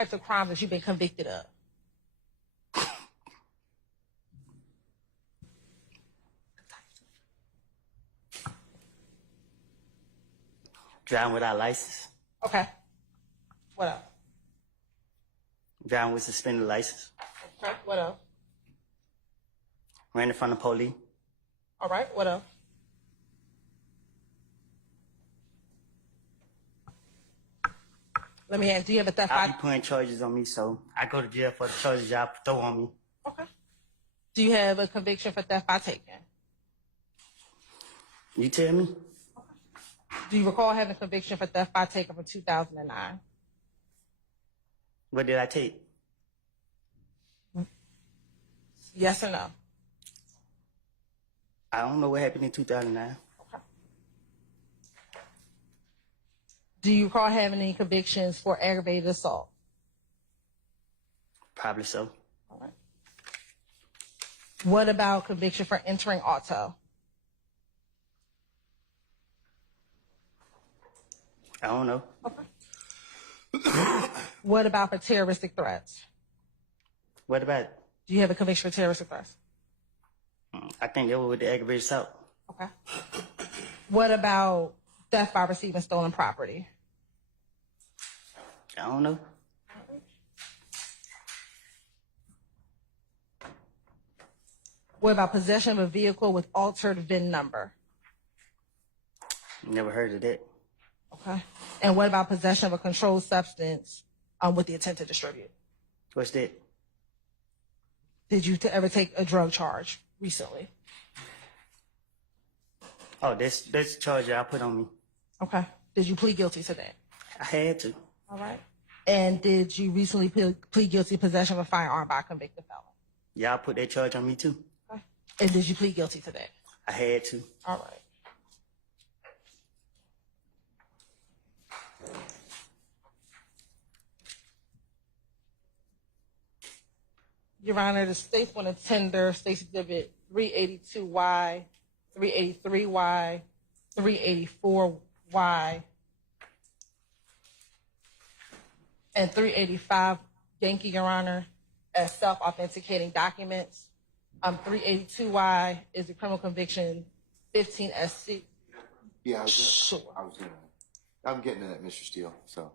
types of crimes that you've been convicted of? Driving without license. Okay. What else? Driving with suspended license. Okay. What else? Ran in front of police. All right. What else? Let me ask, do you have a theft? I'll be putting charges on me, so I go to jail for the charges y'all throw on me. Okay. Do you have a conviction for theft by taking? You tell me? Do you recall having a conviction for theft by taking from 2009? What did I take? Yes or no? I don't know what happened in 2009. Okay. Do you recall having any convictions for aggravated assault? Probably so. All right. What about conviction for entering auto? I don't know. Okay. What about for terroristic threats? What about it? Do you have a conviction for terroristic threats? I think they were with the aggravated assault. Okay. What about theft by receiving stolen property? I don't know. What about possession of a vehicle with altered VIN number? Never heard of that. Okay. And what about possession of a controlled substance with the intent to distribute? What's that? Did you ever take a drug charge recently? Oh, that's the charge y'all put on me. Okay. Did you plead guilty to that? I had to. All right. And did you recently plead guilty to possession of a firearm by a convicted felon? Y'all put that charge on me too. Okay. And did you plead guilty to that? I had to. All right. Your Honor, the state's going to tender State's Exhibit 382Y, 383Y, 384Y, and 385, thank you, Your Honor, as self-authenticating documents. 382Y is the criminal conviction 15SC. Yeah, Sure. I'm getting to that, Mr. Steele, so.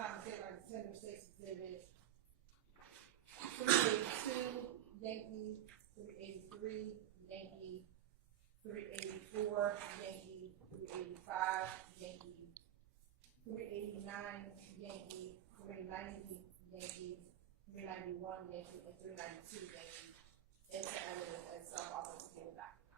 time to take like Tender 6 exhibit 382 Yankee, 383 Yankee, 384 Yankee, 385 Yankee, 389 Yankee, 390 Yankee, 391 Yankee, and 392 Yankee into evidence as self-authenticated documents.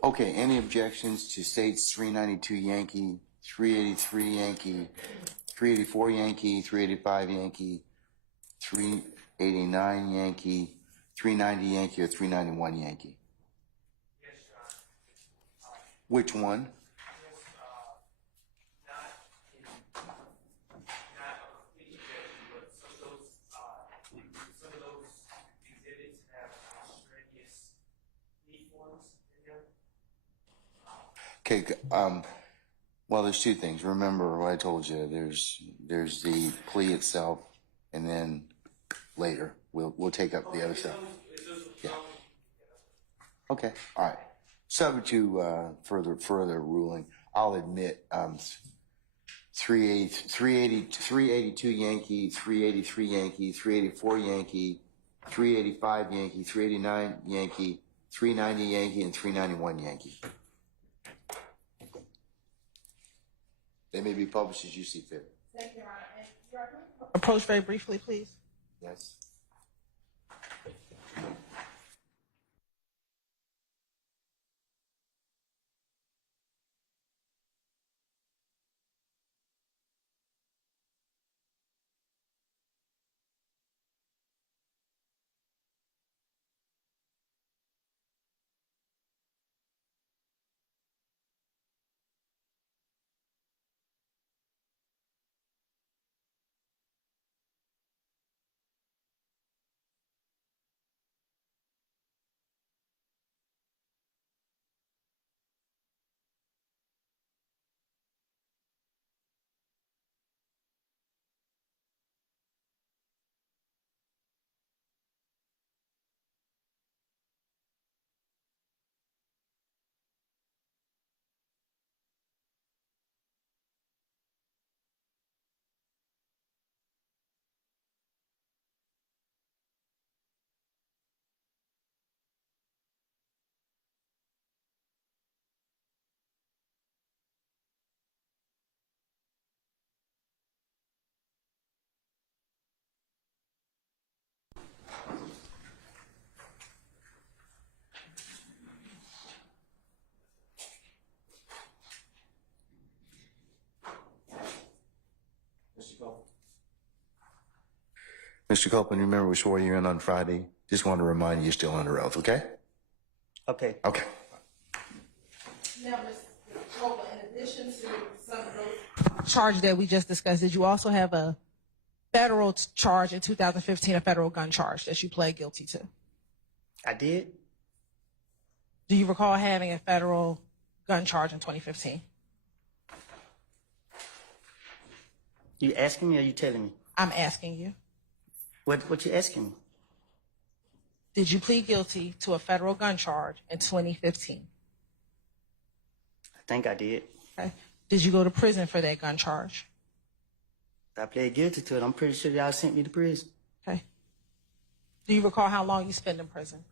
Okay, any objections to states 392 Yankee, 383 Yankee, 384 Yankee, 385 Yankee, 389 Yankee, 390 Yankee, or 391 Yankee? Yes, Your Honor. Which one? Not a complete objection, but some of those exhibits have strenuous plea forms in them. Okay, well, there's two things. Remember what I told you. There's the plea itself, and then later we'll take up the other stuff. Yeah. Okay. All right. Subject to further ruling, I'll admit 382 Yankee, 383 Yankee, 384 Yankee, 385 Yankee, 389 Yankee, 390 Yankee, and 391 Yankee. They may be published as you see fit. Thank you, Your Honor. And Your Honor, approach very briefly, please. Yes. Mr. Copeland, remember we swore you in on Friday? Just wanted to remind you you're still under oath, okay? Okay. Okay. Now, Mr. Copeland, in addition to some of those charges that we just discussed, did you also have a federal charge in 2015, a federal gun charge that you pled guilty to? I did. Do you recall having a federal gun charge in 2015? You asking me or you telling me? I'm asking you. What you asking me? Did you plead guilty to a federal gun charge in 2015? I think I did. Okay. Did you go to prison for that gun charge? I pled guilty to it. I'm pretty sure y'all sent me to prison. Okay. Do you recall how long you spent in prison?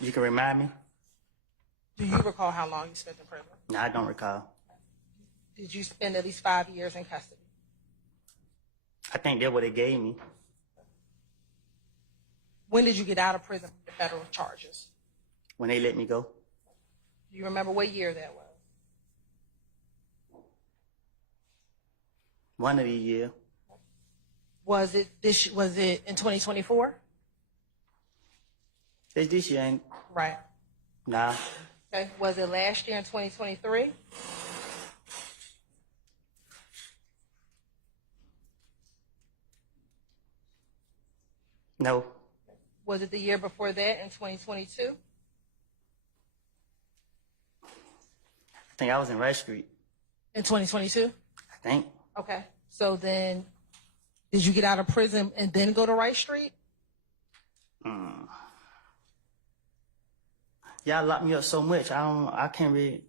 You can remind me? Do you recall how long you spent in prison? No, I don't recall. Did you spend at least 5 years in custody? I think that's what they gave me. When did you get out of prison for the federal charges? When they let me go. Do you remember what year that was? One of the year. Was it in 2024? It's this year, ain't Right. nah. Okay. Was it last year in 2023? No. Was it the year before that in 2022? I think I was in Rice Street. In 2022? I think. Okay. So then, did you get out of prison and then go to Rice Street? Y'all locked me up so much. I can't read.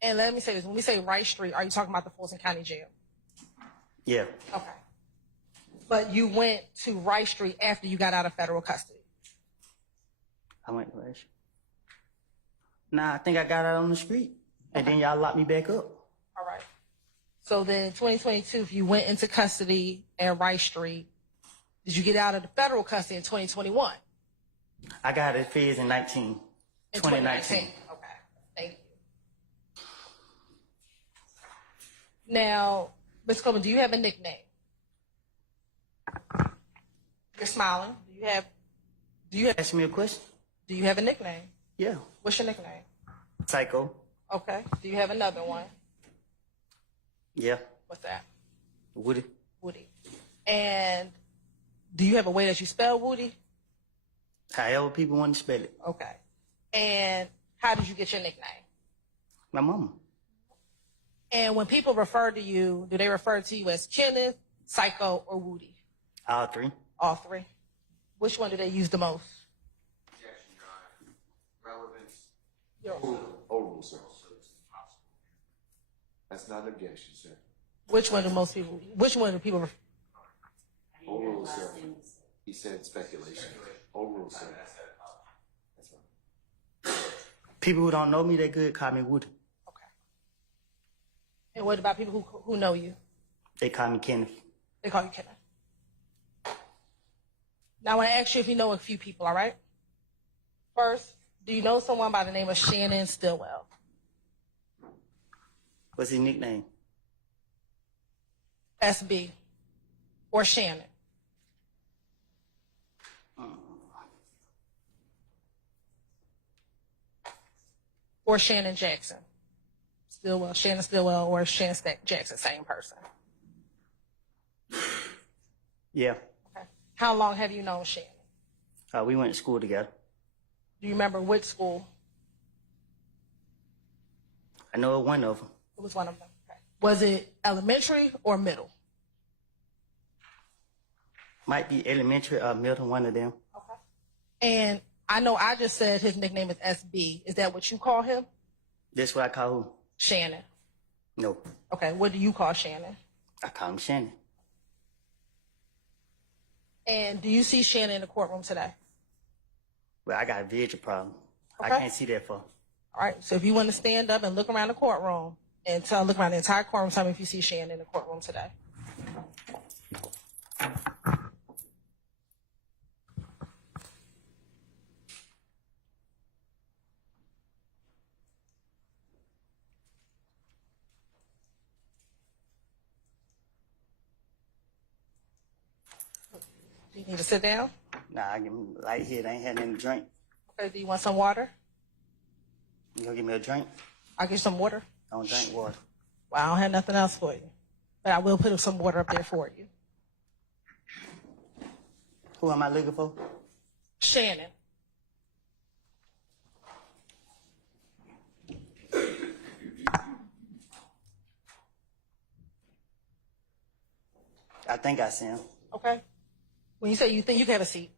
And let me say this: when we say Rice Street, are you talking about the Fulton County Jail? Yeah. Okay. But you went to Rice Street after you got out of federal custody. I went to Rice Street. Nah, I think I got out on the street. And then y'all locked me back up. All right. So then 2022, if you went into custody at Rice Street, did you get out of the federal custody in 2021? I got it feds in 2019. Okay. Thank you. Now, Ms. Coleman, do you have a nickname? You're smiling. Do you have Ask me a question? a nickname? Yeah. What's your nickname? Psycho. Okay. Do you have another one? Yeah. What's that? Woody. Woody. And do you have a way that you spell Woody? However people want to spell it. Okay. And how did you get your nickname? My mama. And when people refer to you, do they refer to you as Kenneth, Psycho, or Woody? All three. All three. Which one do they use the most? Objection, Your Honor. Relevance. Overrule, sir. That's not an objection, sir. Which one do people refer? Overrule, sir. He said speculation. Overrule, sir. That's right. People who don't know me that good call me Woody. Okay. And what about people who know you? They call me Kenneth. They call you Kenneth. Now I want to ask you if you know a few people, all right? First, do you know someone by the name of Shannon Stillwell? What's his nickname? SB. Or Shannon? Or Shannon Jackson? Stillwell, Shannon Stillwell, or Shannon Jackson, same person? Yeah. Okay. How long have you known Shannon? We went to school together. Do you remember which school? I know one of them. It was one of them. Okay. Was it elementary or middle? Might be elementary or middle, one of them. Okay. And I know I just said his nickname is SB. Is that what you call him? That's what I call who? Shannon. No. Okay. What do you call Shannon? I call him Shannon. And do you see Shannon in the courtroom today? Well, I got a vision problem. Okay. I can't see that far. All right. So if you want to stand up and look around the courtroom and look around the entire courtroom, tell me if you see Shannon in the courtroom today. Do you need to sit down? Nah, I give him light here. They ain't had nothing to drink. Okay. Do you want some water? You gonna give me a drink? I'll get you some water. I don't drink water. Well, I don't have nothing else for you, but I will put some water up there for you. Who am I looking for? Shannon. I think I see him. Okay. When you say you think, you can have a seat.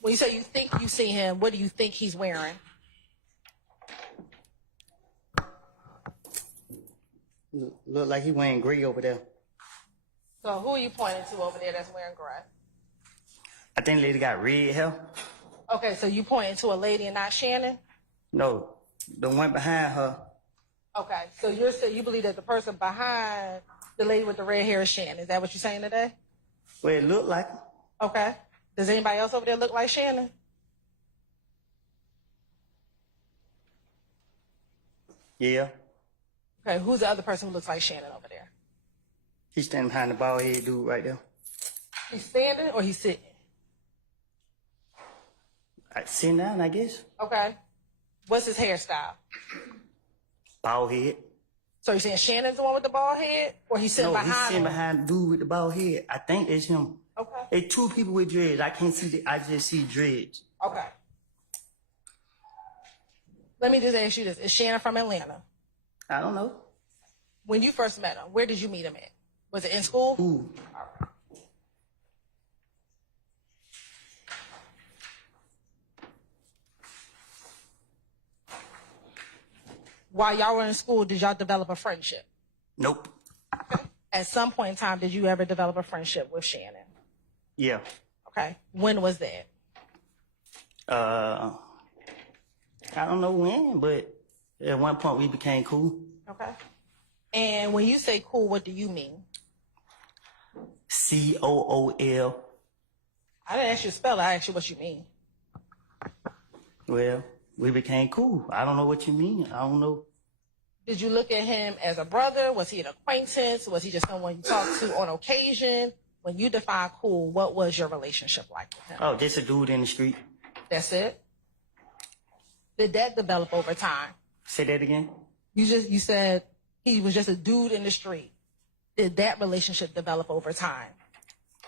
When you say you think you see him, what do you think he's wearing? Look like he wearing gray over there. So who are you pointing to over there that's wearing gray? I think the lady got red hair. Okay, so you pointing to a lady and not Shannon? No, the one behind her. Okay, so you're saying you believe that the person behind the lady with the red hair is Shannon. Is that what you're saying today? Well, it looked like him. Okay. Does anybody else over there look like Shannon? Yeah. Okay, who's the other person who looks like Shannon over there? He's standing behind the bald head dude right there. He's standing or he's sitting? Sitting down, I guess. Okay. What's his hairstyle? Bald head. So you're saying Shannon's the one with the bald head, or he's sitting No, behind he's sitting him? behind the dude with the bald head. I think it's him. Okay. It's two people with dreads. I can't see. I just see dreads. Okay. Let me just ask you this: is Shannon from Atlanta? I don't know. When you first met him, where did you meet him at? Was it in school? Who? While y'all were in school, did y'all develop a friendship? Nope. Okay. At some point in time, did you ever develop a friendship with Shannon? Yeah. Okay. When was that? I don't know when, but at one point we became cool. Okay. And when you say cool, what do you mean? COOL. I didn't ask you to spell it. I asked you what you mean. Well, we became cool. I don't know what you mean. I don't know. Did you look at him as a brother? Was he an acquaintance? Was he just someone you talked to on occasion? When you define cool, what was your relationship like with him? Oh, just a dude in the street. That's it? Did that develop over time? Say that again. You said he was just a dude in the street. Did that relationship develop over time?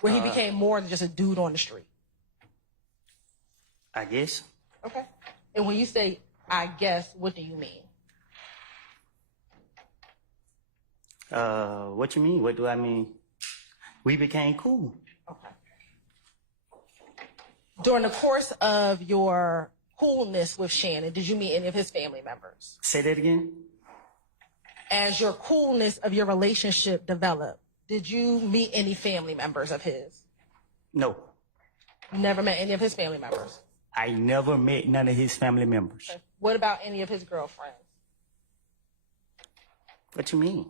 Where he became more than just a dude on the street? I guess. Okay. And when you say, I guess, what do you mean? What you mean? What do I mean? We became cool. Okay. During the course of your coolness with Shannon, did you meet any of his family members? Say that again. As your coolness of your relationship developed, did you meet any family members of his? No. Never met any of his family members? I never met none of his family members. Okay. What about any of his girlfriends? What you mean?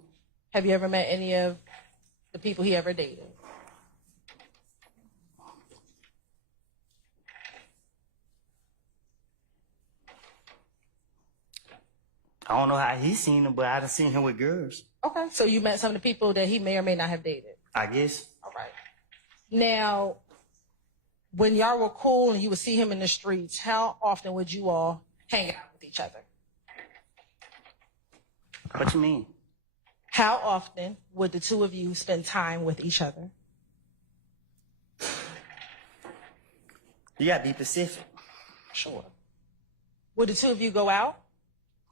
Have you ever met any of the people he ever dated? I don't know how he's seen him, but I done seen him with girls. Okay. So you met some of the people that he may or may not have dated? I guess. All right. Now, when y'all were cool and you would see him in the streets, how often would you all hang out with each other? What you mean? How often would the two of you spend time with each other? You gotta be specific. Sure. Would the two of you go out?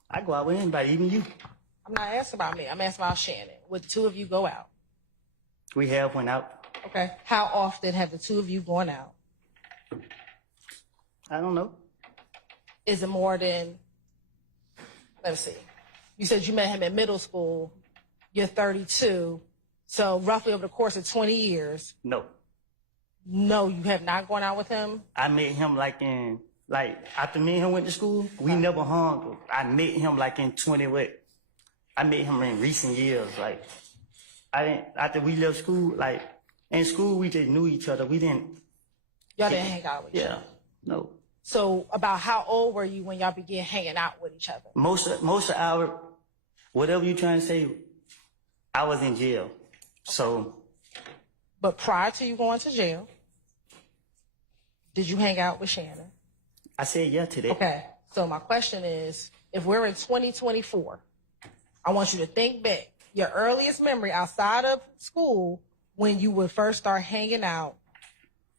I go out with anybody, even you. I'm not asking about me. I'm asking about Shannon. Would the two of you go out? We have went out. Okay. How often have the two of you gone out? I don't know. Is it more than, let me see. You said you met him in middle school. You're 32. So roughly over the course of 20 years, No. no, you have not gone out with him? I met him after me and him went to school, we never hung. I met him in 20 what? I met him in recent years. After we left school, in school we just knew each other. We didn't. Y'all didn't hang out with each Yeah. other? No. So about how old were you when y'all began hanging out with each other? Most of our, whatever you trying to say, I was in jail. So But prior to you going to jail, did you hang out with Shannon? I said yeah to that. Okay. So my question is, if we're in 2024, I want you to think back your earliest memory outside of school when you would first start hanging out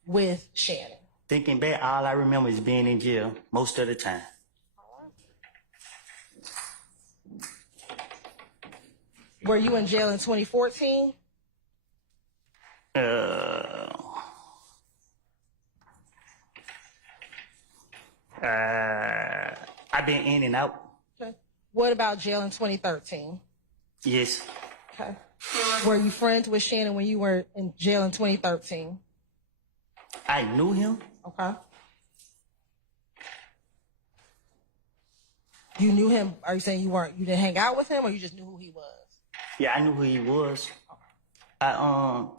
with Shannon. Thinking back, all I remember is being in jail most of the time. Were you in jail in 2014? I've been in and out. Okay. What about jail in 2013? Yes. Okay. Were you friends with Shannon when you were in jail in 2013? I knew him. Okay. You knew him? Are you saying you didn't hang out with him, or you just knew who he was? Yeah, I knew who he was. I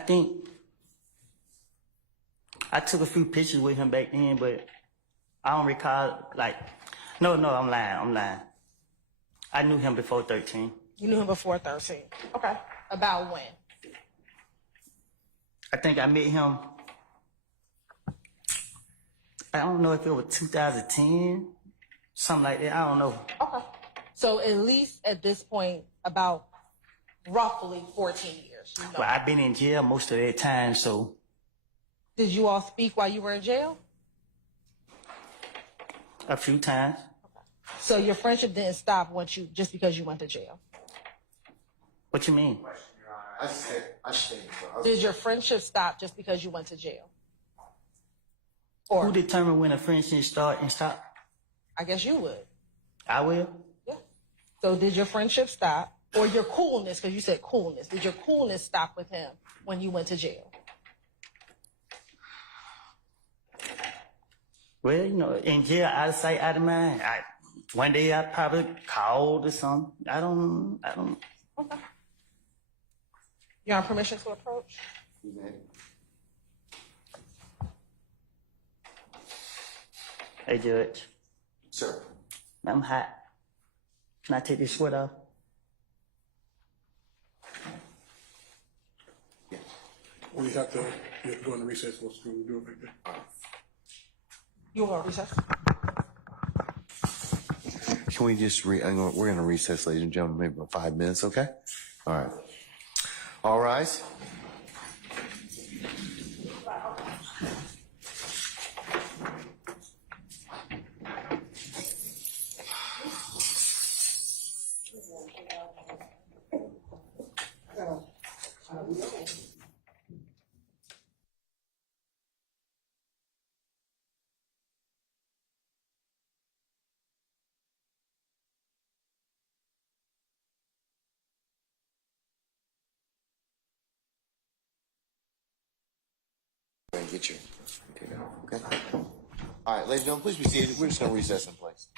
think I took a few pictures with him back then, but I don't recall, no, I'm lying. I knew him before 13. You knew him before 13. Okay. About when? I think I met him, I don't know if it was 2010, something like that. I don't know. Okay. So at least at this point, about roughly 14 years. You know. But I've been in jail most of that time, so Did you all speak while you were in jail? a few times. So your friendship didn't stop just because you went to jail. What you mean? I stayed. Did your friendship stop just because you went to jail? Who Or determined when a friendship start and stop? I guess you would. I will. Yeah. So did your friendship stop? Or your coolness, because you said coolness. Did your coolness stop with him when you went to jail? Well, you know, in jail, out of sight, out of mind. One day I probably called or something. I don't. Okay. You're on permission to approach? Hey, Judge, Sir. I'm hot. Can I take this sweat off? We have to go into recess for school. Do it right there. You want to recess? Can we just we're going to recess, ladies and gentlemen, maybe about 5 minutes, okay? All right. All rise. Go ahead and get your okay. All right, ladies and gentlemen, please be seated. We're just going to recess in place.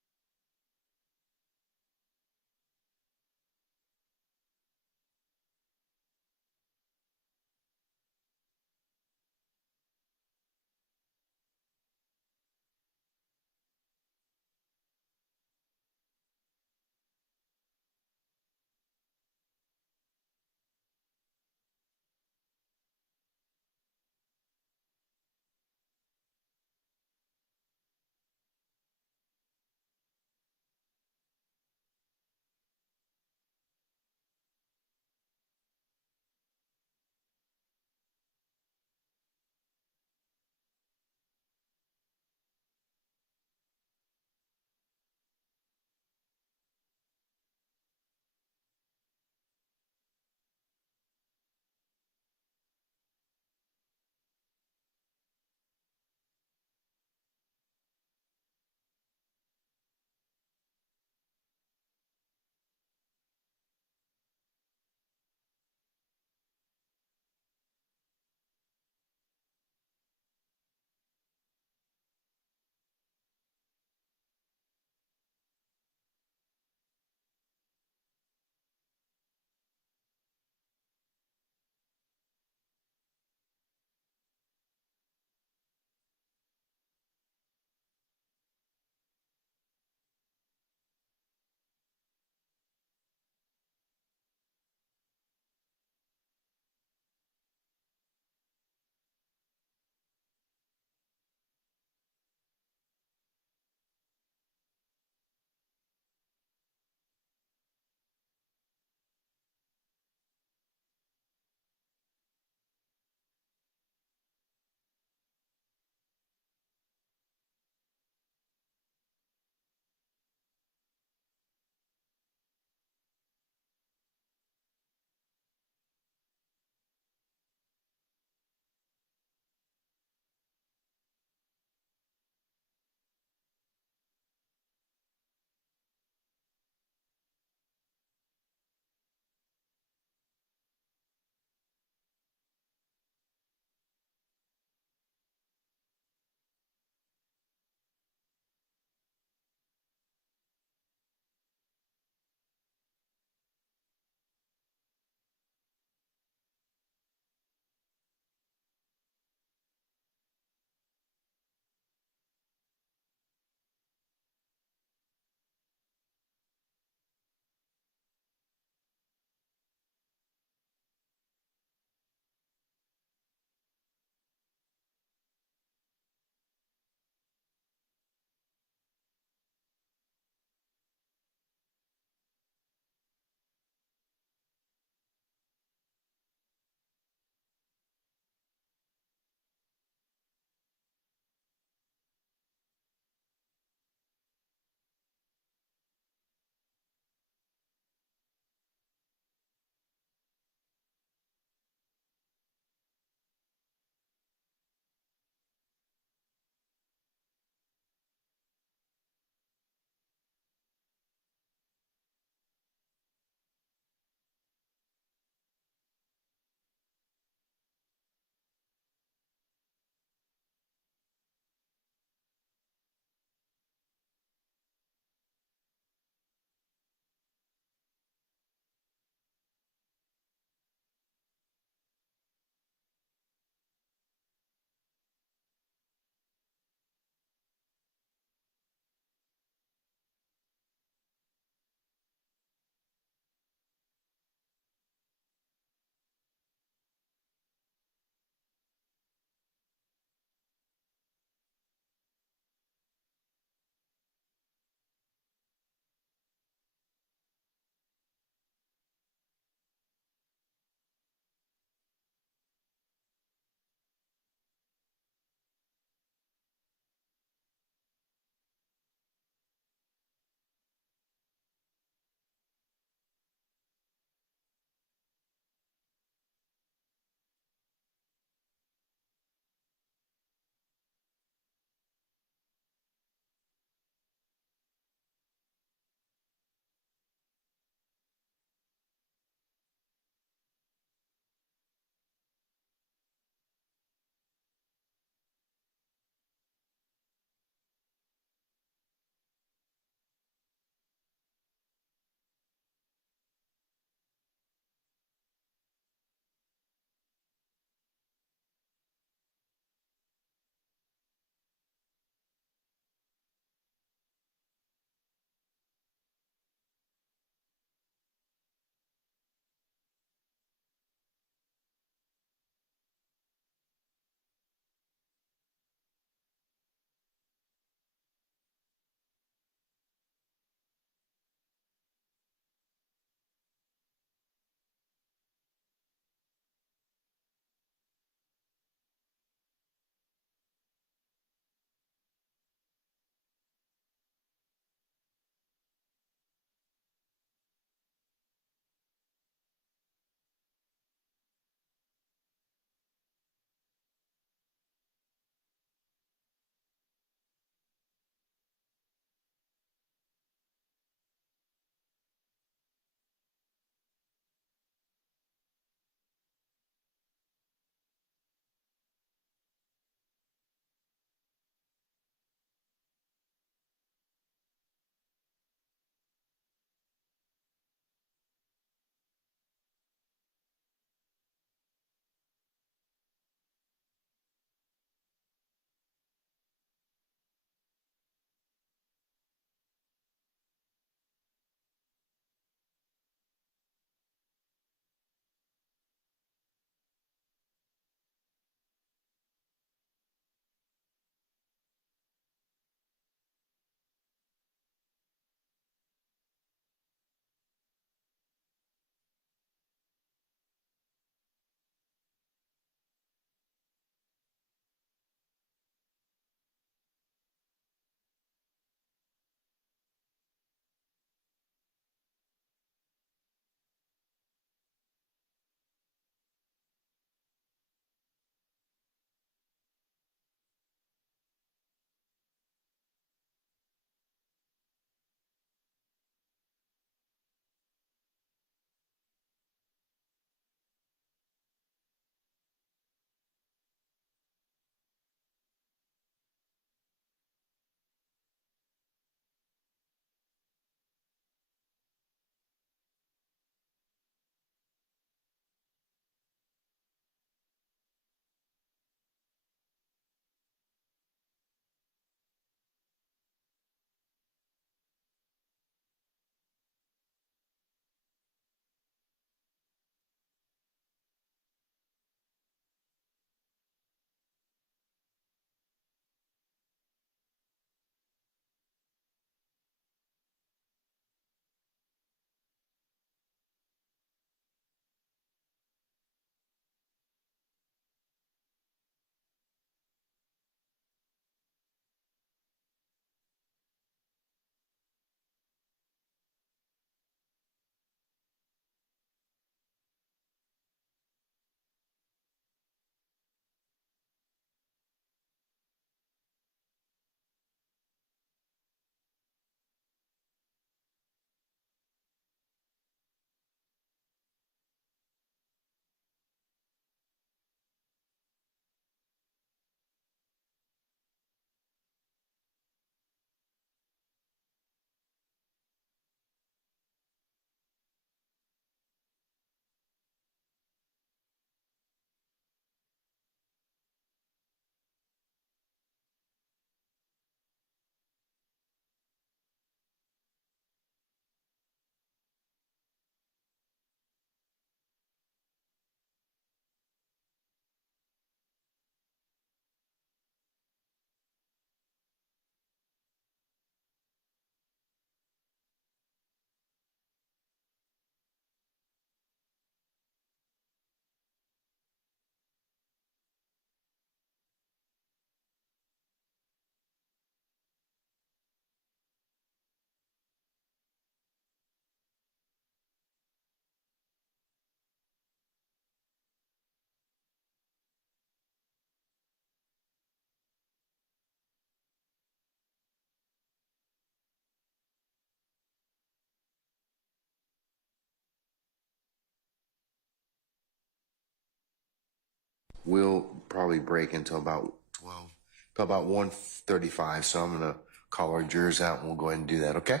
we'll probably break until about 12, till about 1:35. So I'm gonna call our jurors out and we'll go ahead and do that. Okay.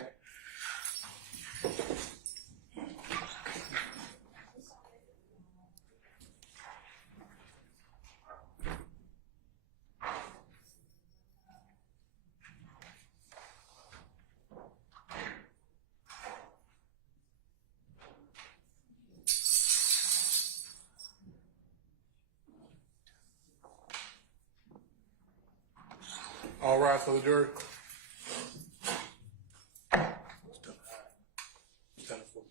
All rise for the jury. Stand up for me.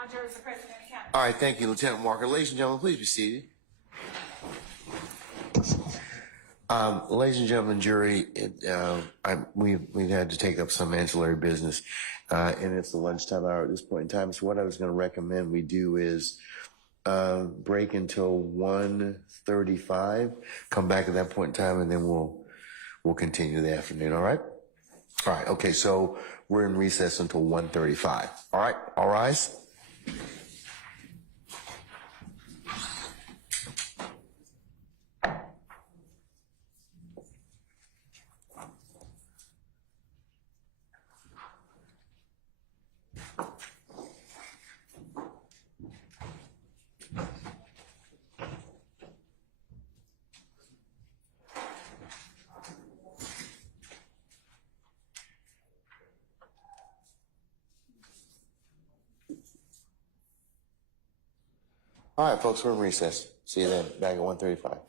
Our jurors are present and accounted. All right. Thank you, Lieutenant Walker. Ladies and gentlemen, please be seated. Ladies and gentlemen, jury, we've had to take up some ancillary business, and it's the lunchtime hour at this point in time. So what I was going to recommend we do is break until 1:35. Come back at that point in time, and then we'll continue the afternoon. All right. All right. Okay. So we're in recess until 1:35. All right. All rise. All right, folks, we're in recess. See you then, back at 1:35.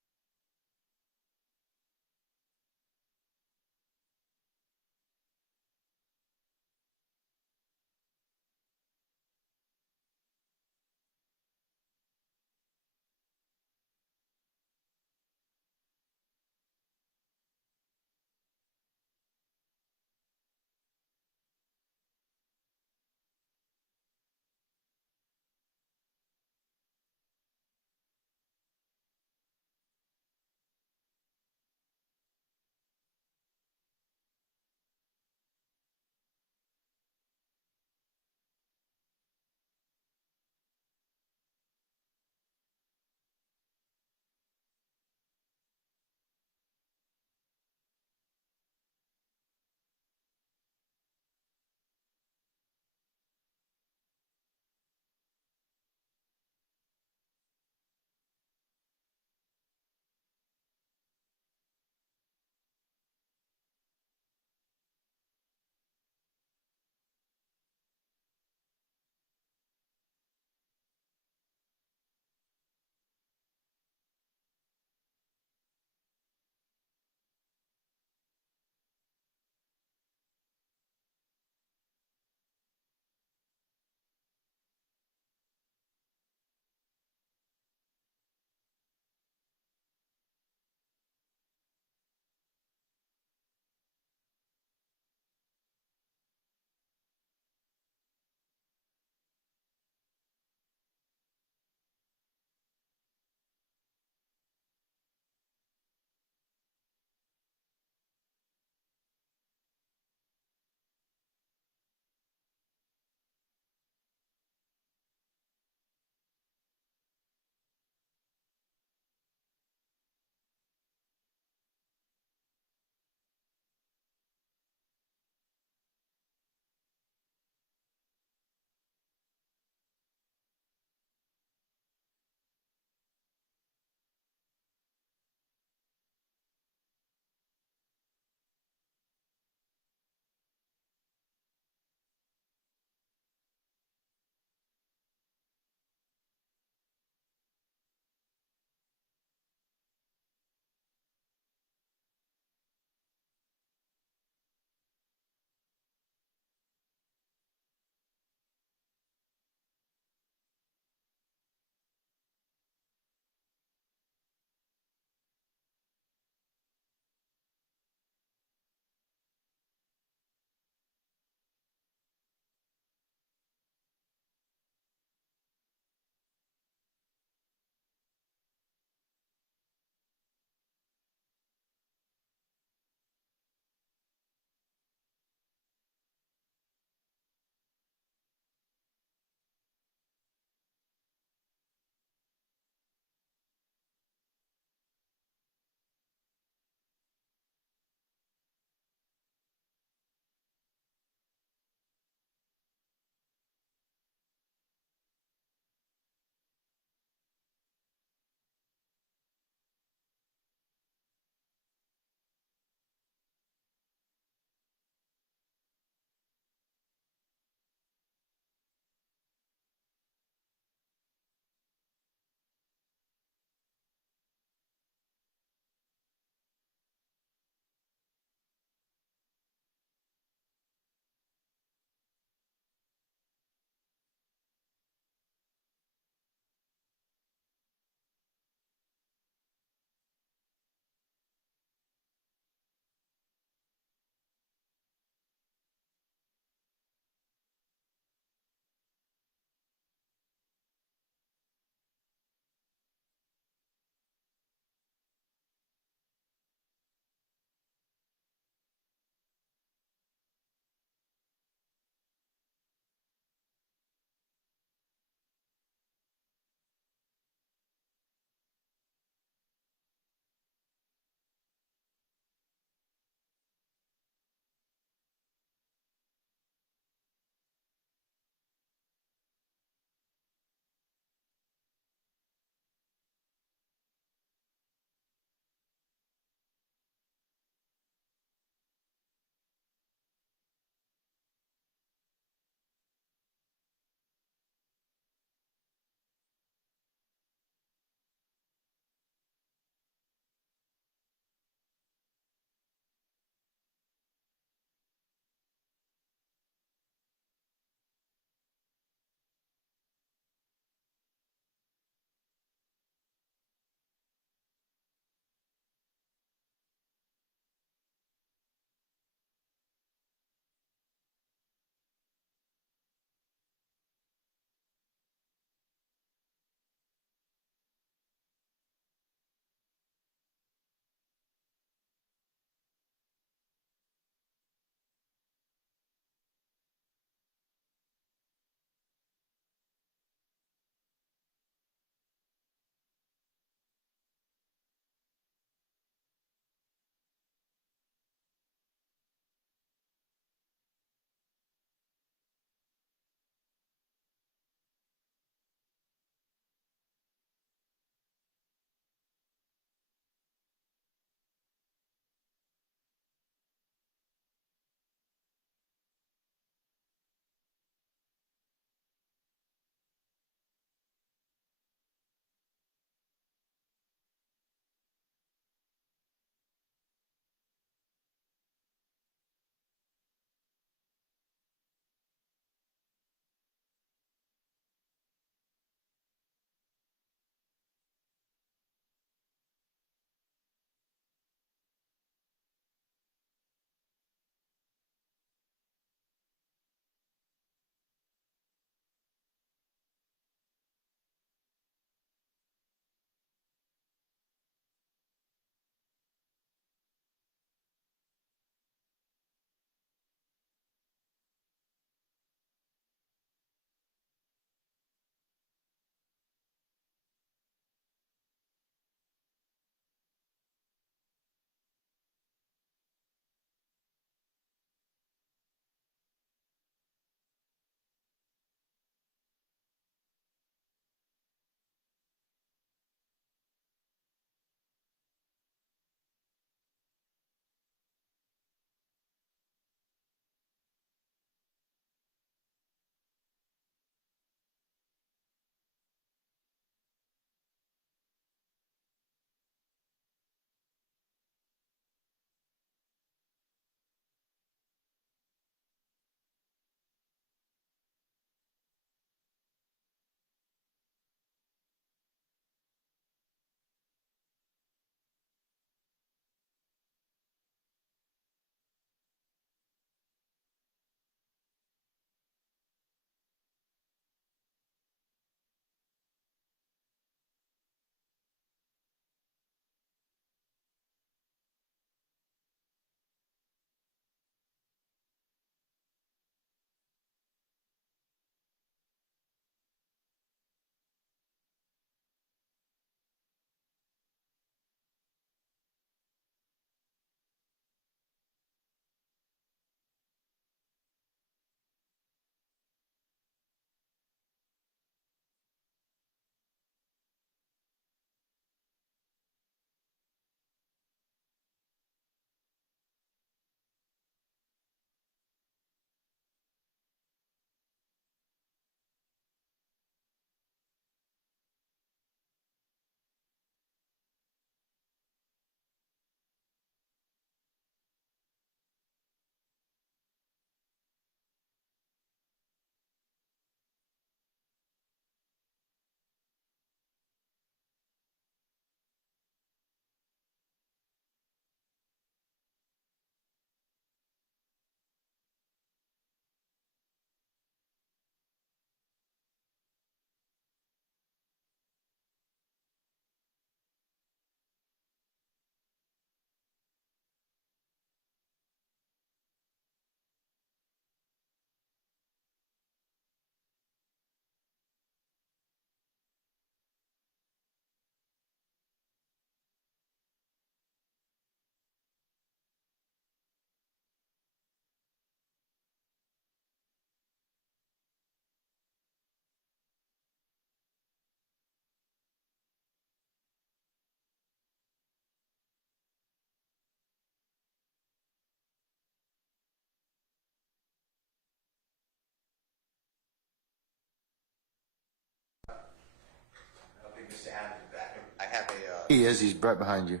He is. He's right behind you.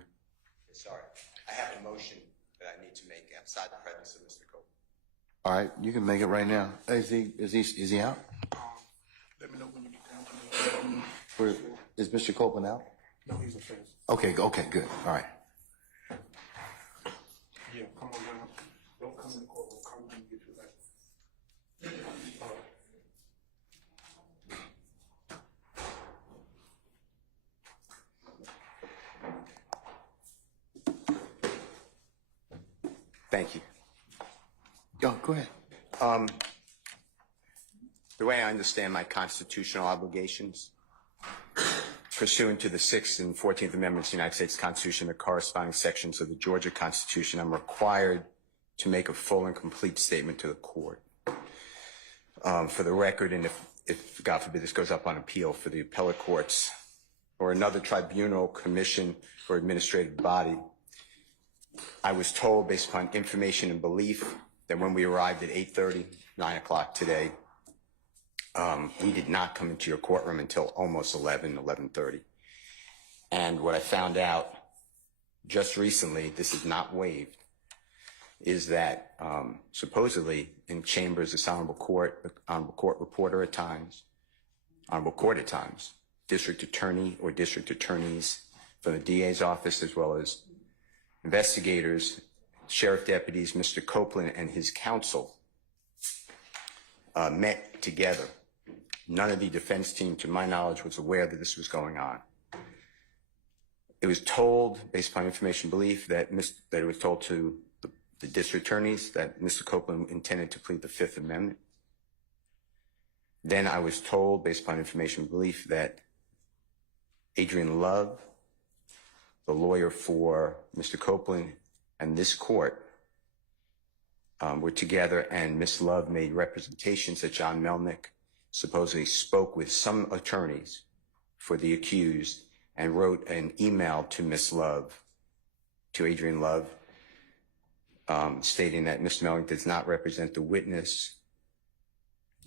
Sorry. I have a motion that I need to make outside the presence of Mr. Copeland. All right, you can make it right now. Is he out? Let me know when you get down to the, Where, is Mr. Copeland out? no, he's upstairs. Okay, good. All right. Yeah, come on down. Don't come in the courtroom. Come when you get to that. Thank you. Go ahead. The way I understand my constitutional obligations, pursuant to the 6th and 14th Amendments of the United States Constitution, the corresponding sections of the Georgia Constitution, I'm required to make a full and complete statement to the court. For the record, and if God forbid this goes up on appeal for the appellate courts or another tribunal, commission, or administrative body, I was told, based upon information and belief, that when we arrived at 8:30, 9 o'clock today, we did not come into your courtroom until almost 11:30. And what I found out just recently, this is not waived, is that supposedly in chambers, this honorable court reporter at times, honorable court at times, district attorney or district attorneys from the DA's office, as well as investigators, sheriff deputies, Mr. Copeland and his counsel met together. None of the defense team, to my knowledge, was aware that this was going on. It was told, based upon information belief, that it was told to the district attorneys that Mr. Copeland intended to plead the Fifth Amendment. Then I was told, based upon information belief, that Adrian Love, the lawyer for Mr. Copeland and this court, were together, and Ms. Love made representations that John Melnick supposedly spoke with some attorneys for the accused and wrote an email to Ms. Love, to Adrian Love, stating that Mr. Melnick does not represent the witness,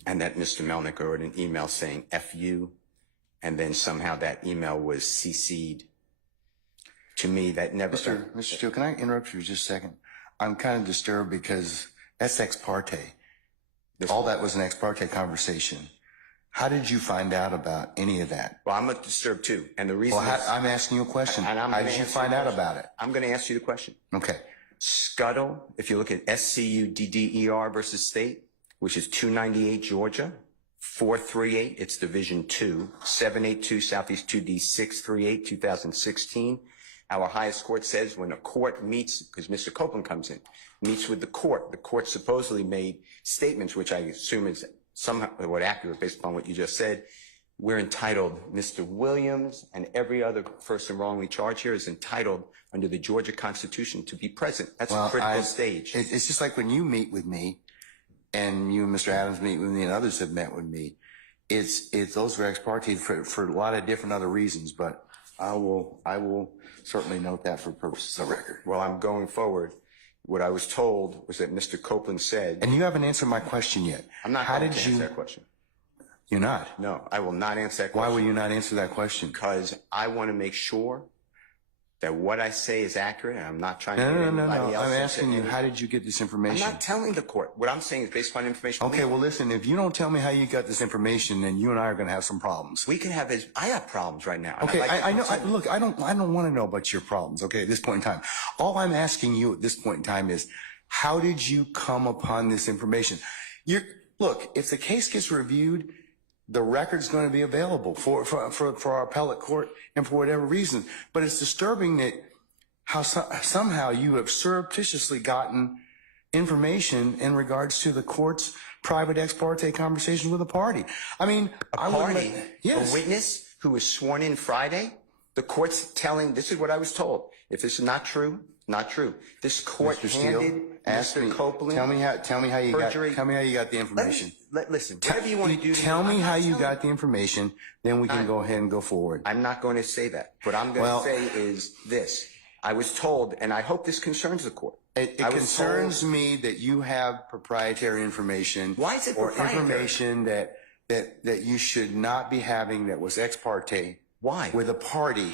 and that Mr. Melnick wrote an email saying F you, and then somehow that email was CC'd to me. That never... Mr. Steele, can I interrupt you just a second? I'm kind of disturbed because that's ex parte. All that was an ex parte conversation. How did you find out about any of that? Well, I'm disturbed too, and the reason I'm asking you a question. How did you find out about it? I'm going to answer you the question. Okay. Scuttle, if you look at SCUDDER versus State, which is 298 Georgia, 438, it's Division 2, 782 Southeast 2D 638, 2016. Our highest court says when a court meets, because Mr. Copeland comes in, meets with the court supposedly made statements, which I assume is somewhat accurate based upon what you just said. We're entitled, Mr. Williams and every other person wrongly charged here is entitled under the Georgia Constitution to be present. That's a critical stage. It's just like when you meet with me, and you and Mr. Adams meet with me, and others have met with me. It's those are ex parte for a lot of different other reasons, but I will certainly note that for purposes of record. Well, I'm going forward. What I was told was that Mr. Copeland said... And you haven't answered my question yet. I'm not going to answer that question. You're not? No, I will not answer that question. Why will you not answer that question? Because I want to make sure that what I say is accurate, and I'm not trying to... No. I'm asking you, how did you get this information? I'm not telling the court. What I'm saying is based upon information... Okay, well, listen, if you don't tell me how you got this information, then you and I are going to have some problems. We can have... I have problems right now. Okay, I know. Look, I don't want to know about your problems, okay, at this point in time. All I'm asking you at this point in time is, how did you come upon this information? Look, if the case gets reviewed, the record's going to be available for our appellate court and for whatever reason. But it's disturbing that how somehow you have surreptitiously gotten information in regards to the court's private ex parte conversation with a party. I mean, a party? Yes. A witness who was sworn in Friday? The court's telling, this is what I was told. If this is not true, not true. This court handed Mr. Copeland... Tell me how you got the information. Listen, whatever you want to do... Tell me how you got the information, then we can go ahead and go forward. I'm not going to say that. What I'm going to say is this. I was told, and I hope this concerns the court. It concerns me that you have proprietary information. Why is it proprietary? Or information that you should not be having that was ex parte. Why? With a party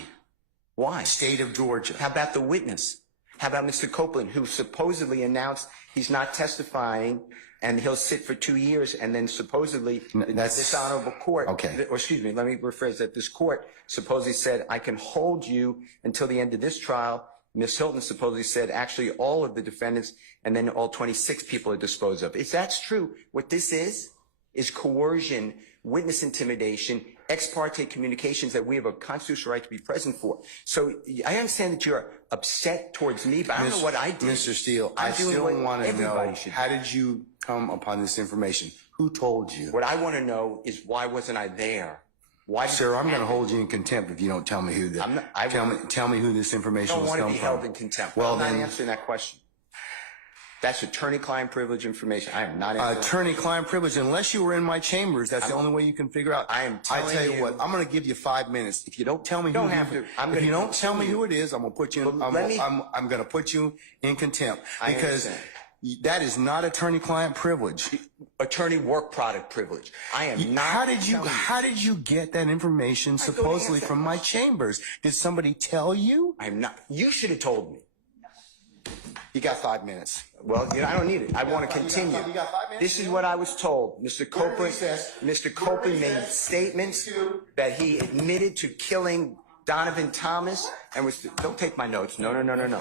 Why? State of Georgia. How about the witness? How about Mr. Copeland, who supposedly announced he's not testifying and he'll sit for 2 years, and then supposedly this honorable court, Okay. or excuse me, let me rephrase that. This court supposedly said, I can hold you until the end of this trial. Ms. Hilton supposedly said, actually, all of the defendants and then all 26 people are disposed of. If that's true, what this is coercion, witness intimidation, ex parte communications that we have a constitutional right to be present for. So I understand that you're upset towards me, but I don't know what I did. Mr. Steele, I'm I doing still what want to everybody know, should how did you come upon this information? Who told you? What I want to know is, why wasn't I there? Why, Sir, I'm going to hold you in contempt if you don't tell me who tell me who this I information don't was want to come be from. held in contempt. Well, I'm not then, answering that question. That's attorney-client privilege information. I am not answering. attorney-client privilege. Unless you were in my chambers, that's the only way you can figure out. I am telling I tell you you- what, I'm going to give you 5 minutes. If you don't tell me, Don't have to. If you don't tell me who it is, I'm going to put you. But let me- I'm going to put you in contempt I because understand. that is not attorney-client privilege. Attorney work product privilege. I am not. How did you get that information go to supposedly answer from my chambers? Did somebody tell you? I'm not. You should have told me. You got 5 minutes. Well, I don't need it. I want to continue. you got 5 minutes? This is what I was told. Mr. Copeland, recess. Mr. Copeland made recess. statements that he admitted to killing Donovan Thomas and was. Don't take my notes. No, no, no, no, no.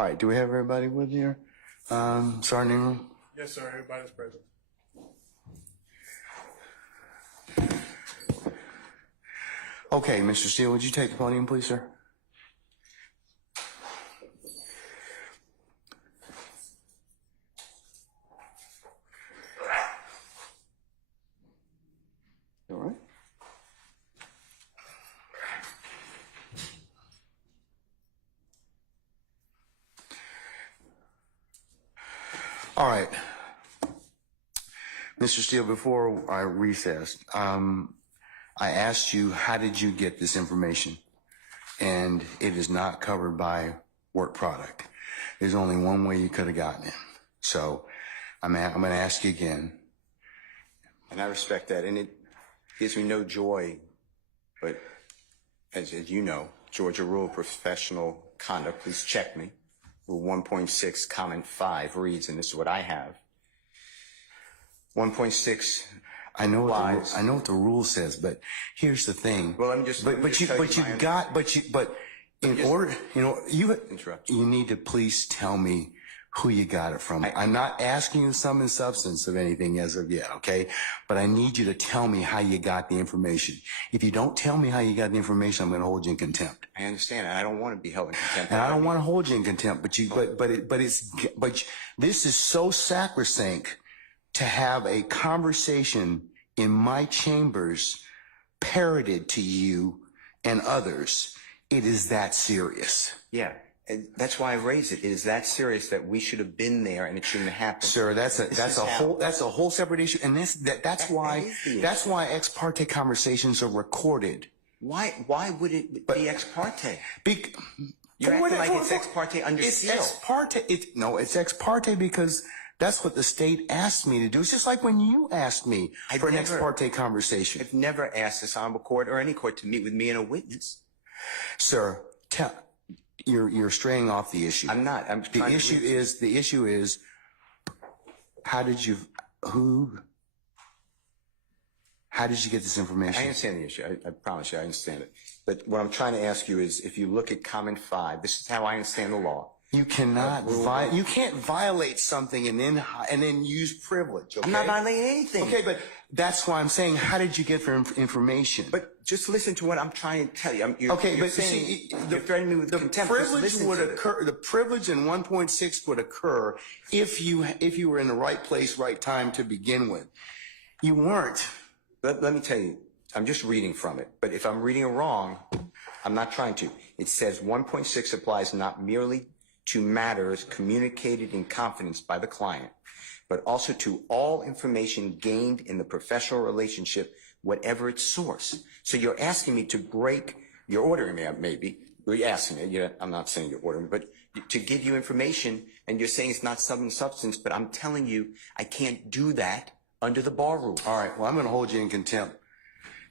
All right, do we have everybody with here? Sergeant Ingram? Yes, sir, everybody's present. Okay, Mr. Steele, would you take the podium, please, sir? All right. All right. Mr. Steele, before I recessed, I asked you, how did you get this information? And it is not covered by work product. There's only one way you could have gotten it. So I'm going to ask you again. And I respect that, and it gives me no joy, but as you know, Georgia Rule of Professional Conduct, please check me. Rule 1.6, comment 5 reads, and this is what I have. 1.6. I know what the rule says, but here's the thing. Well, let me just. You need to please tell me who you got it from. I'm not asking you sum and substance of anything as of yet, okay? But I need you to tell me how you got the information. If you don't tell me how you got the information, I'm going to hold you in contempt. I understand, and I don't want to be held in contempt. And I don't want to hold you in contempt, but this is so sacrosanct to have a conversation in my chambers parroted to you and others. It is that serious. Yeah. And that's why I raised it. It is that serious that we should have been there, and it shouldn't have happened. Sir, that's a whole separate issue, and that's why ex parte conversations are recorded. Why would it be ex parte? You're acting like it's ex parte under seal. It's ex parte. It's ex parte because that's what the state asked me to do. It's just like when you asked me for an ex parte conversation. I've never asked this honorable court or any court to meet with me and a witness. Sir, you're straying off the issue. I'm not. The issue is how did you get this information? I understand the issue. I promise you I understand it. But what I'm trying to ask you is, if you look at comment 5, this is how I understand the law. You can't violate something and then use privilege. Okay? I'm not violating anything. Okay, but that's why I'm saying, how did you get information? But just listen to what I'm trying to tell you. You're threatening me with contempt. The privilege in 1.6 would occur if you were in the right place, right time to begin with. You weren't. Let me tell you, I'm just reading from it. But if I'm reading it wrong, I'm not trying to. It says 1.6 applies not merely to matters communicated in confidence by the client, but also to all information gained in the professional relationship, whatever its source. So you're asking me to break, you're ordering me, maybe, you're asking me, I'm not saying you're ordering me, but to give you information, and you're saying it's not substance, but I'm telling you I can't do that under the bar rule. All right, well, I'm going to hold you in contempt.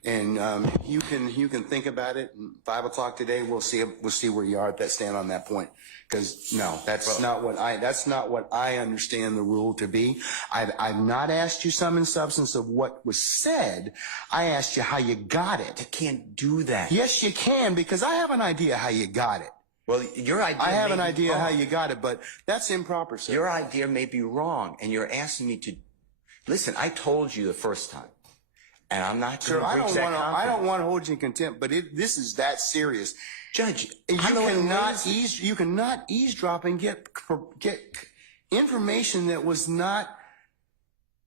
And you can think about it. 5 o'clock today, we'll see where you are at that stand on that point. Because no, that's not what I understand the rule to be. I've not asked you sum and substance of what was said. I asked you how you got it. I can't do that. Yes, you can, because I have an idea how you got it. Well, your idea. I have an idea how you got it, but that's improper, sir. Your idea may be wrong, and you're asking me to listen. I told you the first time. And I'm not going to breach that confidence. I don't want to hold you in contempt, but this is that serious. Judge, you cannot eavesdrop and get information that was not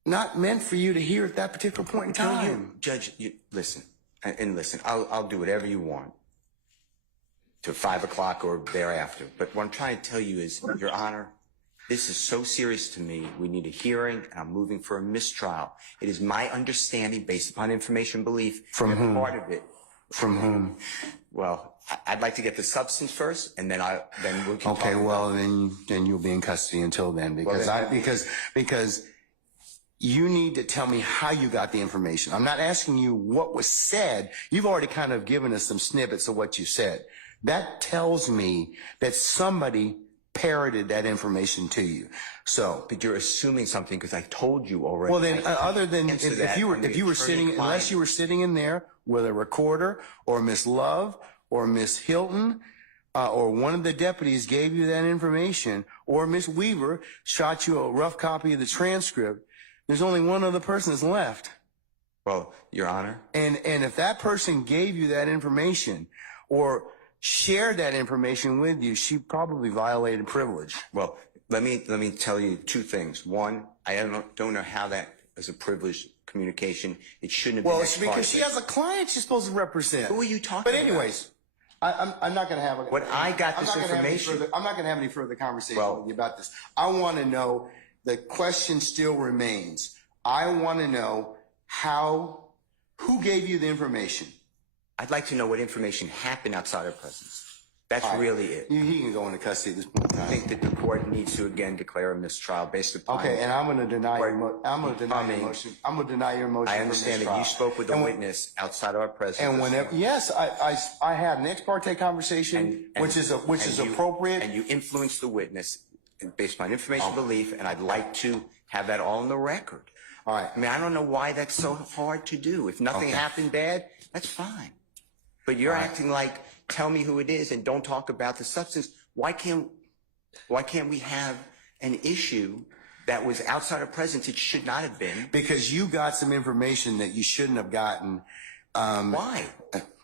meant for you to hear at that particular point in time. Judge, listen, and listen, I'll do whatever you want to 5 o'clock or thereafter. But what I'm trying to tell you is, Your Honor, this is so serious to me. We need a hearing, and I'm moving for a mistrial. It is my understanding, based upon information belief, from whom? Part of it. From whom? Well, I'd like to get the substance first, and then we can. Okay, well, then you'll be in custody until then, because because you need to tell me how you got the information. I'm not asking you what was said. You've already kind of given us some snippets of what you said. That tells me that somebody parroted that information to you. So, but you're assuming something because I told you already. Well, then, other than if you were sitting, unless you were sitting in there with a recorder or Miss Love or Miss Hilton or one of the deputies gave you that information, or Miss Weaver shot you a rough copy of the transcript, there's only one other person that's left. Well, Your Honor. And if that person gave you that information or shared that information with you, she probably violated privilege. Well, let me tell you two things. One, I don't know how that is a privileged communication. It shouldn't have been. Well, it's because she has a client she's supposed to represent. Who are you talking But anyways, I'm not going to have a... When I got this information... I'm not going to have any further conversation Well, with you about this. I want to know, the question still remains. I want to know who gave you the information? I'd like to know what information happened outside our presence. That's really it. He can go into custody at this point in I time. think that the court needs to again declare a mistrial based upon... Okay, and I'm going to deny your Court I'm going to deny your becoming- motion. I'm going to deny your motion. I for understand that you mistrial. spoke with a And witness outside our presence. And whenever, yes, I had an ex parte conversation, which is appropriate. And you influenced the witness based on information belief, and I'd like to have that all on the record. All right. I mean, I don't know why that's so hard to do. If nothing Okay. happened bad, that's fine. But you're acting like, tell me who it is and don't talk about the substance. Why can't we have an issue that was outside our presence? It should not have been. Because you got some information that you shouldn't have gotten. Why?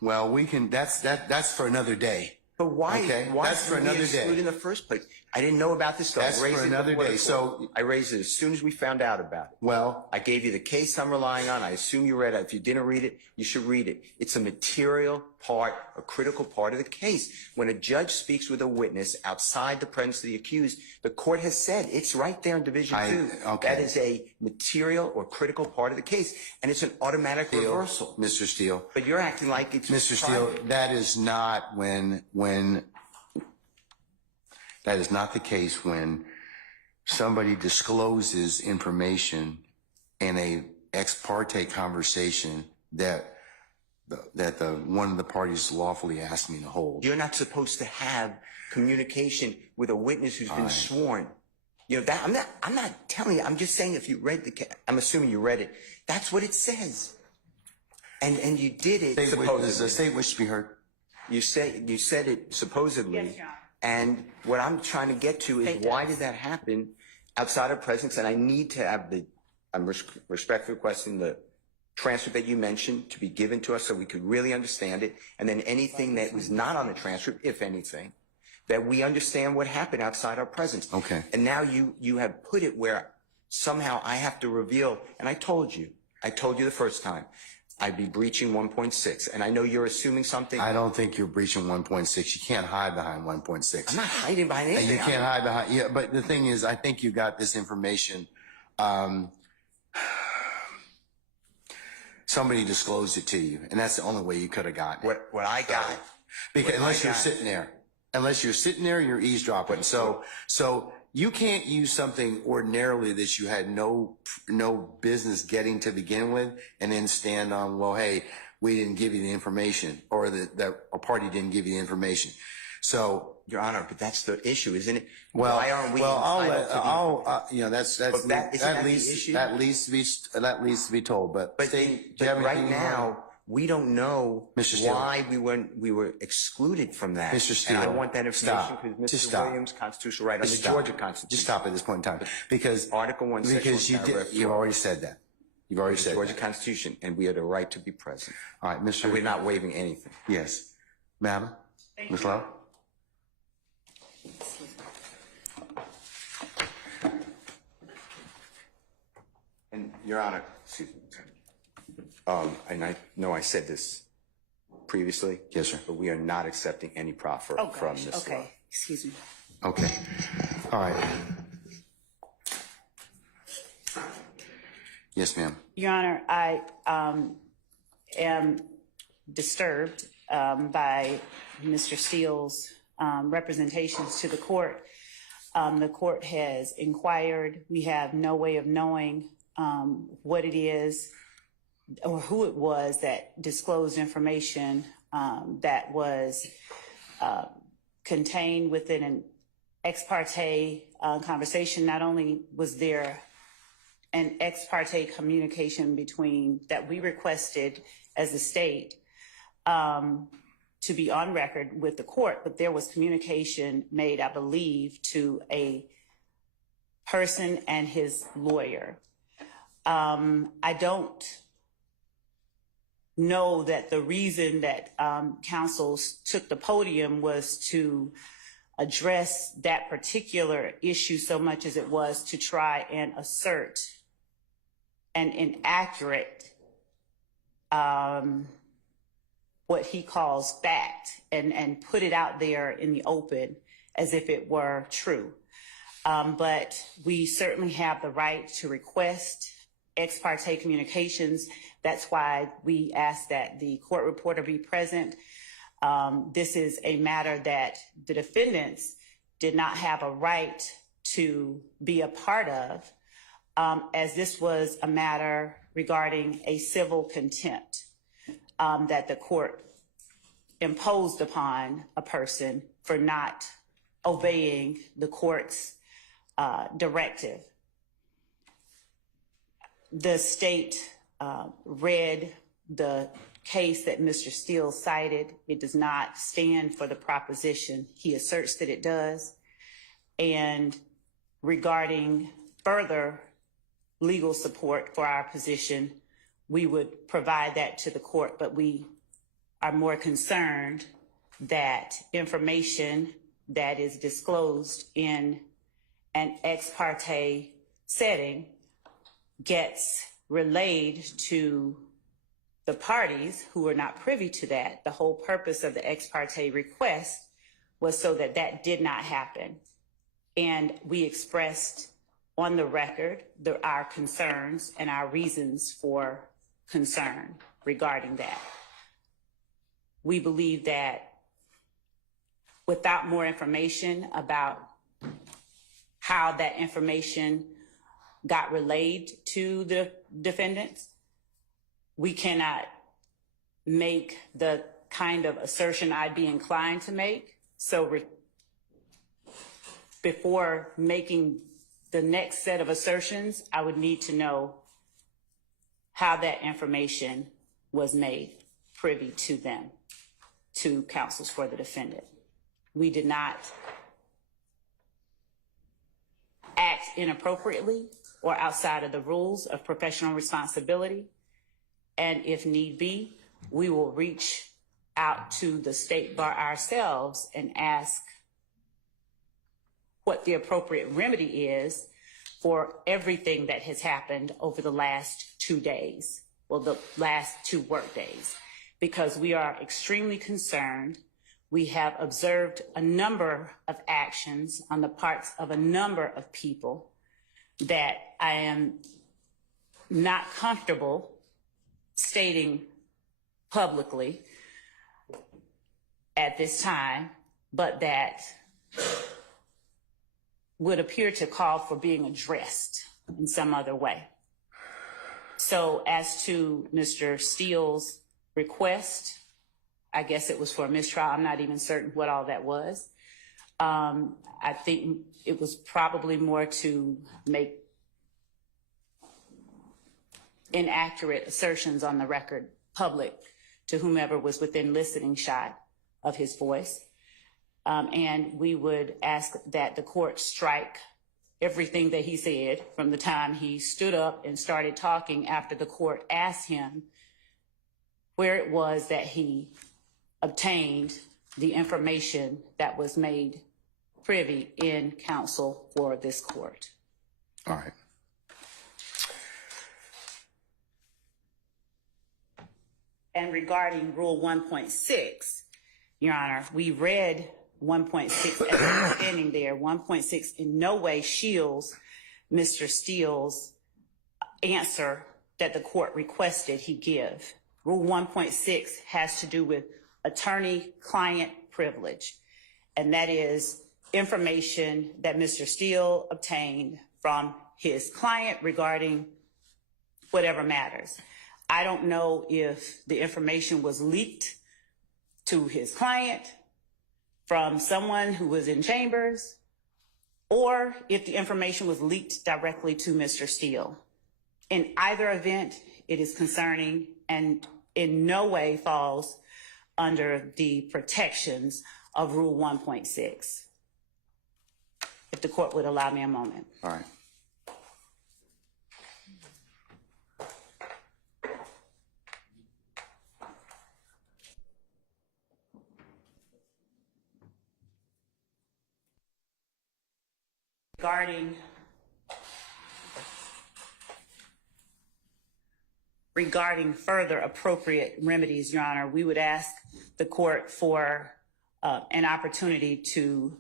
Well, that's for another day. But why? Okay, Why that's for did we another exclude day. in the first place? I didn't know about this stuff. That's I raised for it another before the day. court. So I raised it as soon as we found out about it. well, I gave you the case I'm relying on. I assume you read it. If you didn't read it, you should read it. It's a material part, a critical part of the case. When a judge speaks with a witness outside the presence of the accused, the court has said it's right there in Division 2. okay. That is a material or critical part of the case, and it's an automatic reversal. Mr. Steele. But you're acting like it's Mr. Steele, private. that is not that is not the case when somebody discloses information in a ex parte conversation that one of the parties lawfully asked me to hold. You're not supposed to have communication with a witness who's been sworn. You know that I'm not telling you. I'm just saying if you read I'm assuming you read it. That's what it says. And you did it supposedly. Does the state wish to be heard? You said it supposedly. Yes, Your Honor. And what I'm trying to get to is why did that happen outside of presence? And I need to have I'm respectfully requesting the transcript that you mentioned to be given to us so we could really understand it. And then anything that was not on the transcript, if anything, that we understand what happened outside our presence. Okay. And now you have put it where somehow I have to reveal, and I told you the first time, I'd be breaching 1.6. And I know you're assuming something. I don't think you're breaching 1.6. You can't hide behind 1.6. I'm not hiding behind anything. And you can't hide behind, yeah, but the thing is, I think you got this information, somebody disclosed it to you, and that's the only way you could have gotten it. What I got. Because unless you're sitting there, you're eavesdropping. So you can't use something ordinarily that you had no business getting to begin with, and then stand on, well, hey, we didn't give you the information, or that a party didn't give you the information. So, Your Honor, but that's the issue, isn't it? well, Why aren't we entitled to that leads to be told. But State, do you have right anything now, we don't know Mr. Steele. why we were excluded from that. Mr. Steele, and I want that information stop. because Just Mr. stop. Williams' constitutional right Just under stop. Georgia Constitution. Just stop at this point in time, because Article 1, Section 1, paragraph 4. you've already said that. You've already said Georgia that. Constitution, and we have the right to be present. All right, Mr. And we're not waiving anything. Yes, Madam, Ms. Love. And Your Honor, excuse me. And I know I said this previously. Yes, sir. But we are not accepting any proffer from Ms. Love. Okay, excuse me. Okay. All right. Yes, ma'am. Your Honor, I am disturbed by Mr. Steele's representations to the court. The court has inquired. We have no way of knowing what it is or who it was that disclosed information that was contained within an ex parte conversation. Not only was there an ex parte communication between that we requested as a state to be on record with the court, but there was communication made, I believe, to a person and his lawyer. I don't know that the reason that counsel took the podium was to address that particular issue so much as it was to try and assert an inaccurate, what he calls fact, and put it out there in the open as if it were true. But we certainly have the right to request ex parte communications. That's why we ask that the court reporter be present. This is a matter that the defendants did not have a right to be a part of, as this was a matter regarding a civil contempt that the court imposed upon a person for not obeying the court's directive. The state read the case that Mr. Steele cited. It does not stand for the proposition he asserts that it does. And regarding further legal support for our position, we would provide that to the court, but we are more concerned that information that is disclosed in an ex parte setting gets relayed to the parties who are not privy to that. The whole purpose of the ex parte request was so that that did not happen. And we expressed on the record our concerns and our reasons for concern regarding that. We believe that without more information about how that information got relayed to the defendants, we cannot make the kind of assertion I'd be inclined to make. So before making the next set of assertions, I would need to know how that information was made privy to them, to counsels for the defendant. We did not act inappropriately or outside of the rules of professional responsibility. And if need be, we will reach out to the state bar ourselves and ask what the appropriate remedy is for everything that has happened over the last 2 days, well, the last 2 work days, because we are extremely concerned. We have observed a number of actions on the parts of a number of people that I am not comfortable stating publicly at this time, but that would appear to call for being addressed in some other way. So as to Mr. Steele's request, I guess it was for a mistrial. I'm not even certain what all that was. I think it was probably more to make inaccurate assertions on the record public to whomever was within listening shot of his voice. And we would ask that the court strike everything that he said from the time he stood up and started talking after the court asked him where it was that he obtained the information that was made privy in counsel for this court. All right. And regarding Rule 1.6, Your Honor, we read 1.6 as standing there. 1.6 in no way shields Mr. Steele's answer that the court requested he give. Rule 1.6 has to do with attorney-client privilege, and that is information that Mr. Steele obtained from his client regarding whatever matters. I don't know if the information was leaked to his client from someone who was in chambers, or if the information was leaked directly to Mr. Steele. In either event, it is concerning and in no way falls under the protections of Rule 1.6. If the court would allow me a moment. All right. Regarding further appropriate remedies, Your Honor, we would ask the court for an opportunity to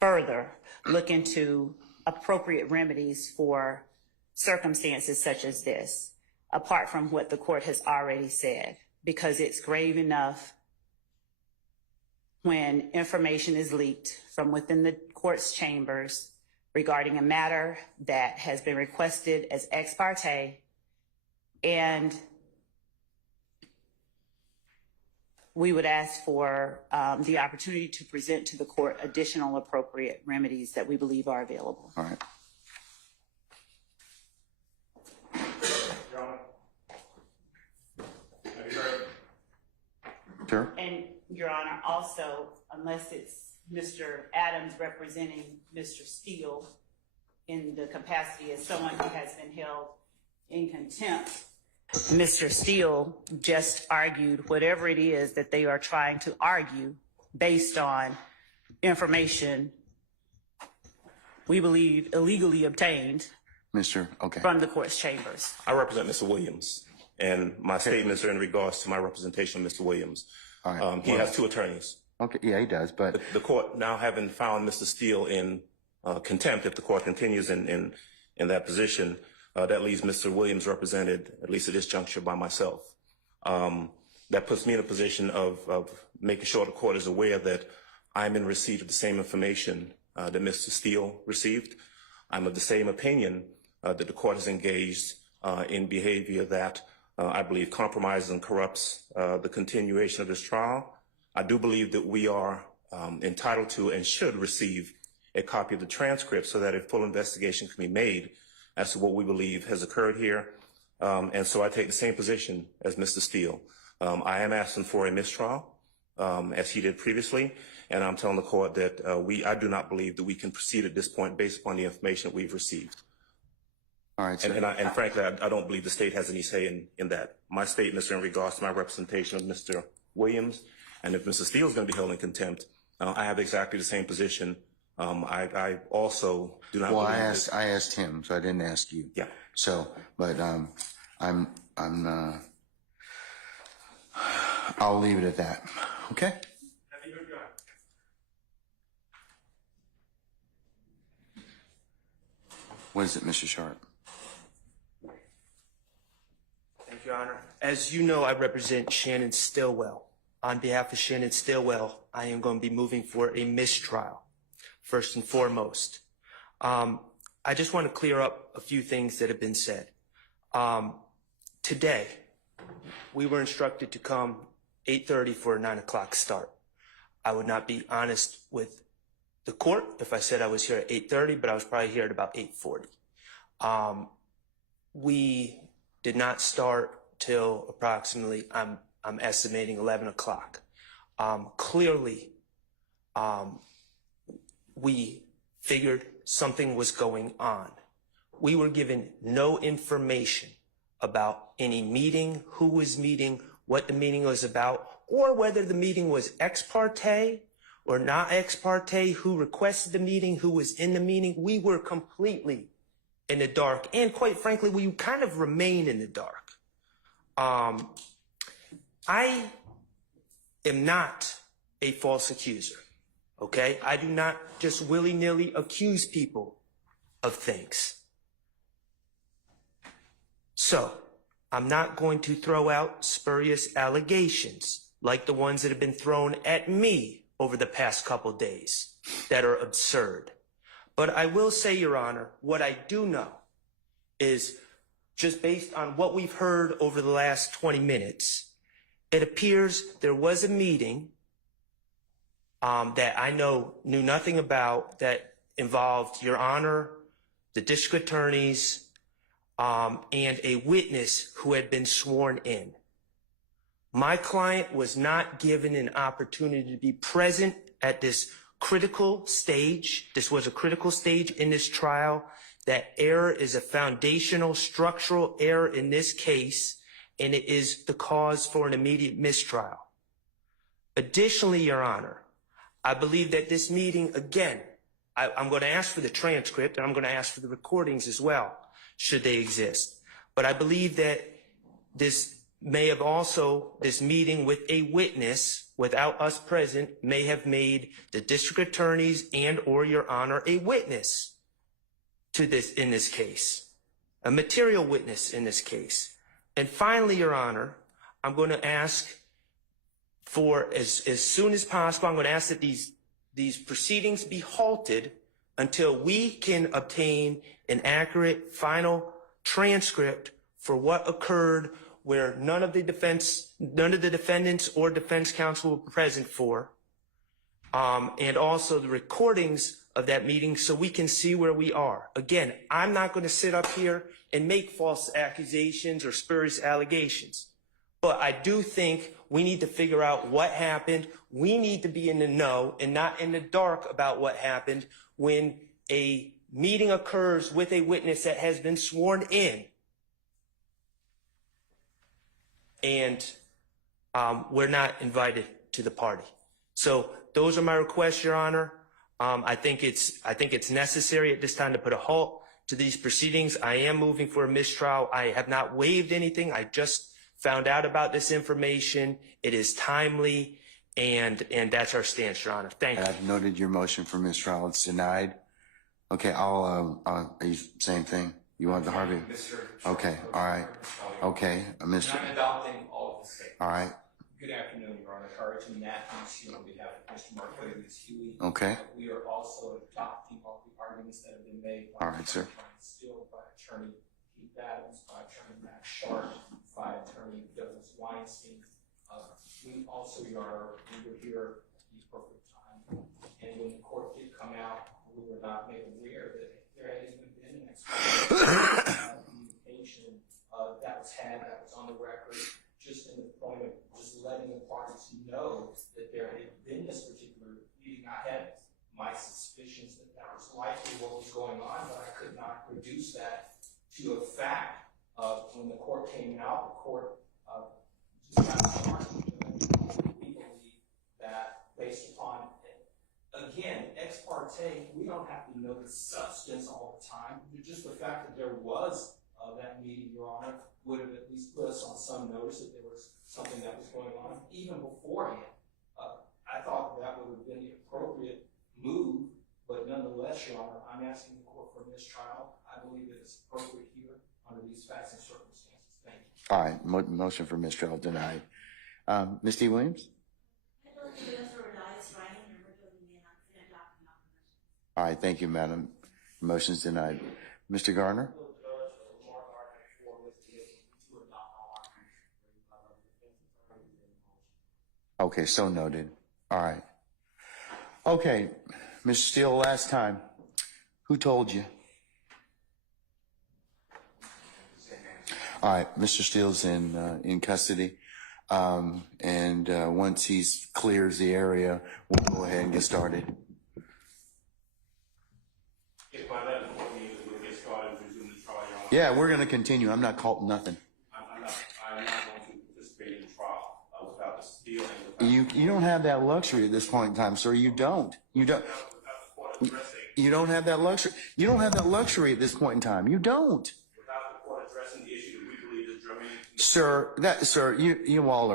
further look into appropriate remedies for circumstances such as this, apart from what the court has already said, because it's grave enough when information is leaked from within the court's chambers regarding a matter that has been requested as ex parte, and we would ask for the opportunity to present to the court additional appropriate remedies that we believe are available. All right. Sure. And Your Honor, also, unless it's Mr. Adams representing Mr. Steele in the capacity as someone who has been held in contempt, Mr. Steele just argued whatever it is that they are trying to argue based on information we believe illegally obtained from the court's chambers. I represent Mr. Williams, and my statements are in regards to my representation of Mr. Williams. All right. He has two attorneys. Okay, yeah, he does, but The court, now having found Mr. Steele in contempt, if the court continues in that position, that leaves Mr. Williams represented, at least at this juncture, by myself. That puts me in a position of making sure the court is aware that I'm in receipt of the same information that Mr. Steele received. I'm of the same opinion that the court is engaged in behavior that I believe compromises and corrupts the continuation of this trial. I do believe that we are entitled to and should receive a copy of the transcript so that a full investigation can be made as to what we believe has occurred here. And so I take the same position as Mr. Steele. I am asking for a mistrial, as he did previously, and I'm telling the court that I do not believe that we can proceed at this point based upon the information that we've received. all right, sir. And frankly, I don't believe the state has any say in that. My statements are in regards to my representation of Mr. Williams, and if Mr. Steele is going to be held in contempt, I have exactly the same position. I also do not. Well, believe I asked him, so I didn't ask you. Yeah. So, but I'll leave it at that. Okay. What is it, Mr. Sharp? Thank you, Your Honor. As you know, I represent Shannon Stillwell. On behalf of Shannon Stillwell, I am going to be moving for a mistrial, first and foremost. I just want to clear up a few things that have been said. Today, we were instructed to come 8:30 for a 9 o'clock start. I would not be honest with the court if I said I was here at 8:30, but I was probably here at about 8:40. We did not start till approximately, I'm estimating 11 o'clock. Clearly, we figured something was going on. We were given no information about any meeting, who was meeting, what the meeting was about, or whether the meeting was ex parte or not ex parte, who requested the meeting, who was in the meeting. We were completely in the dark. And quite frankly, we kind of remain in the dark. I am not a false accuser, okay? I do not just willy-nilly accuse people of things. So, I'm not going to throw out spurious allegations like the ones that have been thrown at me over the past couple days that are absurd. But I will say, Your Honor, what I do know is just based on what we've heard over the last 20 minutes, it appears there was a meeting that I knew nothing about that involved Your Honor, the district attorneys, and a witness who had been sworn in. My client was not given an opportunity to be present at this critical stage. This was a critical stage in this trial. That error is a foundational structural error in this case, and it is the cause for an immediate mistrial. Additionally, Your Honor, I believe that this meeting, again, I'm going to ask for the transcript, and I'm going to ask for the recordings as well, should they exist. But I believe that this meeting with a witness without us present may have made the district attorneys and or Your Honor a witness to this in this case, a material witness in this case. And finally, Your Honor, I'm going to ask for as soon as possible, I'm going to ask that these proceedings be halted until we can obtain an accurate final transcript for what occurred where none of the defendants or defense counsel were present for, and also the recordings of that meeting so we can see where we are. Again, I'm not going to sit up here and make false accusations or spurious allegations, but I do think we need to figure out what happened. We need to be in the know and not in the dark about what happened when a meeting occurs with a witness that has been sworn in. And we're not invited to the party. So those are my requests, Your Honor. I think it's necessary at this time to put a halt to these proceedings. I am moving for a mistrial. I have not waived anything. I just found out about this information. It is timely, and that's our stance, Your Honor. Thank you. I've noted your motion for mistrial. It's denied. Okay, are you same thing? You want the Harvey? Okay, all right. Okay, Mr. I'm adopting all of the statements. All right. Good afternoon, Your Honor. Carlton Matthews here on behalf of Mr. Marquez Huey. Okay. We are also adopting all the arguments that have been made by All right, sir. Steele, by Attorney Keith Adams, by Attorney Max Sharp, by Attorney Douglas Weinstein. We also, Your Honor, we were here at the appropriate time, and when the court did come out, we were not made aware that there had even been an communication that was had, that was on the record, just in the point of just letting the parties know that there had been this particular meeting. I had my suspicions that that was likely what was going on, but I could not reduce that to a fact. When the court came out, the court just got started. We believe that based upon, again, ex parte, we don't have to know the substance all the time. Just the fact that there was that meeting, Your Honor, would have at least put us on some notice that there was something that was going on, even beforehand. I thought that would have been the appropriate move, but nonetheless, Your Honor, I'm asking the court for mistrial. I believe that it's appropriate here under these facts and circumstances. Thank you. All right, motion for mistrial denied. Ms. T. Williams? All right, thank you, madam. Motion's denied. Mr. Garner? Okay, so noted. All right. Okay, Mr. Steele, last time. Who told you? All right, Mr. Steele's in custody. And once he clears the area, we'll go ahead and get started. If by that point we'll get started and resume the trial, Your Honor. Yeah, we're going to continue. I'm not caught nothing. I'm not going to participate in the trial without the Steele and You don't have that luxury at this point in time, sir. You don't. You don't. You don't have that luxury. You don't have that luxury at this point in time. You don't. Without the court addressing the issue that we believe is germane. Sir, you all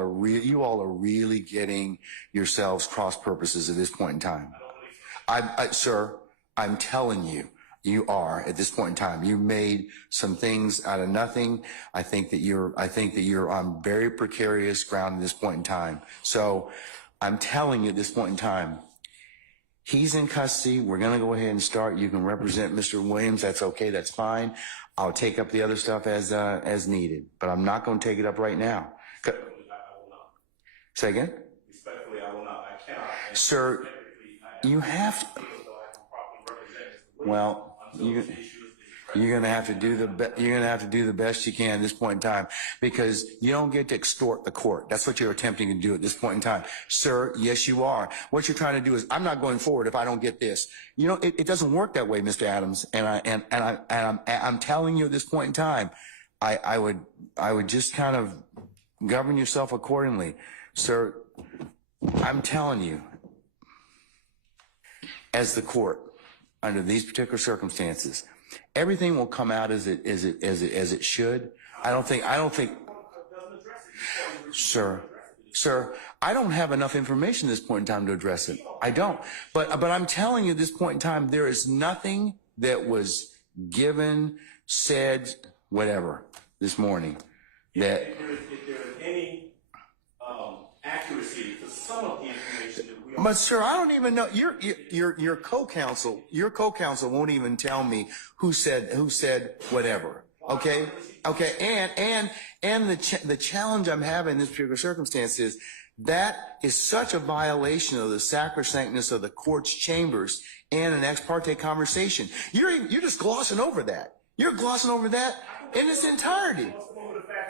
are really getting yourselves cross purposes at this point in time. I don't believe so. Sir, I'm telling you, you are at this point in time. You made some things out of nothing. I think that you're on very precarious ground at this point in time. So I'm telling you at this point in time, he's in custody. We're going to go ahead and start. You can represent Mr. Williams. That's okay. That's fine. I'll take up the other stuff as needed, but I'm not going to take it up right now. Respectfully, I will not. Say again? Respectfully, I will not. I cannot. Sir, you have to. Well, You're gonna have to do the best you can at this point in time, because you don't get to extort the court. That's what you're attempting to do at this point in time, sir. Yes, you are. What you're trying to do is, I'm not going forward if I don't get this. You know, it doesn't work that way, Mr. Adams. And I'm telling you at this point in time, I would just kind of govern yourself accordingly, sir. I'm telling you, as the court, under these particular circumstances, everything will come out as it should. I don't think, sir, I don't have enough information at this point in time to address it. I don't. But I'm telling you at this point in time, there is nothing that was given, said, whatever, this morning that. If there is any accuracy to some of the information that we are. But sir, I don't even know. Your co-counsel won't even tell me who said whatever. Okay. And the challenge I'm having in this particular circumstance is that is such a violation of the sacrosanctness of the court's chambers and an ex parte conversation. You're just glossing over that. You're glossing over that in its entirety.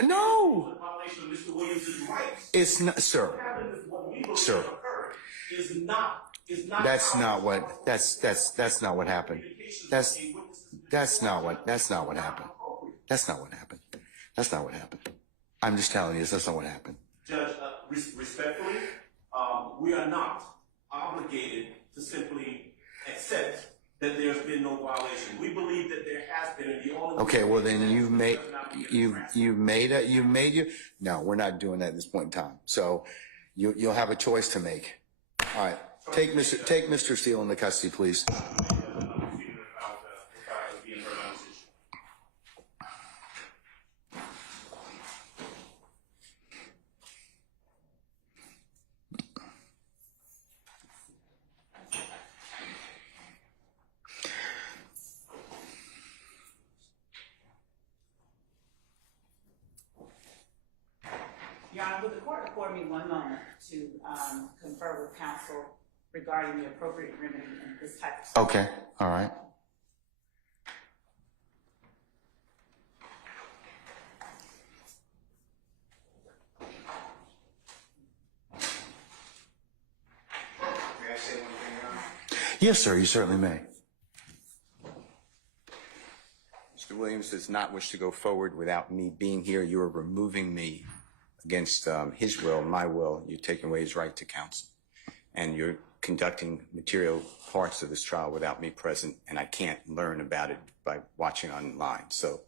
No. It's not, sir. Sir. That's not what happened. That's not what happened. That's not what happened. I'm just telling you, that's not what happened. Judge, respectfully, we are not obligated to simply accept that there's been no violation. We believe that there has been, and the only. Okay, well then no, we're not doing that at this point in time. So you'll have a choice to make. All right, take Mr. Steele into custody, please. Your Honor, would the court afford me one moment to confer with counsel regarding the appropriate remedy in this type of Okay, all right. May I say one thing, Your Honor? Yes, sir, you certainly may. Mr. Williams does not wish to go forward without me being here. You are removing me against his will, my will. You're taking away his right to counsel. And you're conducting material parts of this trial without me present, and I can't learn about it by watching online. So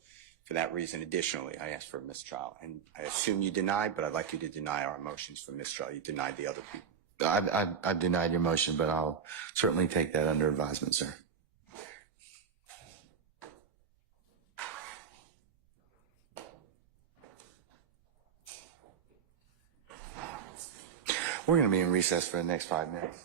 for that reason, additionally, I asked for a mistrial. And I assume you deny, but I'd like you to deny our motions for mistrial. You denied the other people. I've denied your motion, but I'll certainly take that under advisement, sir. We're going to be in recess for the next 5 minutes.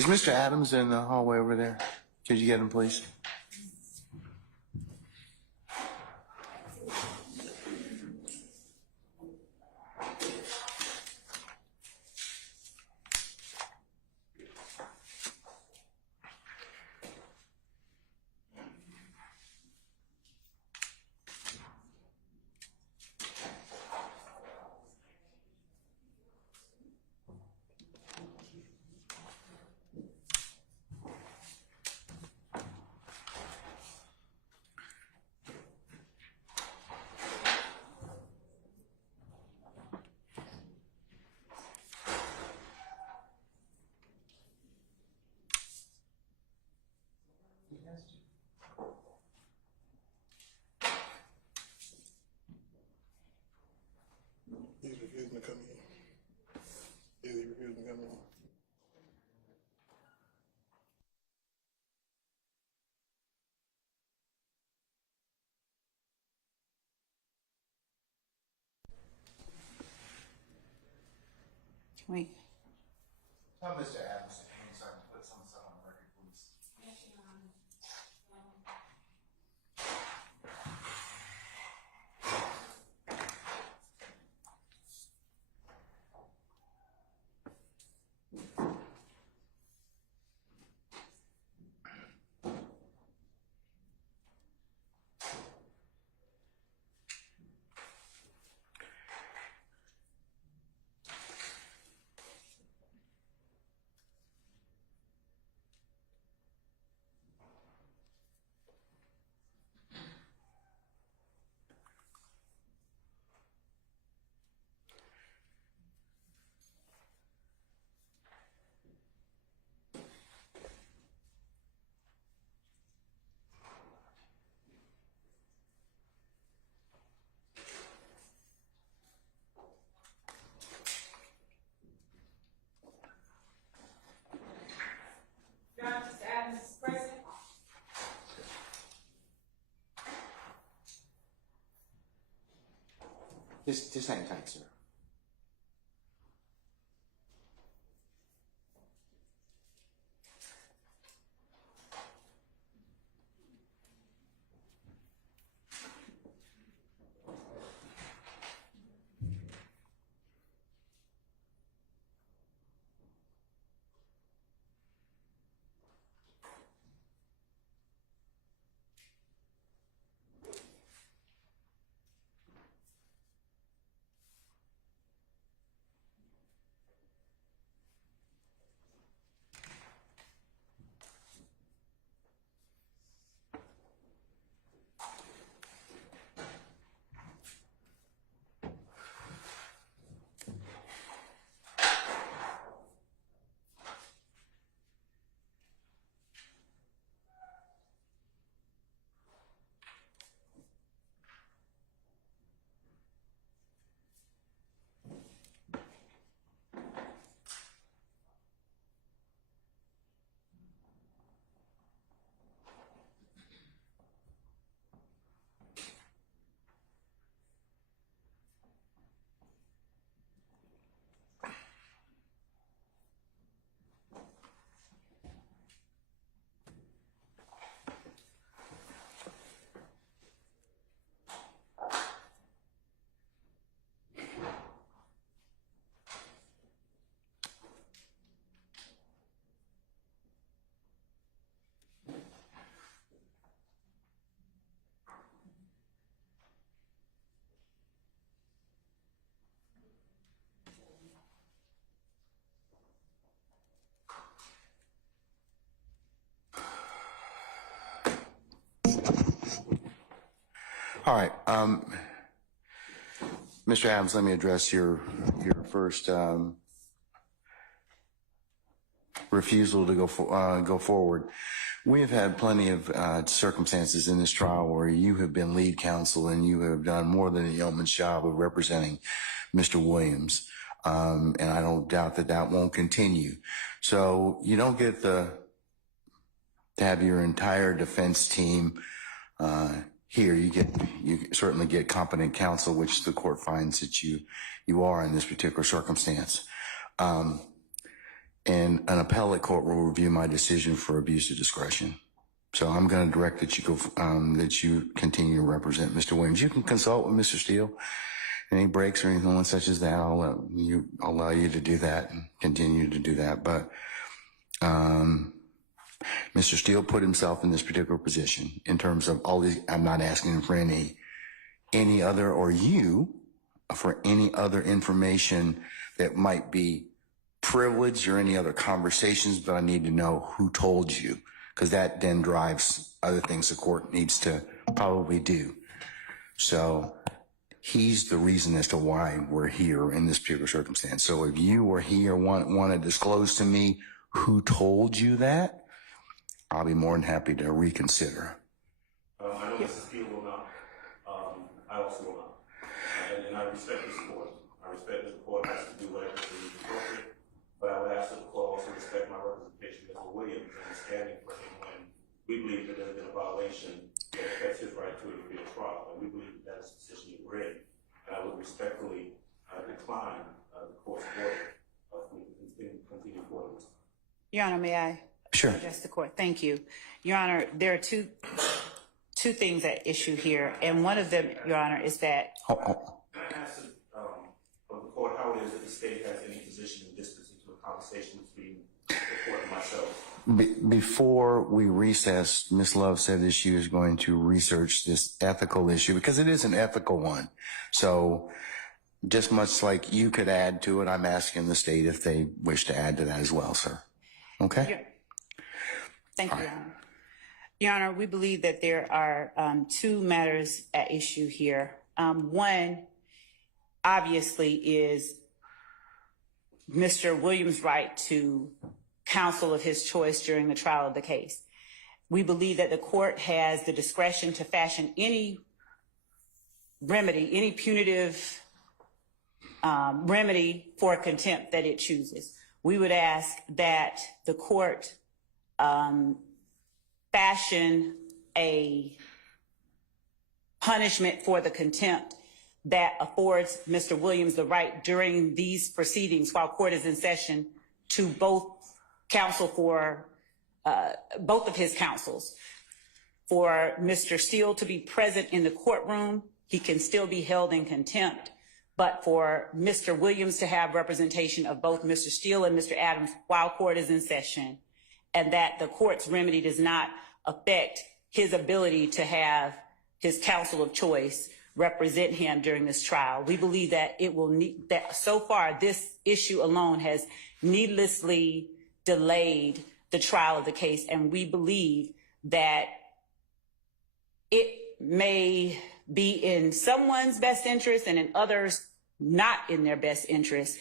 Is Mr. Adams in the hallway over there? Could you get him, please? He's refusing to come in. Is he refusing to come in? Wait. Tell Mr. Adams to come in so I can put some stuff on the record, please. Your Honor, Mr. Adams is present. Just hang tight, sir. All right, Mr. Adams, let me address your first refusal to go forward. We have had plenty of circumstances in this trial where you have been lead counsel and you have done more than a yeoman's job of representing Mr. Williams, and I don't doubt that that won't continue. So you don't get to have your entire defense team here. You certainly get competent counsel, which the court finds that you are in this particular circumstance. and an appellate court will review my decision for abuse of discretion. So I'm going to direct that you go, that you continue to represent Mr. Williams. You can consult with Mr. Steele. Any breaks or anything such as that, I'll allow you to do that and continue to do that. But Mr. Steele put himself in this particular position in terms of all these. I'm not asking for any other, or you for any other information that might be privileged or any other conversations, but I need to know who told you, because that then drives other things the court needs to probably do. So he's the reason as to why we're here in this particular circumstance. So if you or he or want to disclose to me who told you that, I'll be more than happy to reconsider. I know Mrs. Steele will not. I also will not. And I respect this court. I respect that the court has to do whatever it is appropriate, but I would ask that the court also respect my representation of Mr. Williams and standing for him when we believe that there's been a violation that affects his right to a fair trial, and we believe that is the position that we're in. And I would respectfully decline the court's order for me to continue forward. Your Honor, may I Sure. address the court? Thank you. Your Honor, there are two things at issue here, and one of them, Your Honor, is that Can I ask of the court how it is that the state has any position in this particular conversation between the court and myself? Before we recessed, Ms. Love said that she was going to research this ethical issue, because it is an ethical one. So just much like you could add to it, I'm asking the state if they wish to add to that as well, sir. Okay? Thank you, Your Honor. Your Honor, we believe that there are two matters at issue here. One, obviously, is Mr. Williams' right to counsel of his choice during the trial of the case. We believe that the court has the discretion to fashion any remedy, any punitive remedy for contempt that it chooses. We would ask that the court fashion a punishment for the contempt that affords Mr. Williams the right during these proceedings while court is in session to both counsel for both of his counsels. For Mr. Steele to be present in the courtroom, he can still be held in contempt. But for Mr. Williams to have representation of both Mr. Steele and Mr. Adams while court is in session, and that the court's remedy does not affect his ability to have his counsel of choice represent him during this trial. We believe that it will need that. So far, this issue alone has needlessly delayed the trial of the case, and we believe that it may be in someone's best interest and in others not in their best interest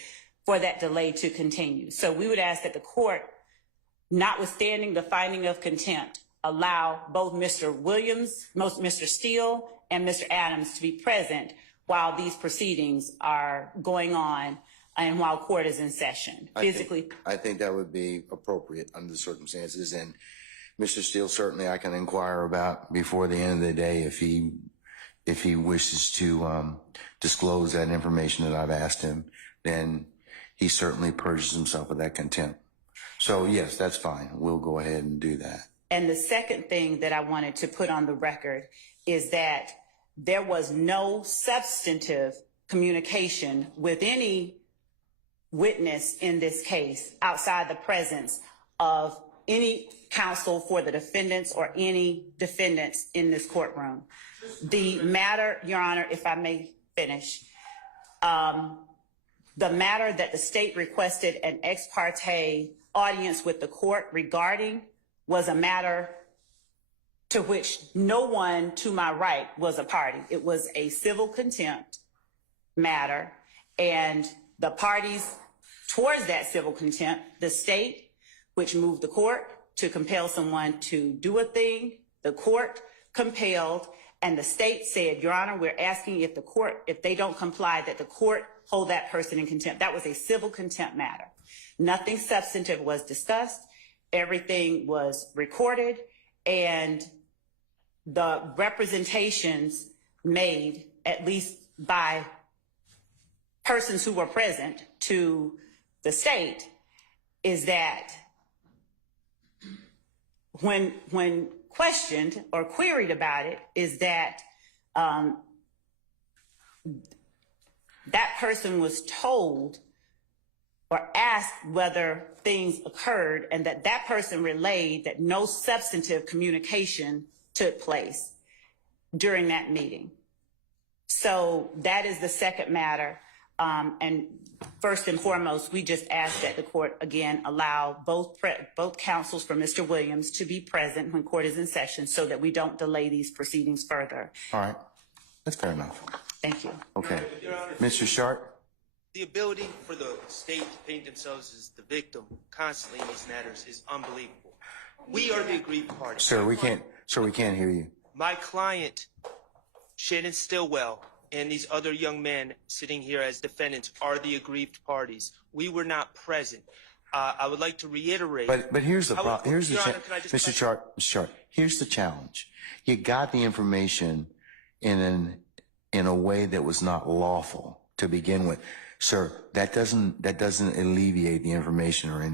for that delay to continue. So we would ask that the court, notwithstanding the finding of contempt, allow both Mr. Williams, Mr. Steele, and Mr. Adams to be present while these proceedings are going on and while court is in session. I think that would be appropriate under the circumstances. And Mr. Steele, certainly I can inquire about before the end of the day if he wishes to disclose that information that I've asked him, then he certainly purges himself of that contempt. So yes, that's fine. We'll go ahead and do that. And the second thing that I wanted to put on the record is that there was no substantive communication with any witness in this case outside the presence of any counsel for the defendants or any defendants in this courtroom. The matter, Your Honor, if I may finish, the matter that the state requested an ex parte audience with the court regarding was a matter to which no one to my right was a party. It was a civil contempt matter, and the parties towards that civil contempt, the state, which moved the court to compel someone to do a thing, the court compelled, and the state said, Your Honor, we're asking if the court, if they don't comply, that the court hold that person in contempt. That was a civil contempt matter. Nothing substantive was discussed. Everything was recorded, and the representations made, at least by persons who were present to the state, is that when questioned or queried about it, is that that person was told or asked whether things occurred, and that person relayed that no substantive communication took place during that meeting. So that is the second matter. And first and foremost, we just ask that the court, again, allow both counsels for Mr. Williams to be present when court is in session so that we don't delay these proceedings further. All right. That's fair enough. Thank you. Okay. Your Honor, Mr. Sharp? the ability for the state to paint themselves as the victim constantly in these matters is unbelievable. We are the aggrieved party. Sir, we can't hear you. My client, Shannon Stillwell, and these other young men sitting here as defendants are the aggrieved parties. We were not present. I would like to reiterate. But here's the problem. Here's the Your Honor, can I just Mr. Sharp. Here's the challenge. You got the information in a way that was not lawful to begin with, sir. That doesn't alleviate the information or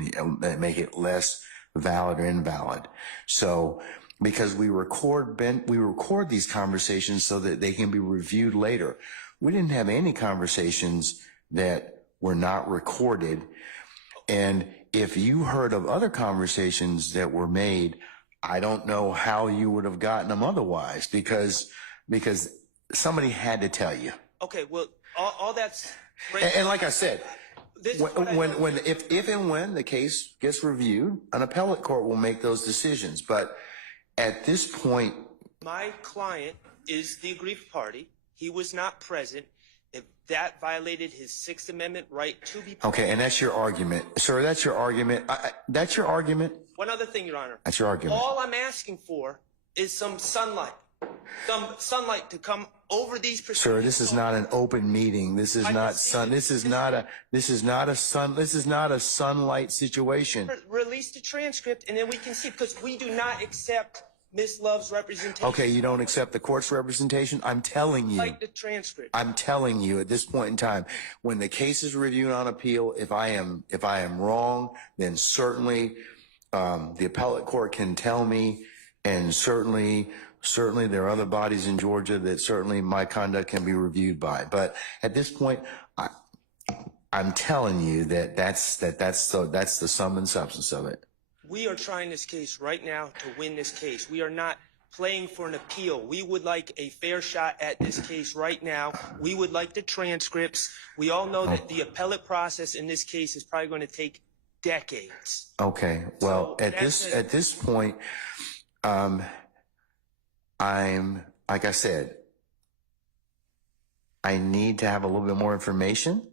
make it less valid or invalid. So, because we record these conversations so that they can be reviewed later. We didn't have any conversations that were not recorded. And if you heard of other conversations that were made, I don't know how you would have gotten them otherwise, because somebody had to tell you. Okay, well, all that's great. And like I said, if and when the case gets reviewed, an appellate court will make those decisions. But at this point, my client is the aggrieved party. He was not present. If that violated his Sixth Amendment right to be present. Okay, and that's your argument, sir. That's your argument. That's your argument. One other thing, Your Honor. That's your argument. All I'm asking for is some sunlight to come over these proceedings. Sir, this is not an open meeting. This is not a sunlight situation. Release the transcript and then we can see, because we do not accept Ms. Love's representation. Okay, you don't accept the court's representation? I'm telling you. Like the transcript. I'm telling you at this point in time, when the case is reviewed on appeal, if I am wrong, then certainly the appellate court can tell me, and certainly there are other bodies in Georgia that certainly my conduct can be reviewed by. But at this point, I'm telling you that's the sum and substance of it. We are trying this case right now to win this case. We are not playing for an appeal. We would like a fair shot at this case right now. We would like the transcripts. We all know that the appellate process in this case is probably going to take decades. Okay. Well, So at this point, I'm, like I said, I need to have a little bit more information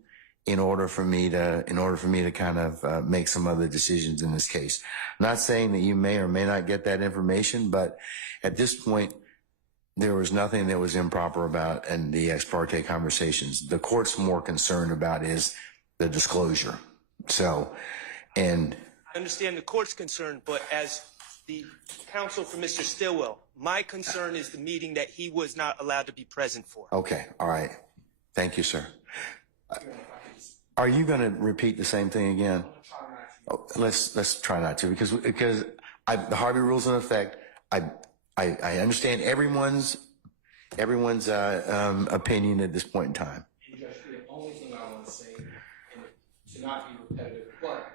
in order for me to kind of make some other decisions in this case. Not saying that you may or may not get that information, but at this point, there was nothing that was improper about in the ex parte conversations. The court's more concerned about is the disclosure. So, and I understand the court's concerned, but as the counsel for Mr. Stillwell, my concern is the meeting that he was not allowed to be present for. okay, all right. Thank you, sir. Are you going to repeat the same thing again? Oh, let's try not to, because the Harvey rule's in effect. I understand everyone's opinion at this point in time. And Judge, the only thing I want to say, and to not be repetitive, but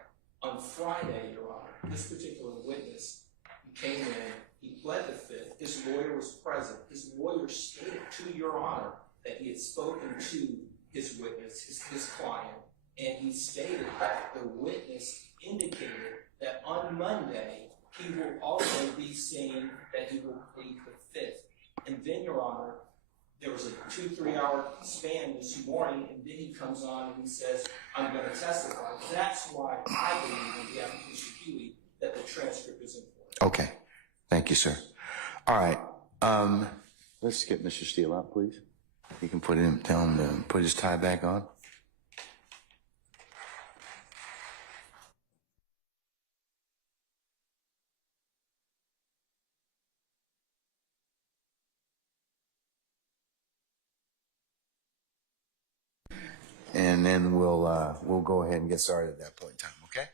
on Friday, Your Honor, this particular witness, he came in, he pled the fifth, his lawyer was present. His lawyer stated to Your Honor that he had spoken to his witness, his client, and he stated that the witness indicated that on Monday he will also be saying that he will plead the fifth. And then, Your Honor, there was a 2-3 hour span this morning, and then he comes on and he says, I'm going to testify. That's why I believe in the application Huey that the transcript is important. Okay. Thank you, sir. All right. Let's get Mr. Steele out, please. You can tell him to put his tie back on. And then we'll go ahead and get started at that point in time, okay?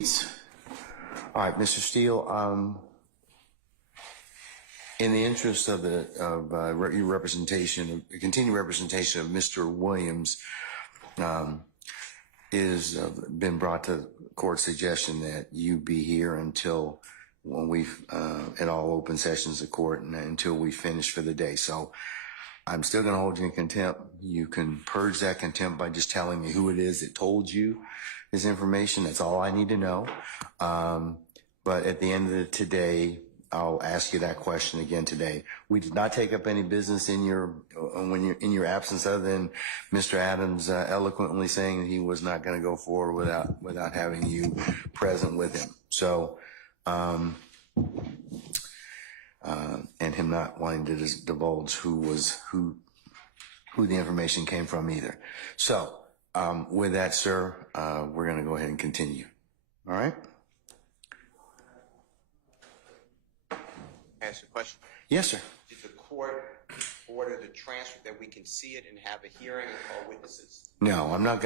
All right, Mr. Steele, in the interest of your representation, continued representation of Mr. Williams, is been brought to court suggestion that you be here until when we've at all open sessions of court and until we finish for the day. So I'm still going to hold you in contempt. You can purge that contempt by just telling me who it is that told you this information. That's all I need to know. But at the end of today, I'll ask you that question again today. We did not take up any business in your absence, other than Mr. Adams eloquently saying that he was not going to go forward without having you present with him. So, and him not wanting to divulge who the information came from either. So, with that, sir, we're going to go ahead and continue. All right. Ask a question. Yes, sir. Did the court order the transcript that we can see it and have a hearing and call witnesses? No, I'm not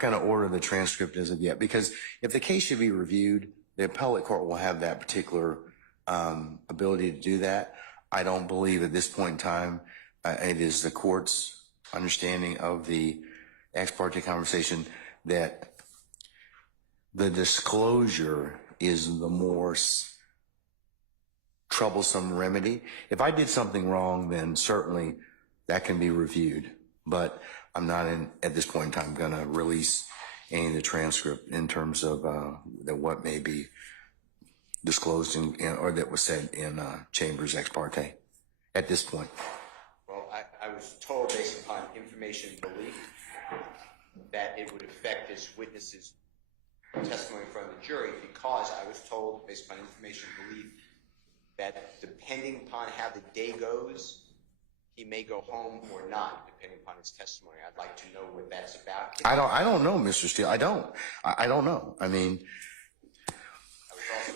gonna order the transcript as of yet, because if the case should be reviewed, the appellate court will have that particular ability to do that. I don't believe at this point in time it is the court's understanding of the ex parte conversation that the disclosure is the more troublesome remedy. If I did something wrong, then certainly that can be reviewed. But I'm not at this point in time going to release any of the transcript in terms of what may be disclosed or that was said in Chambers ex parte at this point. Well, I was told based upon information and belief that it would affect this witness's testimony in front of the jury, because I was told based upon information and belief that depending upon how the day goes, he may go home or not, depending upon his testimony. I'd like to know what that's about. I don't know, Mr. Steele. I don't know. I mean,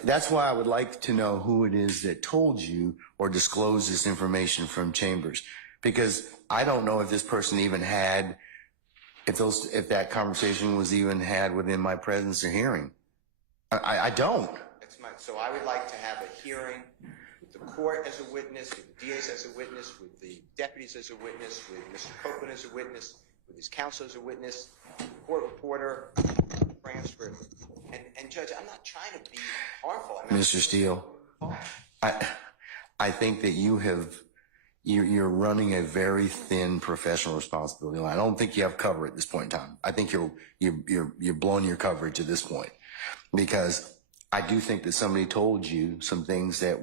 that's why I would like to know who it is that told you or disclosed this information from Chambers, because I don't know if this person even had, if that conversation was even had within my presence or hearing. I don't. So I would like to have a hearing with the court as a witness, with the DAs as a witness, with the deputies as a witness, with Mr. Copeland as a witness, with his counsel as a witness, court reporter, transcript. And Judge, I'm not trying to be harmful. Mr. Steele, I think that you're running a very thin professional responsibility line. I don't think you have cover at this point in time. I think you're blowing your coverage at this point, because I do think that somebody told you some things that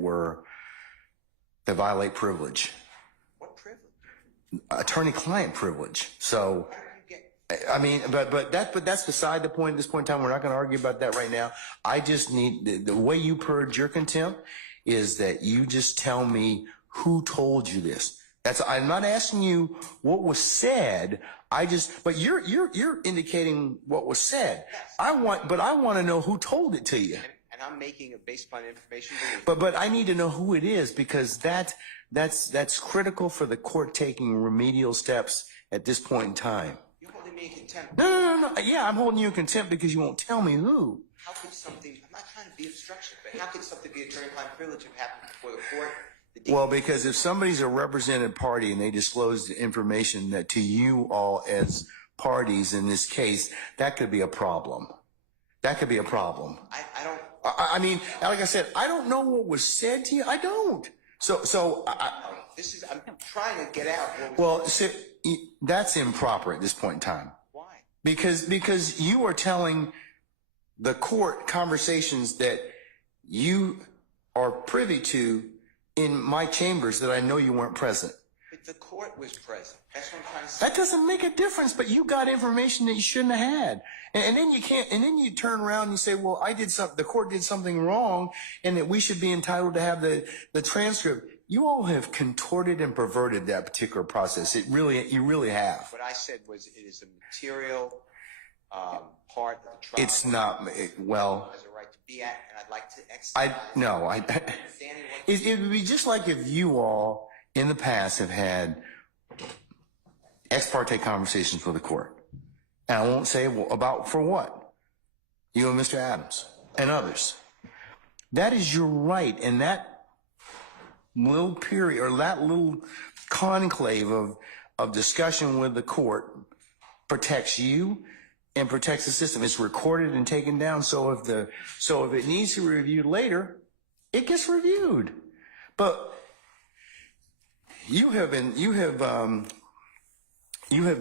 violate privilege. What privilege? Attorney-client privilege. So, I mean, but that's beside the point at this point in time. We're not going to argue about that right now. I just need, the way you purge your contempt is that you just tell me who told you this. I'm not asking you what was said. But you're indicating what was said. Yes. I want to know who told it to you. And I'm making it based upon information. But I need to know who it is, because that's critical for the court taking remedial steps at this point in time. You're holding me in contempt. No. Yeah, I'm holding you in contempt because you won't tell me who. How could something, I'm not trying to be obstruction, but how could something be attorney-client privilege if it happened before the court? Well, because if somebody's a represented party and they disclose the information that to you all as parties in this case, that could be a problem. That could be a problem. I don't. I mean, like I said, I don't know what was said to you. I don't. I'm trying to get out. Well, that's improper at this point in time. Why? Because you are telling the court conversations that you are privy to in my chambers that I know you weren't present. But the court was present. That's what I'm trying to say. That doesn't make a difference, but you got information that you shouldn't have had. And then you turn around and you say, well, the court did something wrong and that we should be entitled to have the transcript. You all have contorted and perverted that particular process. You really have. What I said was it is a material part of the trial. It's not, well. Has a right to be at, and I'd like to exercise. It would be just like if you all in the past have had ex parte conversations with the court. And I won't say about for what. You and Mr. Adams. and others. That is your right, and that little period or that little conclave of discussion with the court protects you and protects the system. It's recorded and taken down. So if it needs to be reviewed later, it gets reviewed. But you have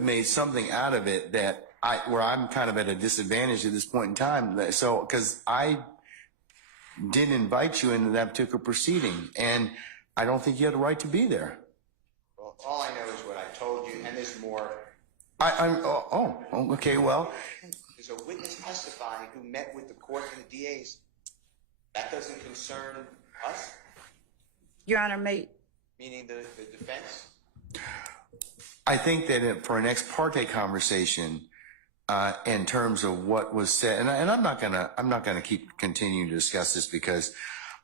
made something out of it that where I'm kind of at a disadvantage at this point in time. So, because I didn't invite you into that particular proceeding, and I don't think you had the right to be there. Well, all I know is what I told you, and there's more. Okay, well. There's a witness testifying who met with the court and the DAs. That doesn't concern us? Your Honor, Meaning the defense? I think that for an ex parte conversation, in terms of what was said, and I'm not gonna keep continuing to discuss this because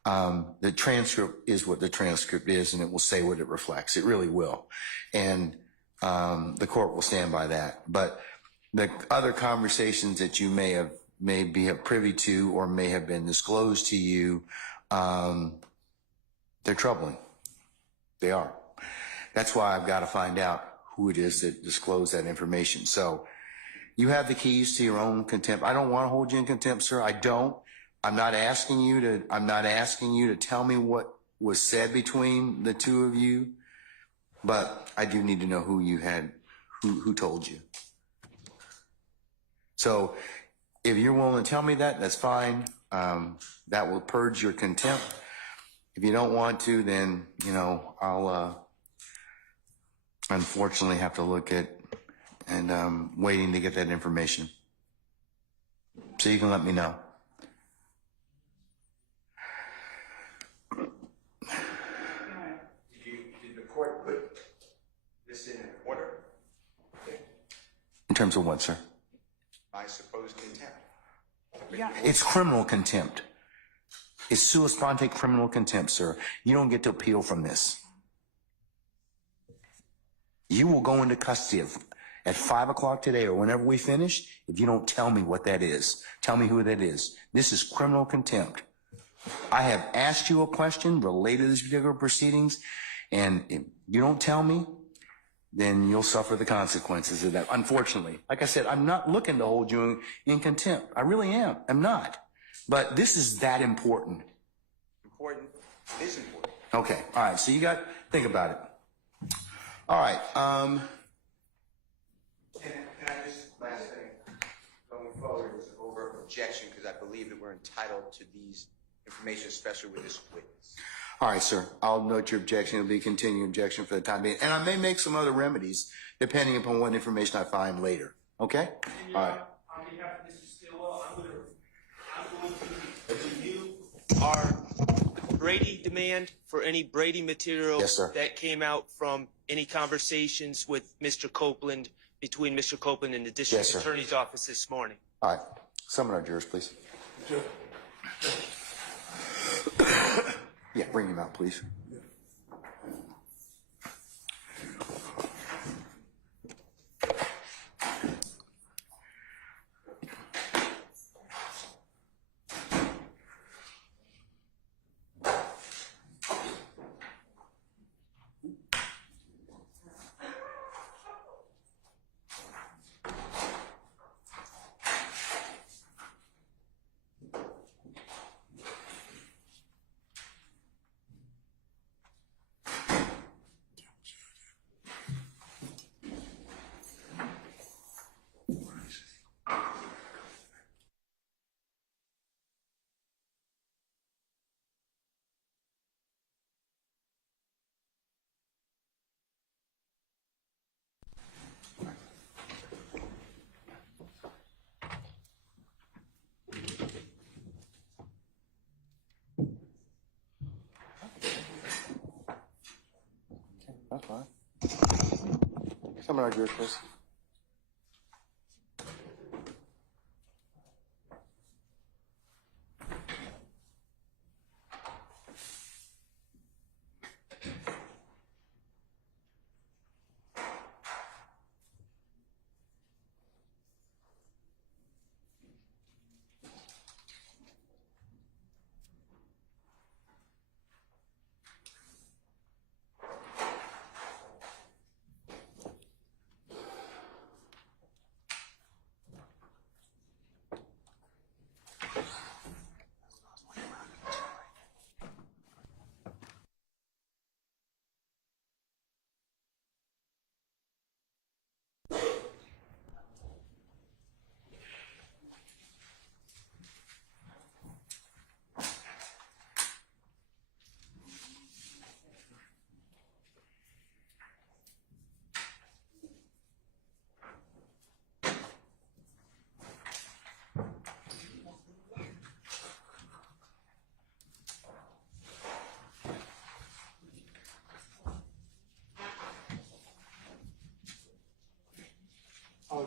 the transcript is what the transcript is, and it will say what it reflects. It really will, and the court will stand by that. But the other conversations that you may be privy to or may have been disclosed to you, they're troubling. They are. That's why I've got to find out who it is that disclosed that information. So you have the keys to your own contempt. I don't want to hold you in contempt, sir. I don't. I'm not asking you to tell me what was said between the two of you, but I do need to know who told you. So if you're willing to tell me that, that's fine. That will purge your contempt. If you don't want to, then, I'll unfortunately have to look at and waiting to get that information. So you can let me know. Did the court put this in order? In terms of what, sir? I suppose contempt. yeah. It's criminal contempt. It's sua sponte criminal contempt, sir. You don't get to appeal from this. You will go into custody at 5 o'clock today or whenever we finish if you don't tell me what that is. Tell me who that is. This is criminal contempt. I have asked you a question related to these particular proceedings, and if you don't tell me, then you'll suffer the consequences of that. Unfortunately, like I said, I'm not looking to hold you in contempt. I really am. I'm not. But this is that important. Important is important. Okay. All right. So you got to think about it. All right. Can I just, last thing, going forward, is over objection, because I believe that we're entitled to these information, especially with this witness. All right, sir. I'll note your objection. It'll be a continuing objection for the time being. And I may make some other remedies depending upon what information I find later. Okay? All right. On behalf of Mr. Stillwell, I'm going to review our Brady demand for any Brady material Yes, sir. that came out from any conversations with Mr. Copeland, between Mr. Copeland and the district Yes, sir. attorney's office this morning. All right. Summon our jurors, please. Yeah, bring him out, please. That's fine. Summon our jurors, please.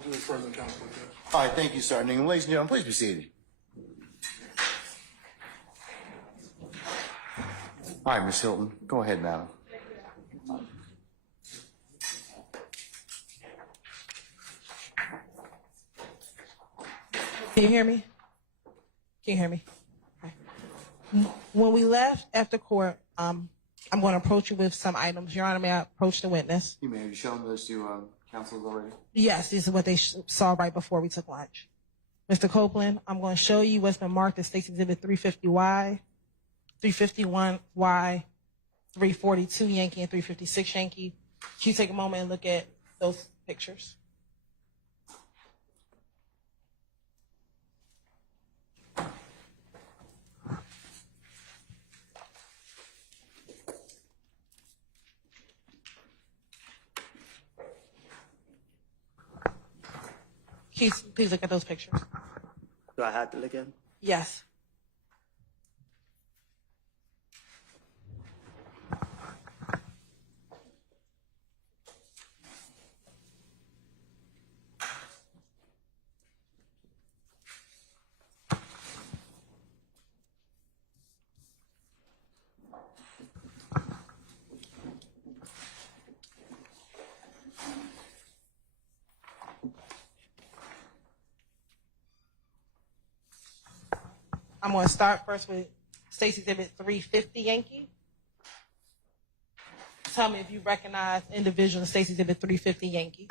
Mr. President, Council, Judge. All right, thank you, Sergeant Ingram. Ladies and gentlemen, please be seated. All right, Ms. Hilton, go ahead, madam. Can you hear me? Can you hear me? Okay. When we left after court, I'm going to approach you with some items. Your Honor, may I approach the witness? You may have shown those to counsels already. Yes, this is what they saw right before we took lunch. Mr. Copeland, I'm going to show you what's been marked as State's Exhibit 350Y, 351Y, 342 Yankee, and 356 Yankee. Can you take a moment and look at those pictures? Please look at those pictures. Do I have to look at them? Yes. I'm going to start first with State's Exhibit 350 Yankee. Tell me if you recognize individual in State's Exhibit 350 Yankee.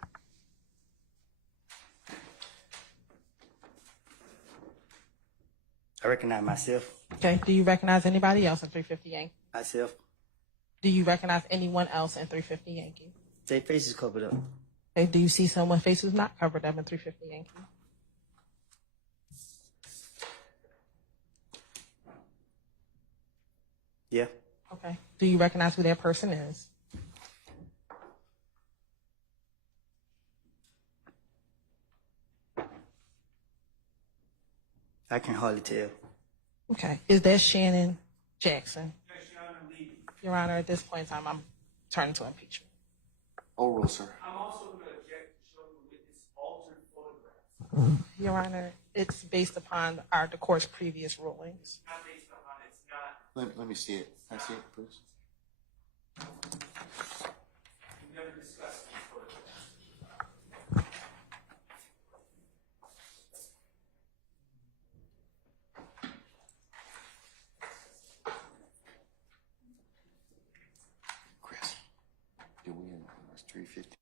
I recognize myself. Okay. Do you recognize anybody else in 350 Yankee? Myself. Do you recognize anyone else in 350 Yankee? Their faces covered up. Okay. Do you see someone's face who's not covered up in 350 Yankee? Yeah. Okay. Do you recognize who that person is? I can hardly tell. Okay. Is that Shannon Jackson? Your Honor, at this point in time, I'm turning to impeachment. Oral, sir. I'm also going to object to showing the witness altered photographs. Your Honor, it's based upon the court's previous rulings. Not based on it's not. Let me see it. Can I see it, please? We've never discussed these photographs. Chris, do we have 350?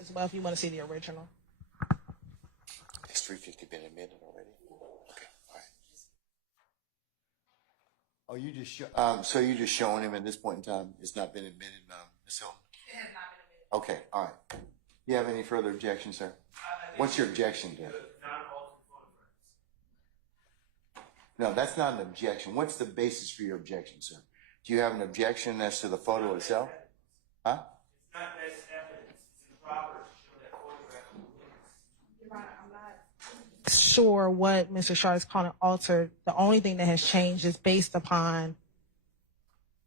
As well, if you want to see the original. Has 350 been admitted already? Okay, all right. Oh, you just so you're just showing him at this point in time? It's not been admitted, Ms. Hilton? It has not been admitted. Okay, all right. You have any further objections, sir? What's your objection to? No, that's not an objection. What's the basis for your objection, sir? Do you have an objection as to the photo itself? Huh? It's not best evidence. It's improper to show that photograph of the witness. Your Honor, I'm not sure what Mr. Shaw is calling altered. The only thing that has changed is based upon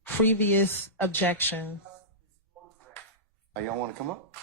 previous objections. Oh, y'all want to come up?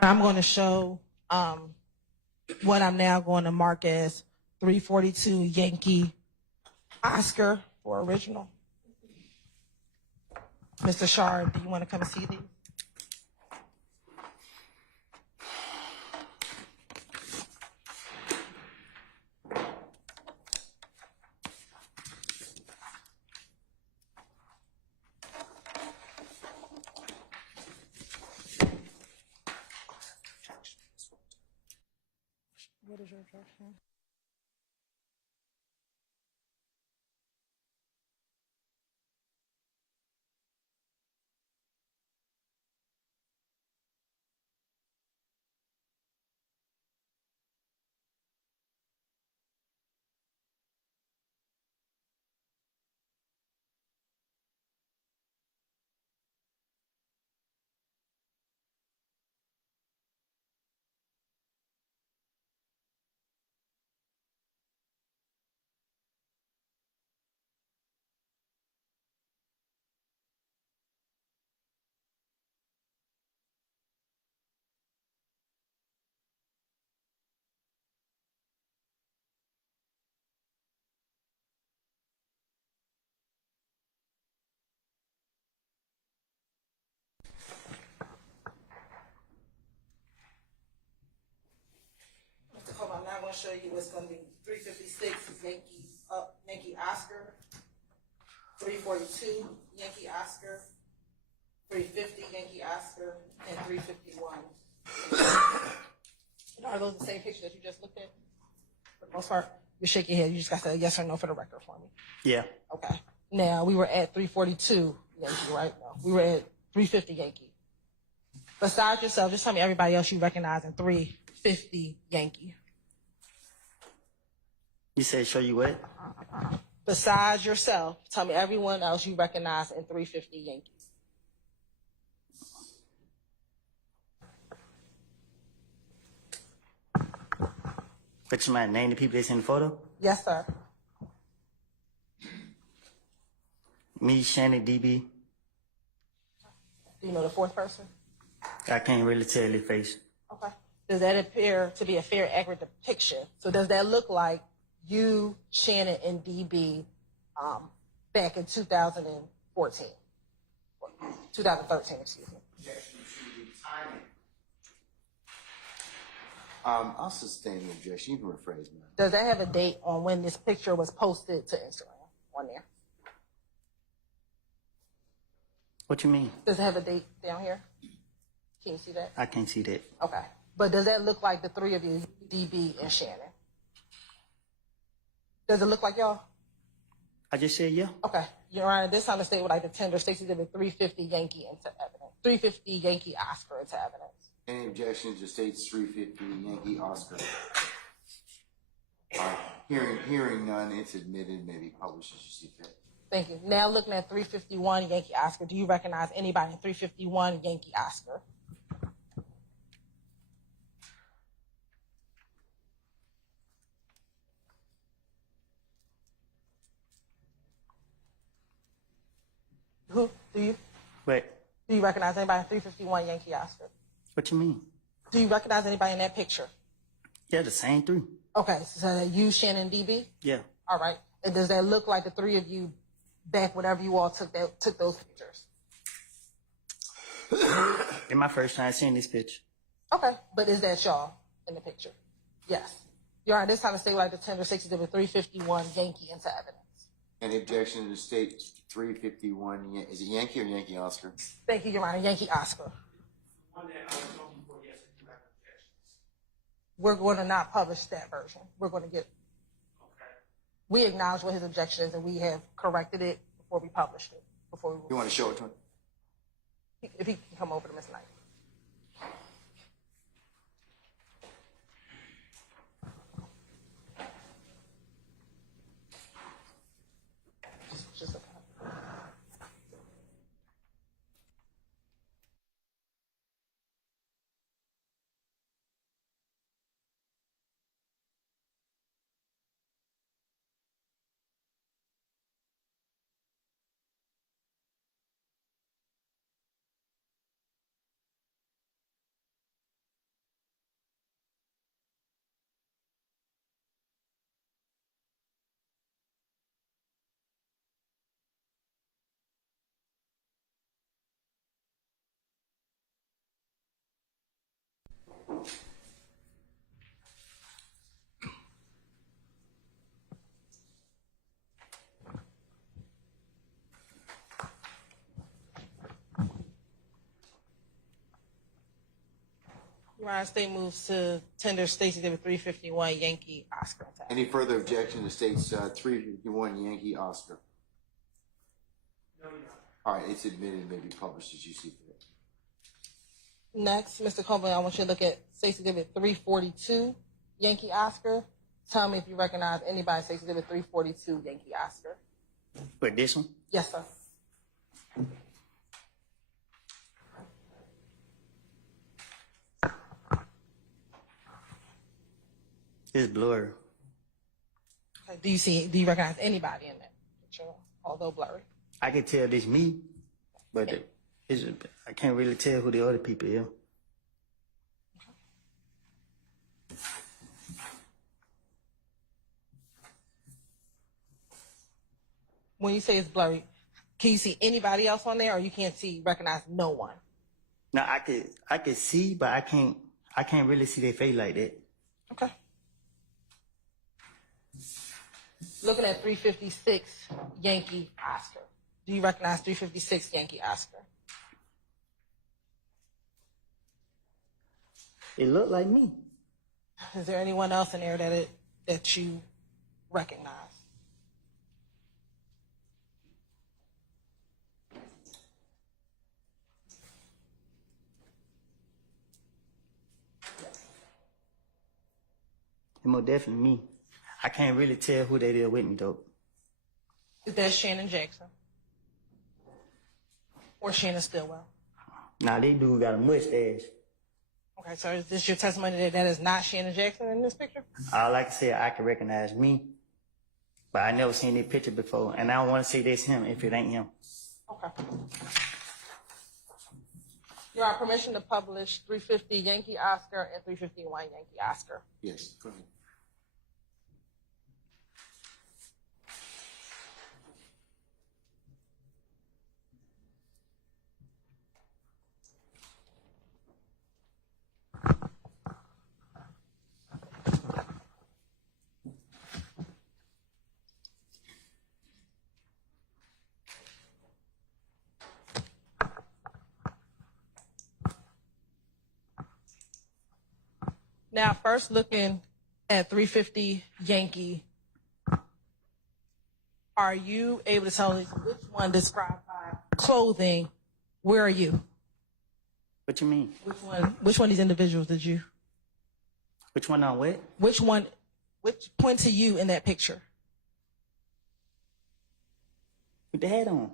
I'm going to show what I'm now going to mark as 342 Yankee Oscar for original. Mr. Shard, do you want to come and see these? What is your objection? Mr. Cole, I'm now going to show you what's going to be 356 Yankee Oscar, 342 Yankee Oscar, 350 Yankee Oscar, and 351. Are those the same pictures that you just looked at? For the most part, you shake your head. You just got to say yes or no for the record for me. Yeah. Okay. Now, we were at 342 Yankee, right? No, we were at 350 Yankee. Besides yourself, just tell me everybody else you recognize in 350 Yankee. You said show you what? Besides yourself, tell me everyone else you recognize in 350 Yankee. But you might name the people that's in the photo? Yes, sir. Me, Shannon, DB. Do you know the fourth person? I can't really tell your face. Okay. Does that appear to be a fair, accurate depiction? So does that look like you, Shannon, and DB back in 2014? 2013, excuse me. I'll sustain the objection. You can rephrase me. Does that have a date on when this picture was posted to Instagram on there? What you mean? Does it have a date down here? Can you see that? I can't see that. Okay. But does that look like the three of you, DB and Shannon? Does it look like y'all? I just said yeah. Okay. Your Honor, this time the state would like to tender Stacey Exhibit 350 Yankee into evidence. 350 Yankee Oscar into evidence. Any objections to states 350 Yankee Oscar? Hearing none, it's admitted, maybe published as you see fit. Thank you. Now looking at 351 Yankee Oscar, do you recognize anybody in 351 Yankee Oscar? Who? Do you? Wait, Do you recognize anybody in 351 Yankee Oscar? what you mean? Do you recognize anybody in that picture? Yeah, the same three. Okay, so that you, Shannon, DB? Yeah. All right. And does that look like the three of you back whenever you all took those pictures? It's my first time seeing this picture. Okay, but is that y'all in the picture? Yes. Your Honor, this time the state would like to tender 351 Yankee into evidence. Any objection to state 351? Is it Yankee or Yankee Oscar? Thank you, Your Honor. Yankee Oscar. One that I was talking for, yes, if you have objections. We're going to not publish that version. We're going to get. Okay. We acknowledge what his objection is, and we have corrected it before we published it. You want to show it to him? If he can come over to Ms. Knight. Just a Your Honor, state moves to tender State's Exhibit 351 Yankee Oscar attack. Any further objection to state's 351 Yankee Oscar? No, Your Honor. All right, it's admitted and may be published as you see fit. Next, Mr. Copeland, I want you to look at State's Exhibit 342 Yankee Oscar. Tell me if you recognize anybody in State's Exhibit 342 Yankee Oscar. But this one, Yes, sir. it's blurry. Okay. Do you recognize anybody in that picture, although blurry? I can tell this me, but I can't really tell who the other people is. When you say it's blurry, can you see anybody else on there, or you can't recognize no one? Now I could see, but I can't really see their face like that. Okay. Looking at 356 Yankee Oscar. Do you recognize 356 Yankee Oscar? It looked like me. Is there anyone else in there that you recognize? It's most definitely me. I can't really tell who they did with me though. Is that Shannon Jackson? Or Shannon Stillwell? Nah, they dude got a mustache. Okay, so is this your testimony that is not Shannon Jackson in this picture? All I can say, I can recognize me, but I never seen this picture before, and I don't want to say this him if it ain't him. Okay. You have permission to publish 350 Yankee Oscar and 351 Yankee Oscar. Yes, go ahead. Now, first looking at 350 Yankee, are you able to tell me which one described by clothing? Where are you? What you mean? Which one of these individuals did you? Which one on what? Which point to you in that picture? With the hat on.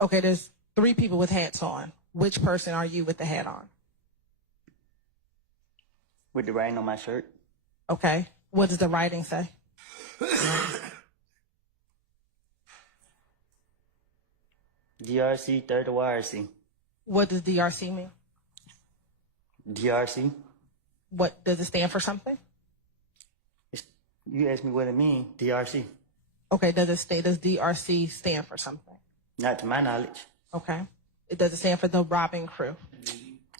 Okay, there's 3 people with hats on. Which person are you with the hat on? With the writing on my shirt. Okay. What does the writing say? DRC, third to YRC. What does DRC mean? DRC. What does it stand for something? You asked me what it means. DRC. Okay, does DRC stand for something? Not to my knowledge. Okay. Does it stand for the robbing crew?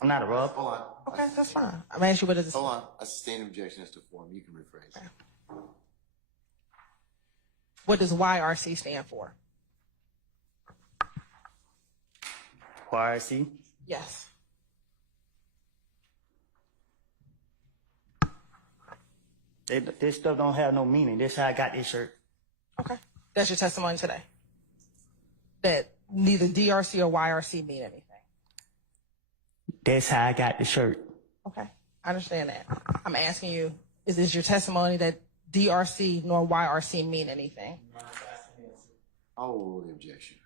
I'm not a rob. Hold on. Okay, that's fine. I'm asking you what does it Hold stand? on. I sustain objection as to form. You can rephrase. Okay. What does YRC stand for? YRC. Yes. This stuff don't have no meaning. This how I got this shirt. Okay. That's your testimony today? That neither DRC or YRC mean anything? That's how I got the shirt. Okay. I understand that. I'm asking you, is this your testimony that DRC nor YRC mean anything? I'll rule the objection.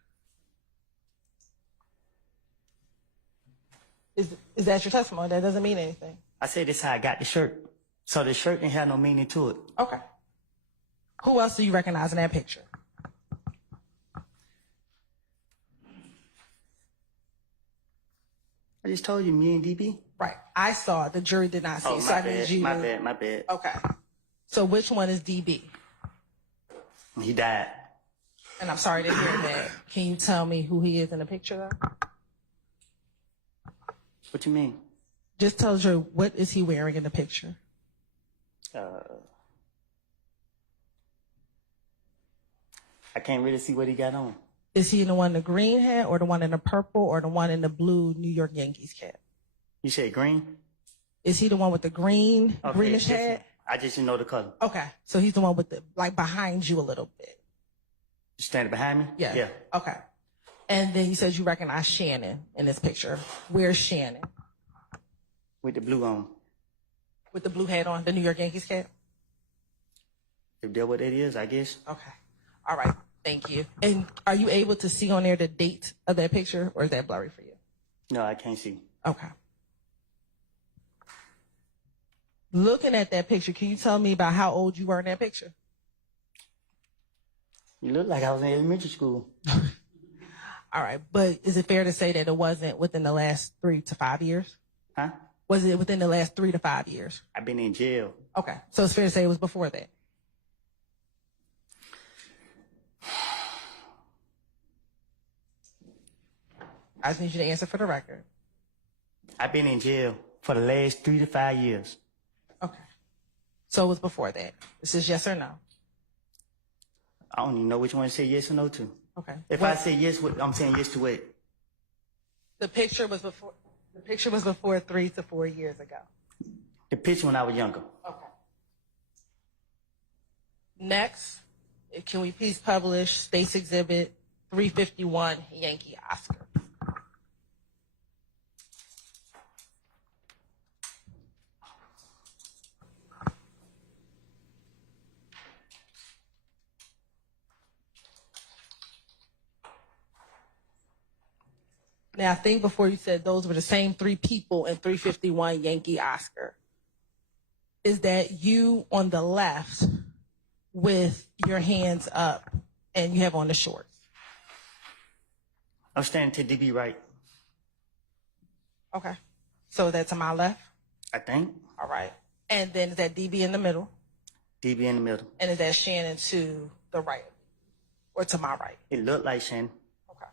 Is that your testimony? That doesn't mean anything. I said this how I got the shirt. So the shirt didn't have no meaning to it. Okay. Who else do you recognize in that picture? I just told you, me and DB. Right. I saw it. The jury did not see Oh, it. So I need you to- my bad. Okay. So which one is DB? He died. And I'm sorry to hear that. Can you tell me who he is in the picture, though? What you mean? Just tell her, what is he wearing in the picture? I can't really see what he got on. Is he the one in the green hat, or the one in the purple, or the one in the blue New York Yankees cap? You said green? Is he the one with the green, Okay, greenish yes, hat? I just didn't know the color. Okay, so he's the one with the, like, behind you a little bit. You standing behind me? Yeah. Yeah. Okay. And then you said you recognize Shannon in this picture. Where's Shannon? With the blue on. With the blue hat on, the New York Yankees cap? If that's what it is, I guess. Okay. All right. Thank you. And are you able to see on there the date of that picture, or is that blurry for you? No, I can't see. Okay. Looking at that picture, can you tell me about how old you were in that picture? You look like I was in elementary school. All right. But is it fair to say that it wasn't within the last 3 to 5 years? Huh? Was it within the last 3 to 5 years? I've been in jail. Okay. So it's fair to say it was before that. I just need you to answer for the record. I've been in jail for the last 3 to 5 years. Okay. So it was before that. This is yes or no. I don't even know which one to say yes or no to. Okay. If I say yes, I'm saying yes to it. The picture was before. The picture was before 3 to 4 years ago. The picture when I was younger. Okay. Next, can we please publish State's Exhibit 351 Yankee Oscar? Now, I think before you said those were the same 3 people in 351 Yankee Oscar. Is that you on the left with your hands up and you have on the shorts? I'm standing to DB right, Okay. So that's to my left? I think. All right. And then is that DB in the middle? DB in the middle. And is that Shannon to the right or to my right? It looked like Shannon. Okay.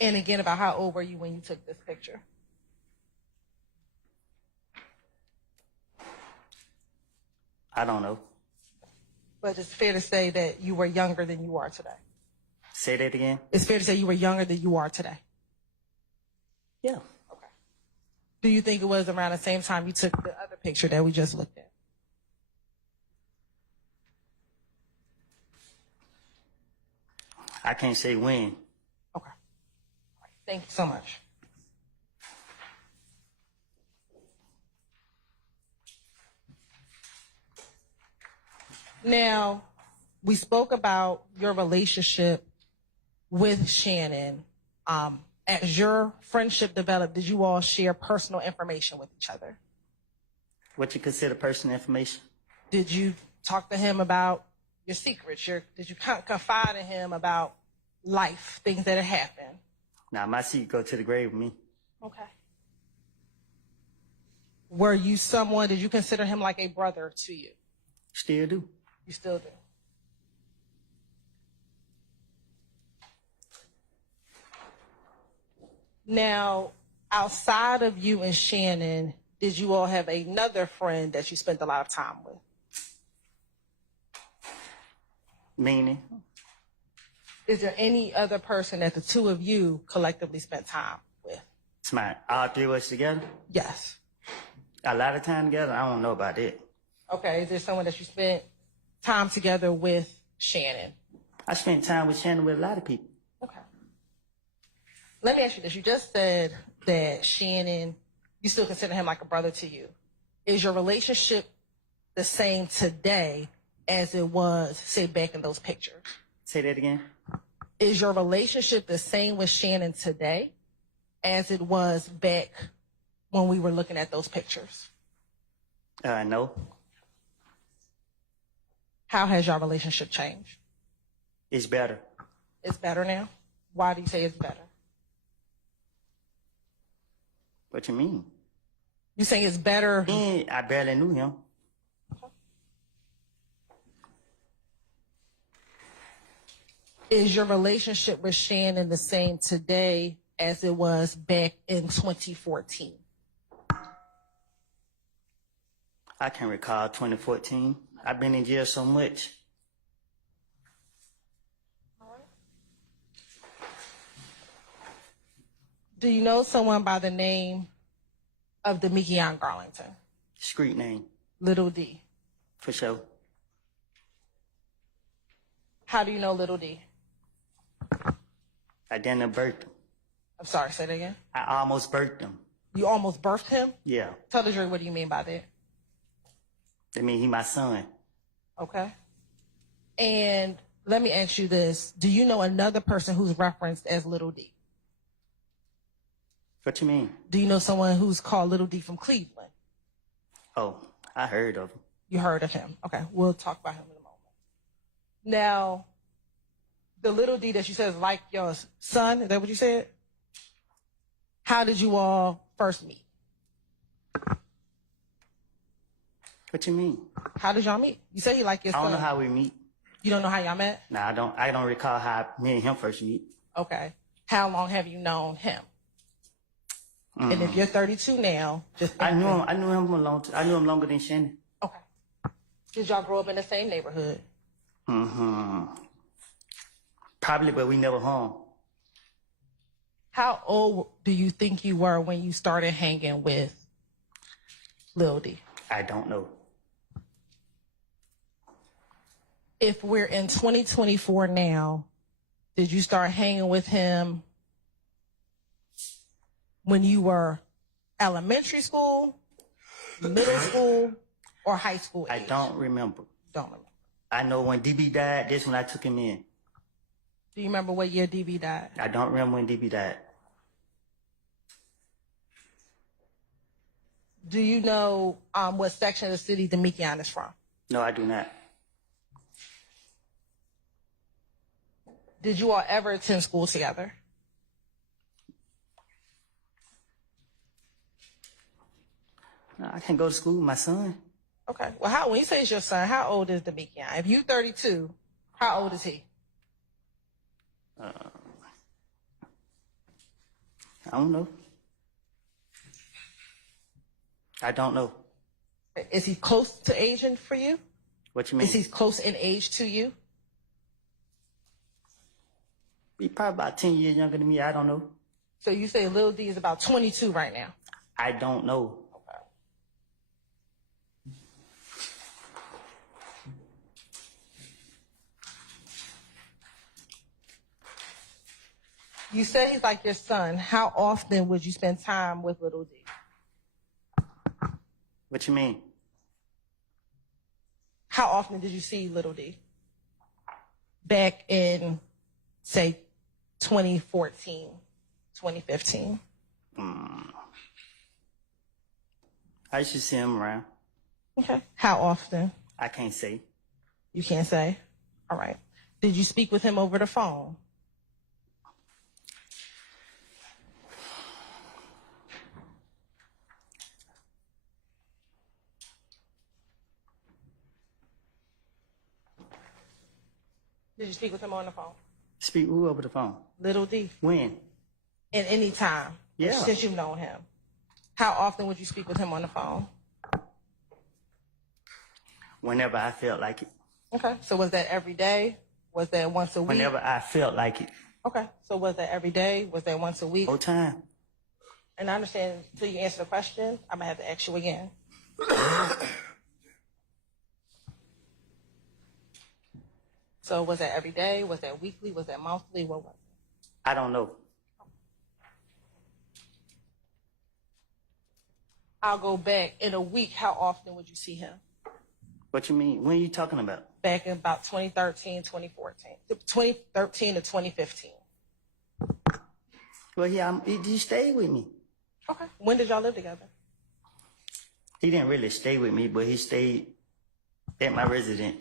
And again, about how old were you when you took this picture? I don't know. But it's fair to say that you were younger than you are today. Say that again? It's fair to say you were younger than you are today. Yeah. Okay. Do you think it was around the same time you took the other picture that we just looked at? I can't say when. Okay. All right. Thank you so much. Now, we spoke about your relationship with Shannon. As your friendship developed, did you all share personal information with each other? What you consider personal information? Did you talk to him about your secrets? Did you confide in him about life, things that had happened? Now, my seat go to the grave with me. Okay. Were you someone, did you consider him like a brother to you? Still do. You still do. Now, outside of you and Shannon, did you all have another friend that you spent a lot of time with? Meaning? Is there any other person that the two of you collectively spent time with? It's my all 3 of us together. Yes. A lot of time together. I don't know about it. Okay. Is there someone that you spent time together with Shannon? I spent time with Shannon with a lot of people. Okay. Let me ask you this. You just said that Shannon, you still consider him like a brother to you. Is your relationship the same today as it was, say, back in those pictures? Say that again. Is your relationship the same with Shannon today as it was back when we were looking at those pictures? No. How has your relationship changed? It's better. It's better now? Why do you say it's better? What you mean? You saying it's better? I barely knew him. Is your relationship with Shannon the same today as it was back in 2014? I can recall 2014. I've been in jail so much. Do you know someone by the name of Demekion Garlington? Street name, Little D. for sure. How do you know Little D? I didn't birth him. I'm sorry, say that again. I almost birthed him. You almost birthed him? Yeah. Tell the jury, what do you mean by that? I mean, he my son. Okay. And let me ask you this. Do you know another person who's referenced as Little D? What you mean? Do you know someone who's called Little D from Cleveland? Oh, I heard of him. You heard of him. Okay, we'll talk about him in a moment. Now, the Little D that you said is like your son, is that what you said? How did you all first meet? What you mean? How did y'all meet? You say you like your I son. don't know how we meet. You don't know how y'all met? Nah, I don't recall how me and him first meet. Okay. How long have you known him? And if you're 32 now, just I knew him a long time. I knew him longer than Shannon. okay. Did y'all grow up in the same neighborhood? Probably, but we never hung. How old do you think you were when you started hanging with Lil D? I don't know. If we're in 2024 now, did you start hanging with him when you were elementary school, middle school, or high school I age? don't remember. Don't remember. I know when DB died, that's when I took him in. Do you remember what year DB died? I don't remember when DB died. Do you know what section of the city Demekion is from? No, I do not. Did you all ever attend school together? No, I can't go to school with my son. Okay. Well, when you say it's your son, how old is Demekion? If you 32, how old is he? I don't know. I don't know. Is he close to aging for you? What you mean? Is he close in age to you? He probably about 10 years younger than me. I don't know. So you say Lil D is about 22 right now. I don't know. You said he's like your son. How often would you spend time with Little D? What you mean? How often did you see Little D? Back in, say, 2014, 2015. I used to see him around. Okay. How often? I can't say. You can't say? All right. Did you speak with him over the phone? Did you speak with him on the phone? Speak who over the phone? Little D. When? At any time. Yeah. Since you've known him. How often would you speak with him on the phone? Whenever I felt like it. Okay. So was that every day? Was that once a week? Whenever I felt like it. Okay. So was that every day? Was that once a week? Whole time. And I understand until you answer the question, I'm going to have to ask you again. So was that every day? Was that weekly? Was that monthly? What was it? I don't know. I'll go back. In a week, how often would you see him? What you mean? When are you talking about? Back in about 2013, 2014. 2013 to 2015. Well, yeah, he stayed with me. Okay. When did y'all live together? He didn't really stay with me, but he stayed at my residence.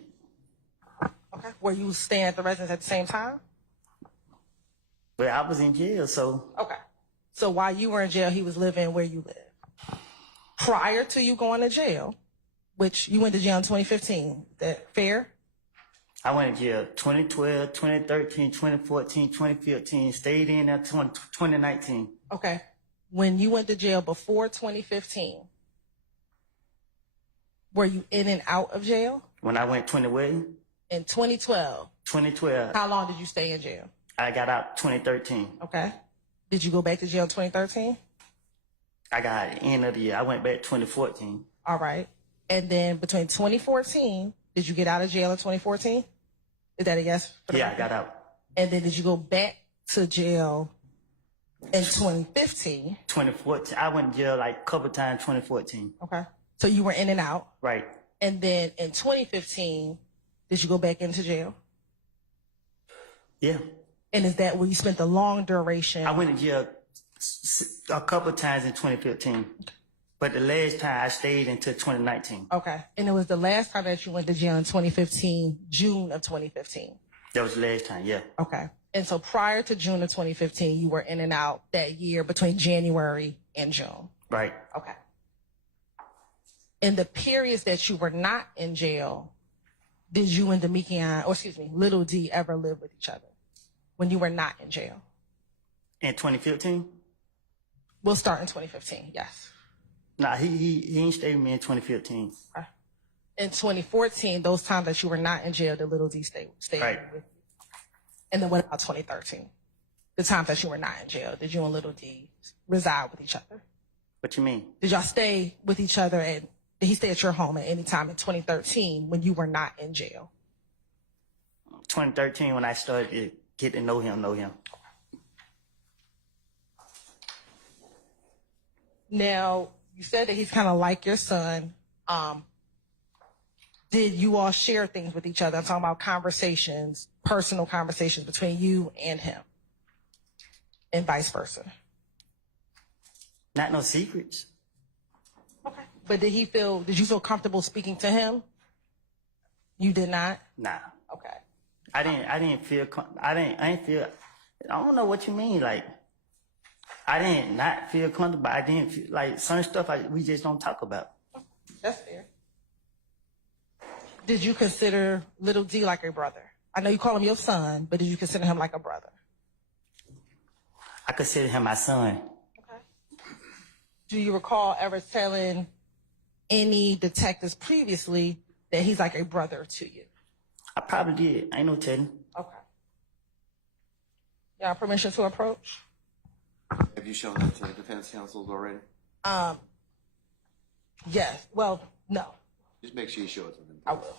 Okay. Were you staying at the residence at the same time? But I was in jail, so Okay. So while you were in jail, he was living where you live. Prior to you going to jail, which you went to jail in 2015, that fair? I went to jail 2012, 2013, 2014, 2015, stayed in there 2019. Okay. When you went to jail before 2015, Were you in and out of jail? When I went 20 what? In 2012. 2012. How long did you stay in jail? I got out 2013. Okay. Did you go back to jail in 2013? I got at the end of the year. I went back 2014. All right. And then between 2014, did you get out of jail in 2014? Is that a yes? Yeah, I got out. And then did you go back to jail in 2015? 2014. I went to jail like a couple times 2014. Okay. So you were in and out. Right. And then in 2015, did you go back into jail? Yeah. And is that where you spent the long duration? I went to jail a couple times in 2015. But the last time I stayed until 2019. Okay. And it was the last time that you went to jail in 2015, June of 2015. That was the last time, yeah. Okay. And so prior to June of 2015, you were in and out that year between January and June. Right. Okay. In the periods that you were not in jail, did you and Little D ever live with each other when you were not in jail? In 2015? We'll start in 2015, yes. Nah, he ain't stayed with me in 2015. Okay. In 2014, those times that you were not in jail, did Little D stay Right. with you? And then what about 2013? The times that you were not in jail, did you and Little D reside with each other? What you mean? Did y'all stay with each other and did he stay at your home at any time in 2013 when you were not in jail? 2013 when I started to get to know him. Now, you said that he's kind of like your son. Did you all share things with each other? I'm talking about conversations, personal conversations between you and him and vice versa. Not no secrets. Okay. But did you feel comfortable speaking to him? You did not? Nah. Okay. I didn't feel, I don't know what you mean. Like, I didn't not feel comfortable. I didn't feel like some stuff we just don't talk about. That's fair. Did you consider Little D like a brother? I know you call him your son, but did you consider him like a brother? I consider him my son. Okay. Do you recall ever telling any detectives previously that he's like a brother to you? I probably did. Ain't no telling. Okay. Y'all permission to approach? Have you shown that to the defense counsels already? Yes. Well, no. Just make sure you show it to them. I will.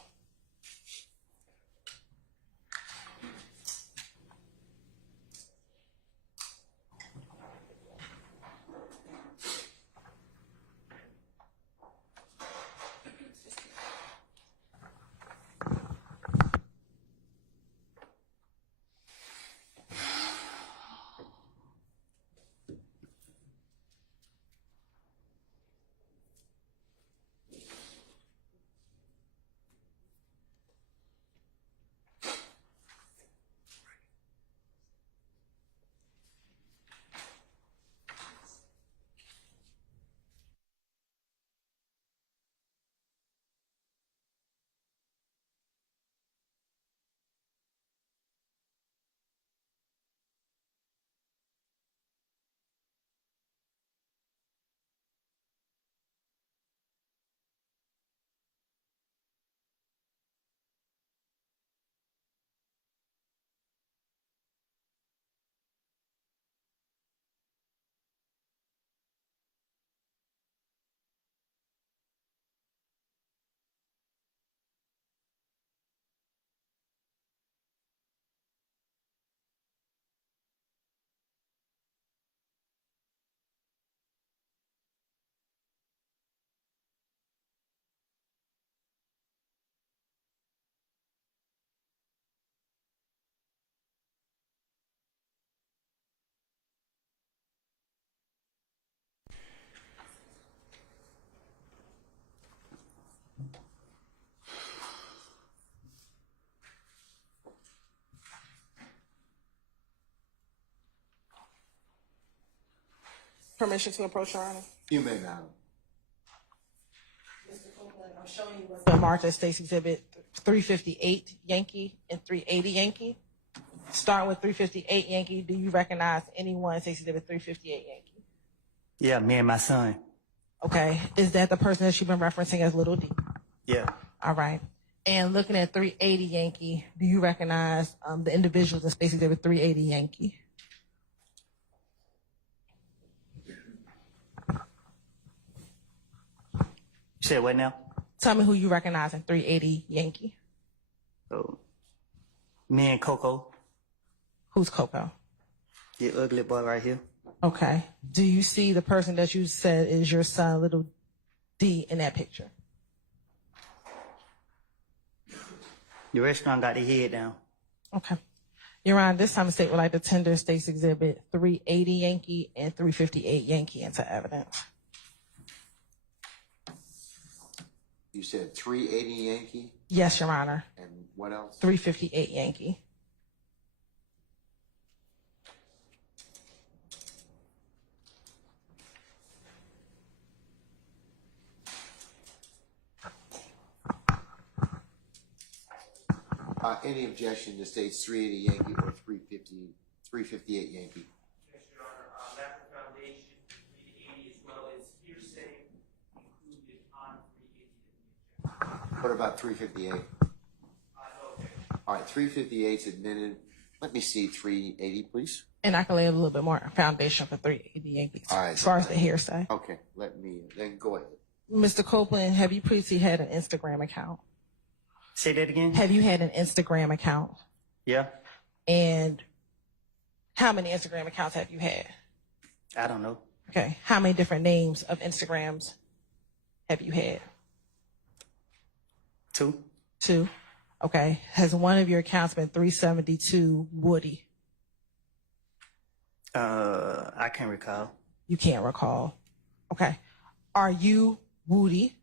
Permission to approach, Your Honor? You may, madam. I'm showing you what's marked as State's Exhibit 358 Yankee and 380 Yankee. Starting with 358 Yankee, do you recognize anyone in State's Exhibit 358 Yankee? Yeah, me and my son. Okay. Is that the person that you've been referencing as Little D? Yeah. All right. And looking at 380 Yankee, do you recognize the individuals in Space Exhibit 380 Yankee? You said what now? Tell me who you recognize in 380 Yankee. Oh, me and Coco, Who's Coco? the ugly boy right here. Okay. Do you see the person that you said is your son, little D, in that picture? The restaurant got their head down. Okay. Your Honor, this time the state would like to tender State's Exhibit 380 Yankee and 358 Yankee into evidence. You said 380 Yankee, Yes, Your Honor. and what else? 358 Yankee. Any objection to states 380 Yankee or 358 Yankee? Yes, Your Honor. Medical Foundation, 380, as well as hearsay included on 380. What about 358? Okay. All right, 358's admitted. Let me see 380, please. And I can lay a little bit more foundation for 380 Yankee All right. as far as the hearsay. Okay, then go ahead. Mr. Copeland, have you previously had an Instagram account? Say that again? Have you had an Instagram account? Yeah. And how many Instagram accounts have you had? I don't know. Okay. How many different names of Instagrams have you had? 2. 2. Okay. Has one of your accounts been 372 Woody? I can't recall. You can't recall. Okay. Are you Woody?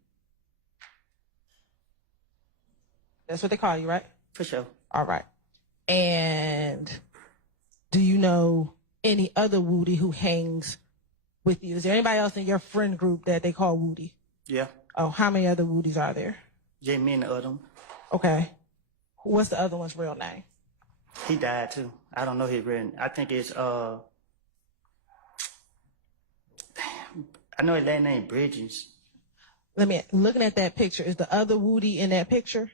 That's what they call you, right? For sure. All right. And do you know any other Woody who hangs with you? Is there anybody else in your friend group that they call Woody? Yeah. Oh, how many other Woodies are there? J. Me and the other one. Okay. What's the other one's real name? He died too. I don't know his real name. I think it's damn. I know his last name Bridges. Looking at that picture, is the other Woody in that picture?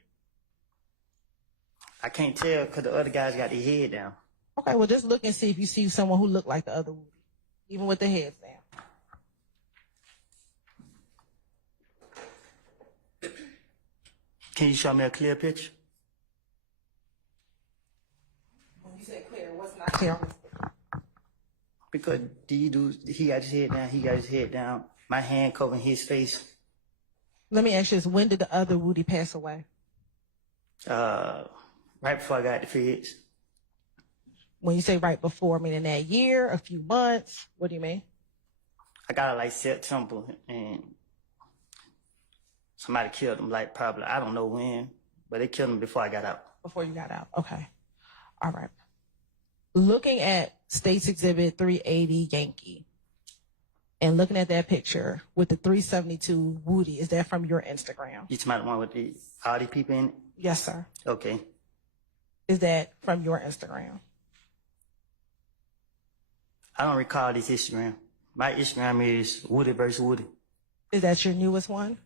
I can't tell because the other guys got their head down. Okay, well, just look and see if you see someone who looked like the other Woody, even with their heads down. Can you show me a clear picture? When you say clear, what's not clear? Because he got his head down, he got his head down. My hand covering his face. Let me ask you this. When did the other Woody pass away? Right before I got the feds. When you say right before, meaning that year, a few months? What do you mean? I got it like September, and somebody killed him, like probably, I don't know when, but they killed him before I got out. Before you got out. Okay. All right. Looking at State's Exhibit 380 Yankee and looking at that picture with the 372 Woody, is that from your Instagram? You talking about the one with all these people in it? Yes, sir. Okay. Is that from your Instagram? I don't recall this Instagram. My Instagram is Woody versus Woody. Is that your newest one?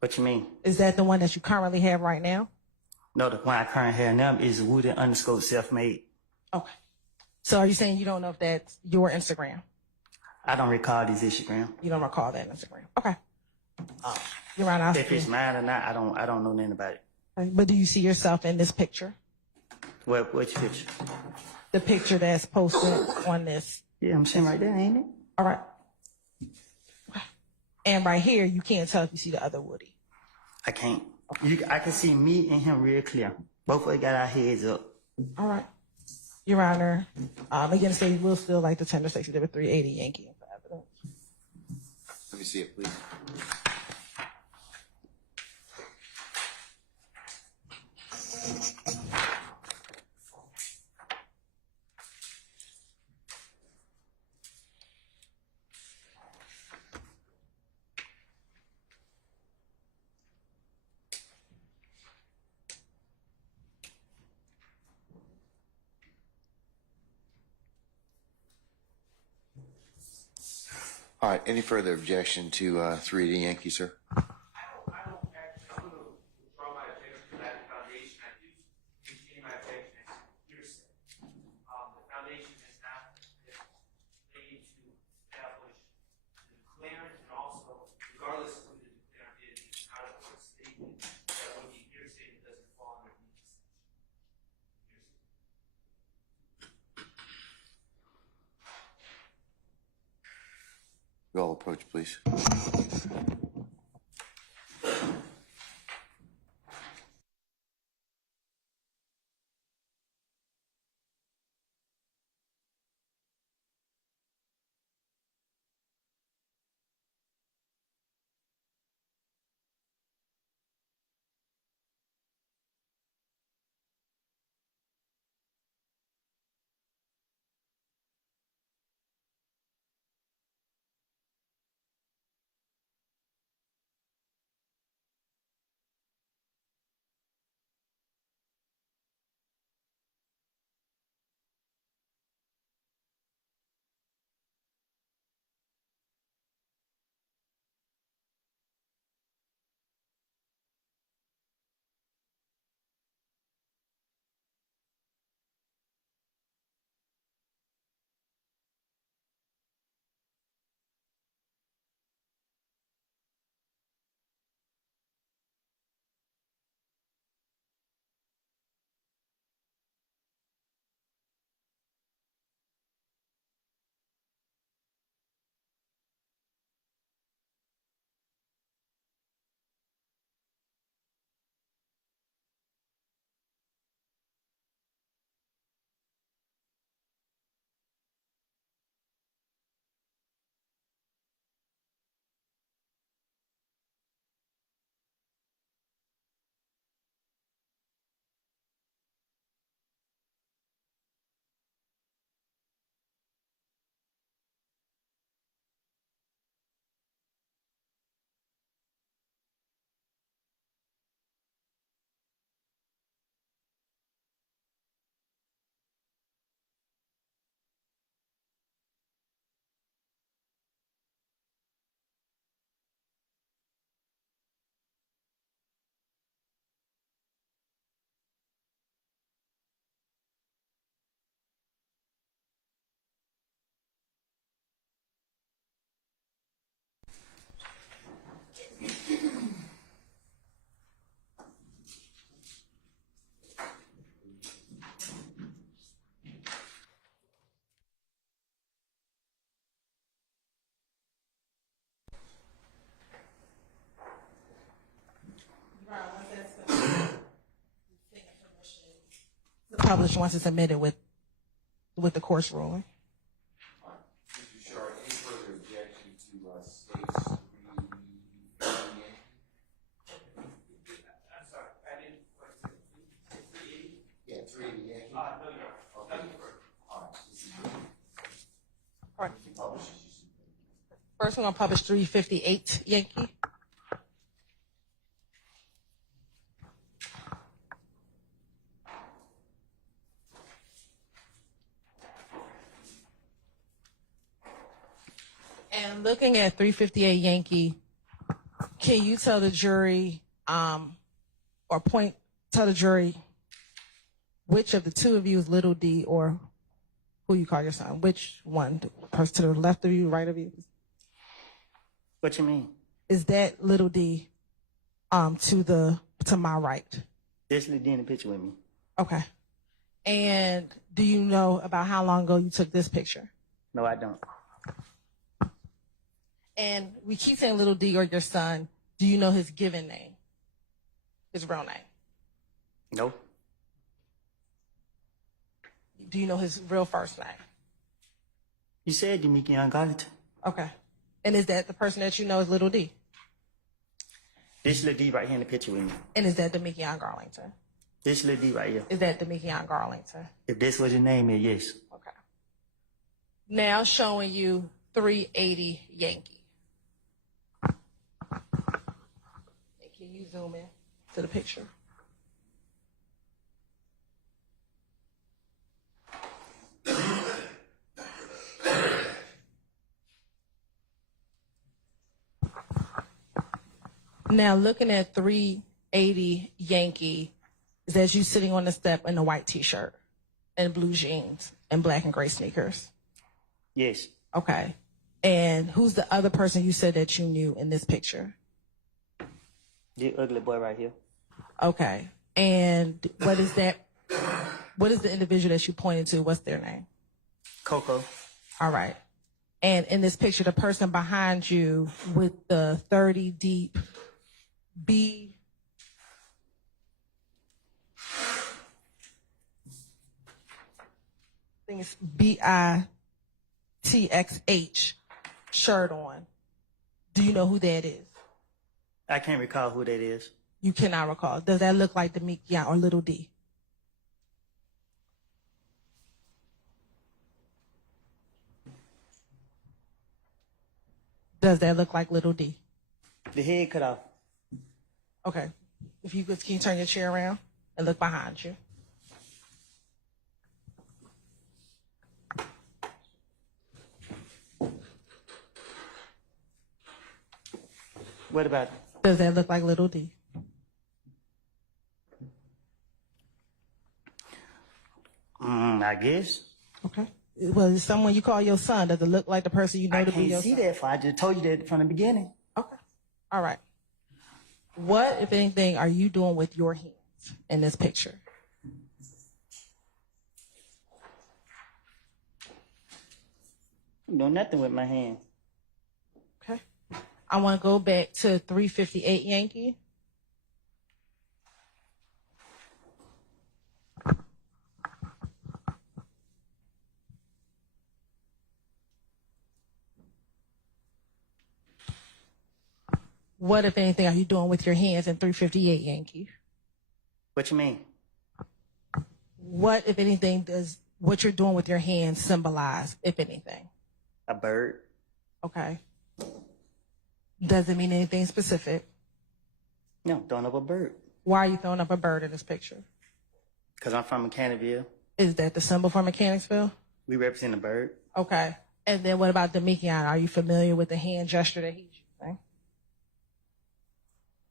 What you mean? Is that the one that you currently have right now? No, the one I currently have now is Woody_self-made. Okay. So are you saying you don't know if that's your Instagram? I don't recall this Instagram. You don't recall that Instagram? Okay. You're right. If it's mine or not, I don't know nothing about it. But do you see yourself in this picture? Which picture? The picture that's posted on this. Yeah, I'm sitting right there, ain't it? All right. And right here, you can't tell if you see the other Woody. I can't. I can see me and him real clear. Both of us got our heads up. All right. Your Honor, again, say we'll still like the tender State's Exhibit 380 Yankee for evidence. Let me see it, please. All right, any further objection to 380 Yankee, sir? You all approach, please. Published once it's submitted with the court's ruling. Mr. Sharp, any further objection to states 3? I'm sorry, I didn't quite say 380? Yeah, 3 Yankee. No, you're right. Okay. Nothing further. All right. This is All right. published. First, we're gonna publish 358 Yankee. And looking at 358 Yankee, can you tell the jury, or tell the jury which of the two of you is little D, or who you call your son? Which one? The person to the left of you, right of you? What you mean? Is that little D to my right? This little D in the picture with me. Okay. And do you know about how long ago you took this picture? No, I don't. And we keep saying little D or your son. Do you know his given name? His real name? No. Do you know his real first name? You said Demikian Garlington. Okay. And is that the person that you know is little D? This little D right here in the picture with me. And is that Demikian Garlington? This little D right here. Is that Demikian Garlington? If this was his name, yes. Okay. Now showing you 380 Yankee. And can you zoom in to the picture? Now looking at 380 Yankee, is as you sitting on the step in a white t-shirt and blue jeans and black and gray sneakers. Yes. Okay. And who's the other person you said that you knew in this picture? The ugly boy right here. Okay. And what is that? What is the individual that you pointed to? What's their name? Coco. All right. And in this picture, the person behind you with the 30 deep B, I think it's BITXH shirt on. Do you know who that is? I can't recall who that is. You cannot recall. Does that look like Demikian or Little D? Does that look like Little D? The head cut off. Okay. If you could, can you turn your chair around and look behind you? What about it? Does that look like Little D? I guess. Okay. Well, is someone you call your son? Does it look like the person you know I to be your can't see son? that. I just told you that from the beginning. Okay. All right. What, if anything, are you doing with your hands in this picture? No, nothing with my hand. Okay. I want to go back to 358 Yankee. What, if anything, are you doing with your hands in 358 Yankee? What you mean? What, if anything, does what you're doing with your hands symbolize, if anything? A bird. Okay. Does it mean anything specific? No, throwing up a bird. Why are you throwing up a bird in this picture? Because I'm from Mechanicsville. Is that the symbol for Mechanicsville? We represent a bird. Okay. And then what about Demikian? Are you familiar with the hand gesture that he's using?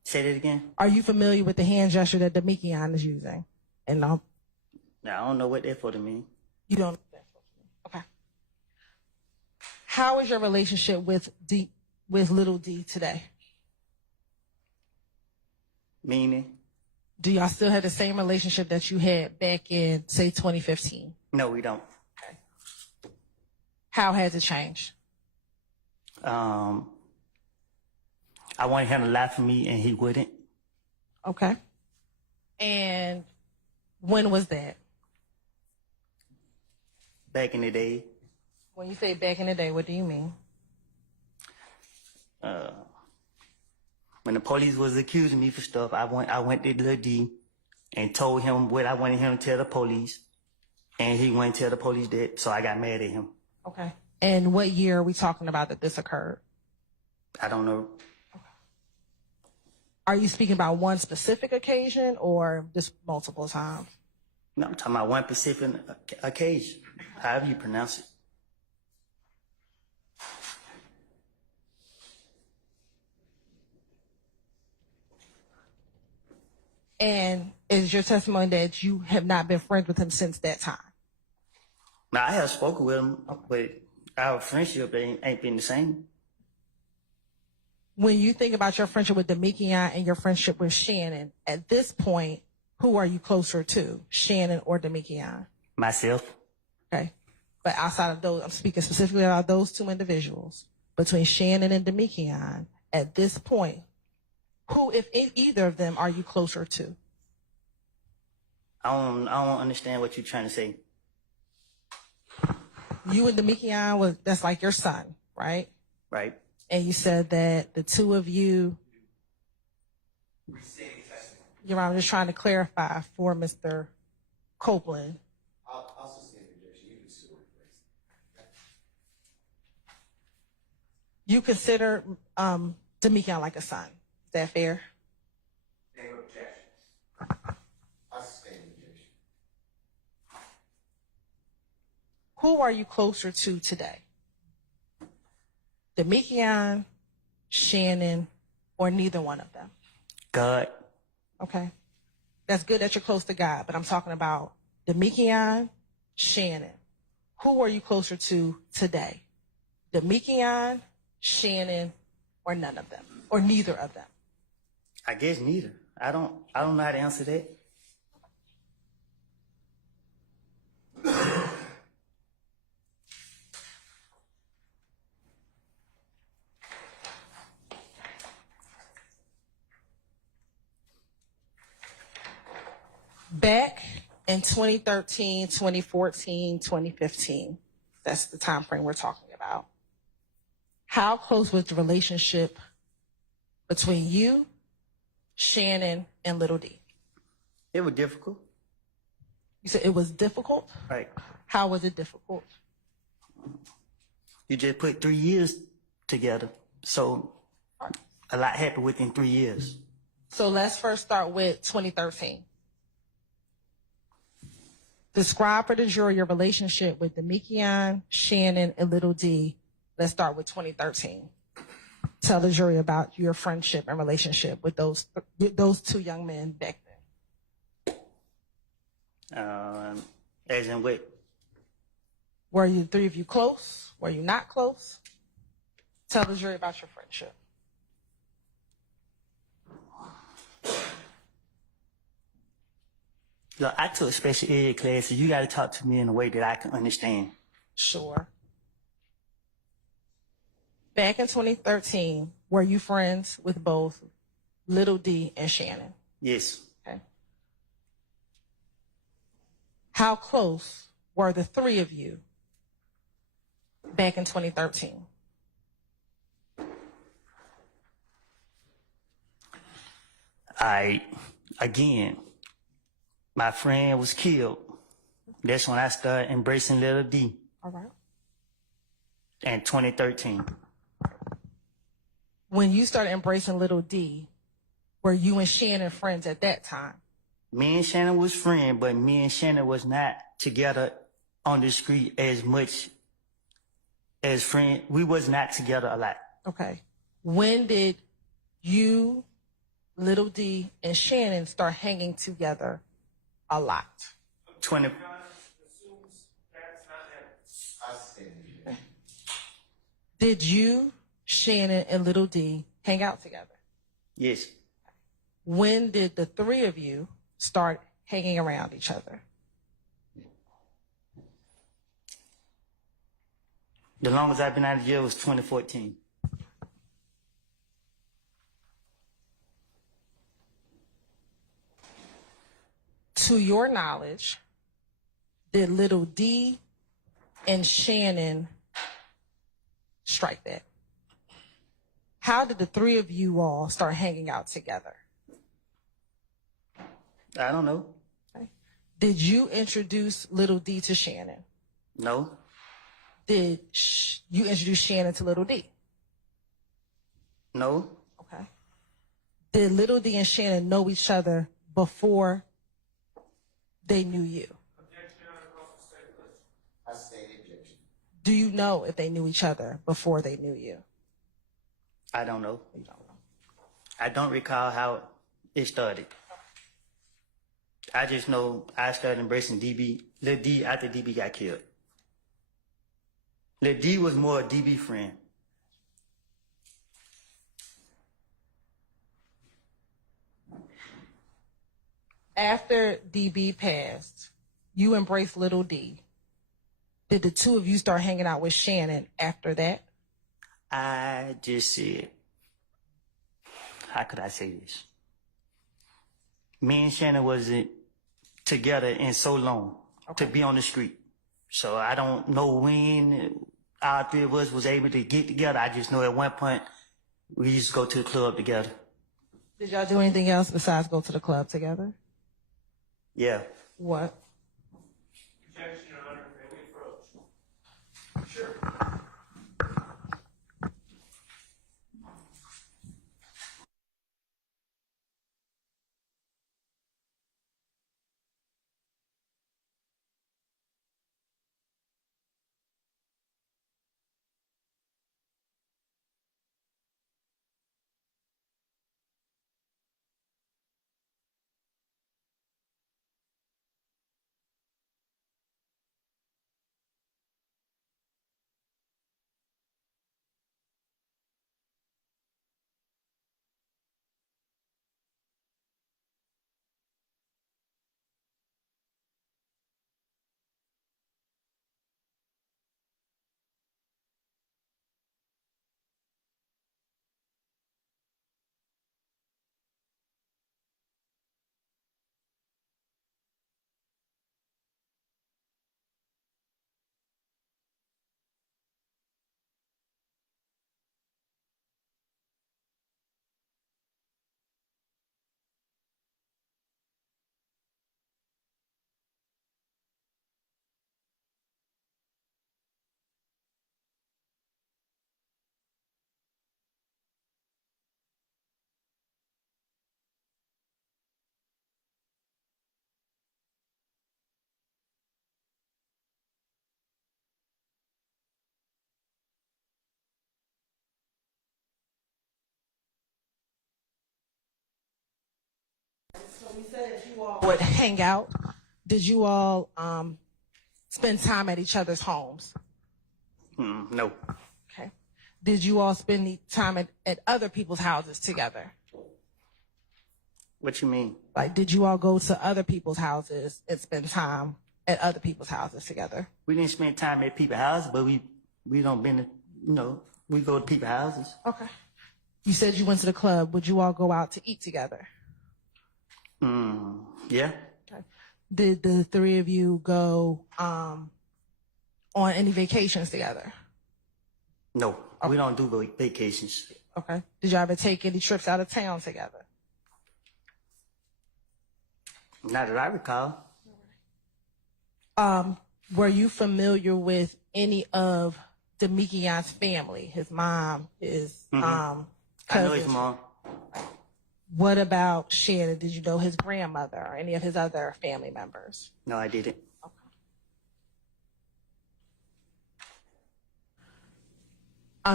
Say that again. Are you familiar with the hand gesture that Demikian is using? And Now, I don't know what that for to mean. you don't know that. Okay. How is your relationship with Little D today? Meaning? Do y'all still have the same relationship that you had back in, say, 2015? No, we don't. Okay. How has it changed? I wanted him to lie for me, and he wouldn't. Okay. And when was that? Back in the day. When you say back in the day, what do you mean? When the police was accusing me for stuff, I went to Lil D and told him what I wanted him to tell the police, and he wouldn't tell the police that, so I got mad at him. Okay. And what year are we talking about that this occurred? I don't know. Are you speaking about one specific occasion or just multiple times? No, I'm talking about one specific occasion, however you pronounce it. And is your testimony that you have not been friends with him since that time? Now, I have spoken with him, but our friendship ain't been the same. When you think about your friendship with Demikian and your friendship with Shannon, at this point, who are you closer to, Shannon or Demikian? Myself. Okay. But outside of those, I'm speaking specifically about those two individuals. Between Shannon and Demikian, at this point, who, if either of them, are you closer to? I don't understand what you're trying to say. You and Demikian, that's like your son, right? Right. And you said that the two of you, Your Honor, I'm just trying to clarify for Mr. Copeland. I'll sustain the objection. You can still rephrase. You consider Demikian like a son. Is that fair? Name objection. I'll sustain the objection. Who are you closer to today? Demikian, Shannon, or neither one of them? God. Okay. That's good that you're close to God, but I'm talking about Demikian, Shannon. Who are you closer to today? Demikian, Shannon, or none of them? Or neither of them? I guess neither. I don't know how to answer that. Back in 2013, 2014, 2015, that's the time frame we're talking about. How close was the relationship between you, Shannon, and Little D? It was difficult. You said it was difficult? Right. How was it difficult? You just put 3 years together. So a lot happened within 3 years. So let's first start with 2013. Describe for the jury your relationship with Demikian, Shannon, and Little D. Let's start with 2013. Tell the jury about your friendship and relationship with those two young men back then. As in what? Were you three of you close? Were you not close? Tell the jury about your friendship. Look, I took special ed classes. You got to talk to me in a way that I can understand. Sure. Back in 2013, were you friends with both Little D and Shannon? Yes. Okay. How close were the three of you back in 2013? Again, my friend was killed. That's when I started embracing Little D. All right. In 2013. When you started embracing Little D, were you and Shannon friends at that time? Me and Shannon was friends, but me and Shannon was not together on the street as much as friends. We was not together a lot. Okay. When did you, Little D, and Shannon start hanging together a lot? 20. Did you, Shannon, and Little D hang out together? Yes. When did the three of you start hanging around each other? The longest I've been out of jail was 2014. To your knowledge, did Little D and Shannon strike that? How did the three of you all start hanging out together? I don't know. Okay. Did you introduce Little D to Shannon? No. Did you introduce Shannon to Little D? No. Okay. Did Little D and Shannon know each other before they knew you? I sustain the objection. Do you know if they knew each other before they knew you? I don't know. You don't know. I don't recall how it started. I just know I started embracing DB, Lil D, after DB got killed. Lil D was more a DB friend. After DB passed, you embraced Little D. Did the two of you start hanging out with Shannon after that? I just said, how could I say this? Me and Shannon wasn't together in so long to be on the street. So I don't know when our three of us was able to get together. I just know at one point we used to go to the club together. Did y'all do anything else besides go to the club together? Yeah. What? Objection, Your Honor. May we approach? Sure. So we said that you all would hang out. Did you all spend time at each other's homes? No. Okay. Did you all spend the time at other people's houses together? What you mean? Like, did you all go to other people's houses and spend time at other people's houses together? We didn't spend time at people's houses, but we don't been, we go to people's houses. Okay. You said you went to the club. Would you all go out to eat together? Yeah. Okay. Did the three of you go on any vacations together? No, we don't do vacations. Okay. Did y'all ever take any trips out of town together? Not that I recall. Were you familiar with any of Demikion's family? His mom, his I know cousins? his mom. What about Shannon? Did you know his grandmother or any of his other family members? No, I didn't.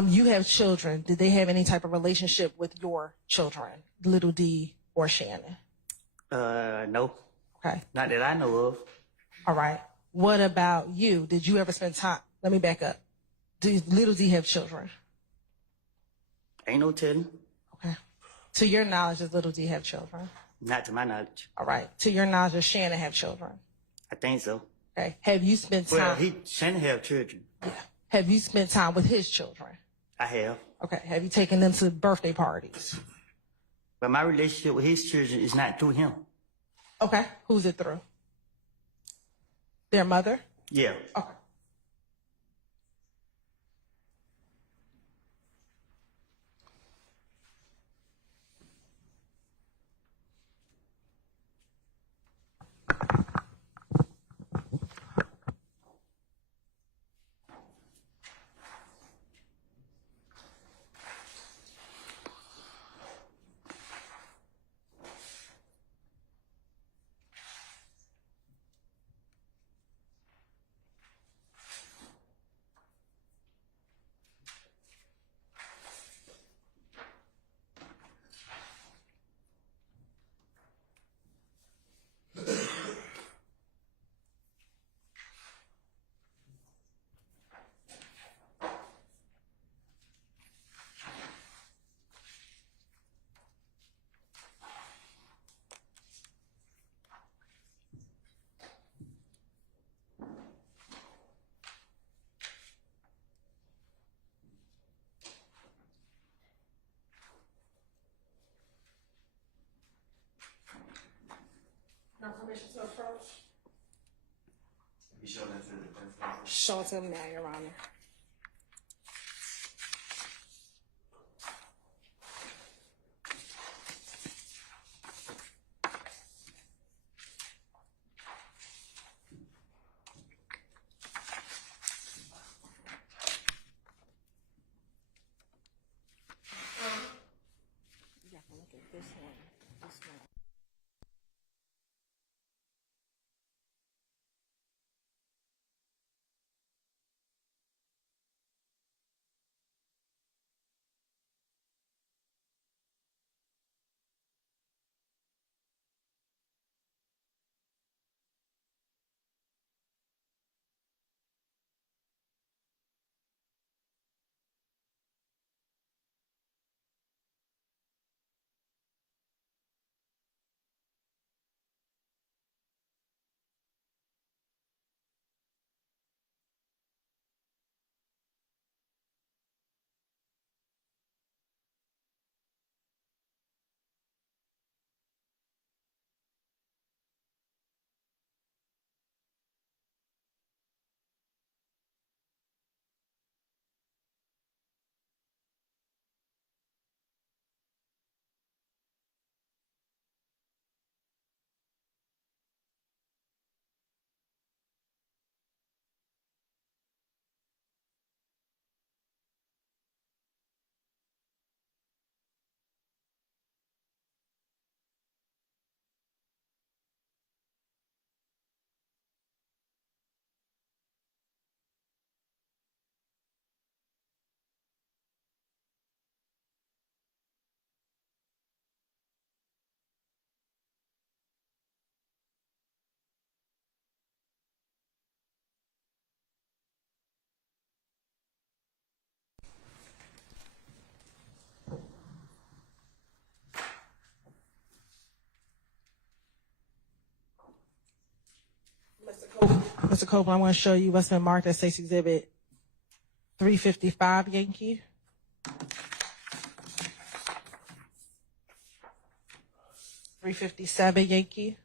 You have children. Did they have any type of relationship with your children, Little D or Shannon? No. Okay. Not that I know of. All right. What about you? Did you ever spend time? Let me back up. Does Little D have children? Ain't no telling. Okay. To your knowledge, does Little D have children? Not to my knowledge. All right. To your knowledge, does Shannon have children? I think so. Okay. Have you spent time? Well, Shannon have children. Yeah. Have you spent time with his children? I have. Okay. Have you taken them to birthday parties? But my relationship with his children is not through him. Okay. Who's it through? Their mother? Yeah. Okay. No permission to approach? You show that to the defense. Show it to him now, Your Honor. You have to look at this one. This one. Mr. Copeland, I'm going to show you what's been marked as State's Exhibit 355 Yankee. $357 Yankee.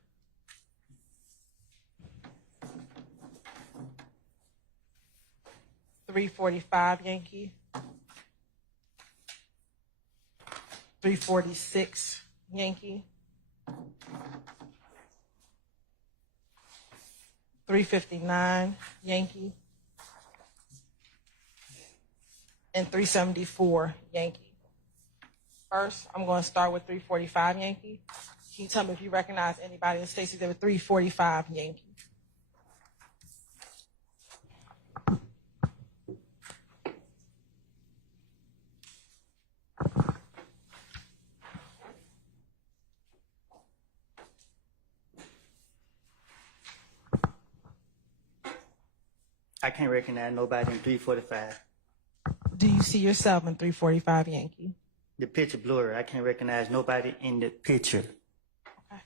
$345 Yankee. $346 Yankee. $359 Yankee. And $374 Yankee. First, I'm going to start with $345 Yankee. Can you tell me if you recognize anybody in State's Exhibit $345 Yankee? I can't recognize nobody in 345. Do you see yourself in $345 Yankee? The picture blurry. I can't recognize nobody in the picture. Okay.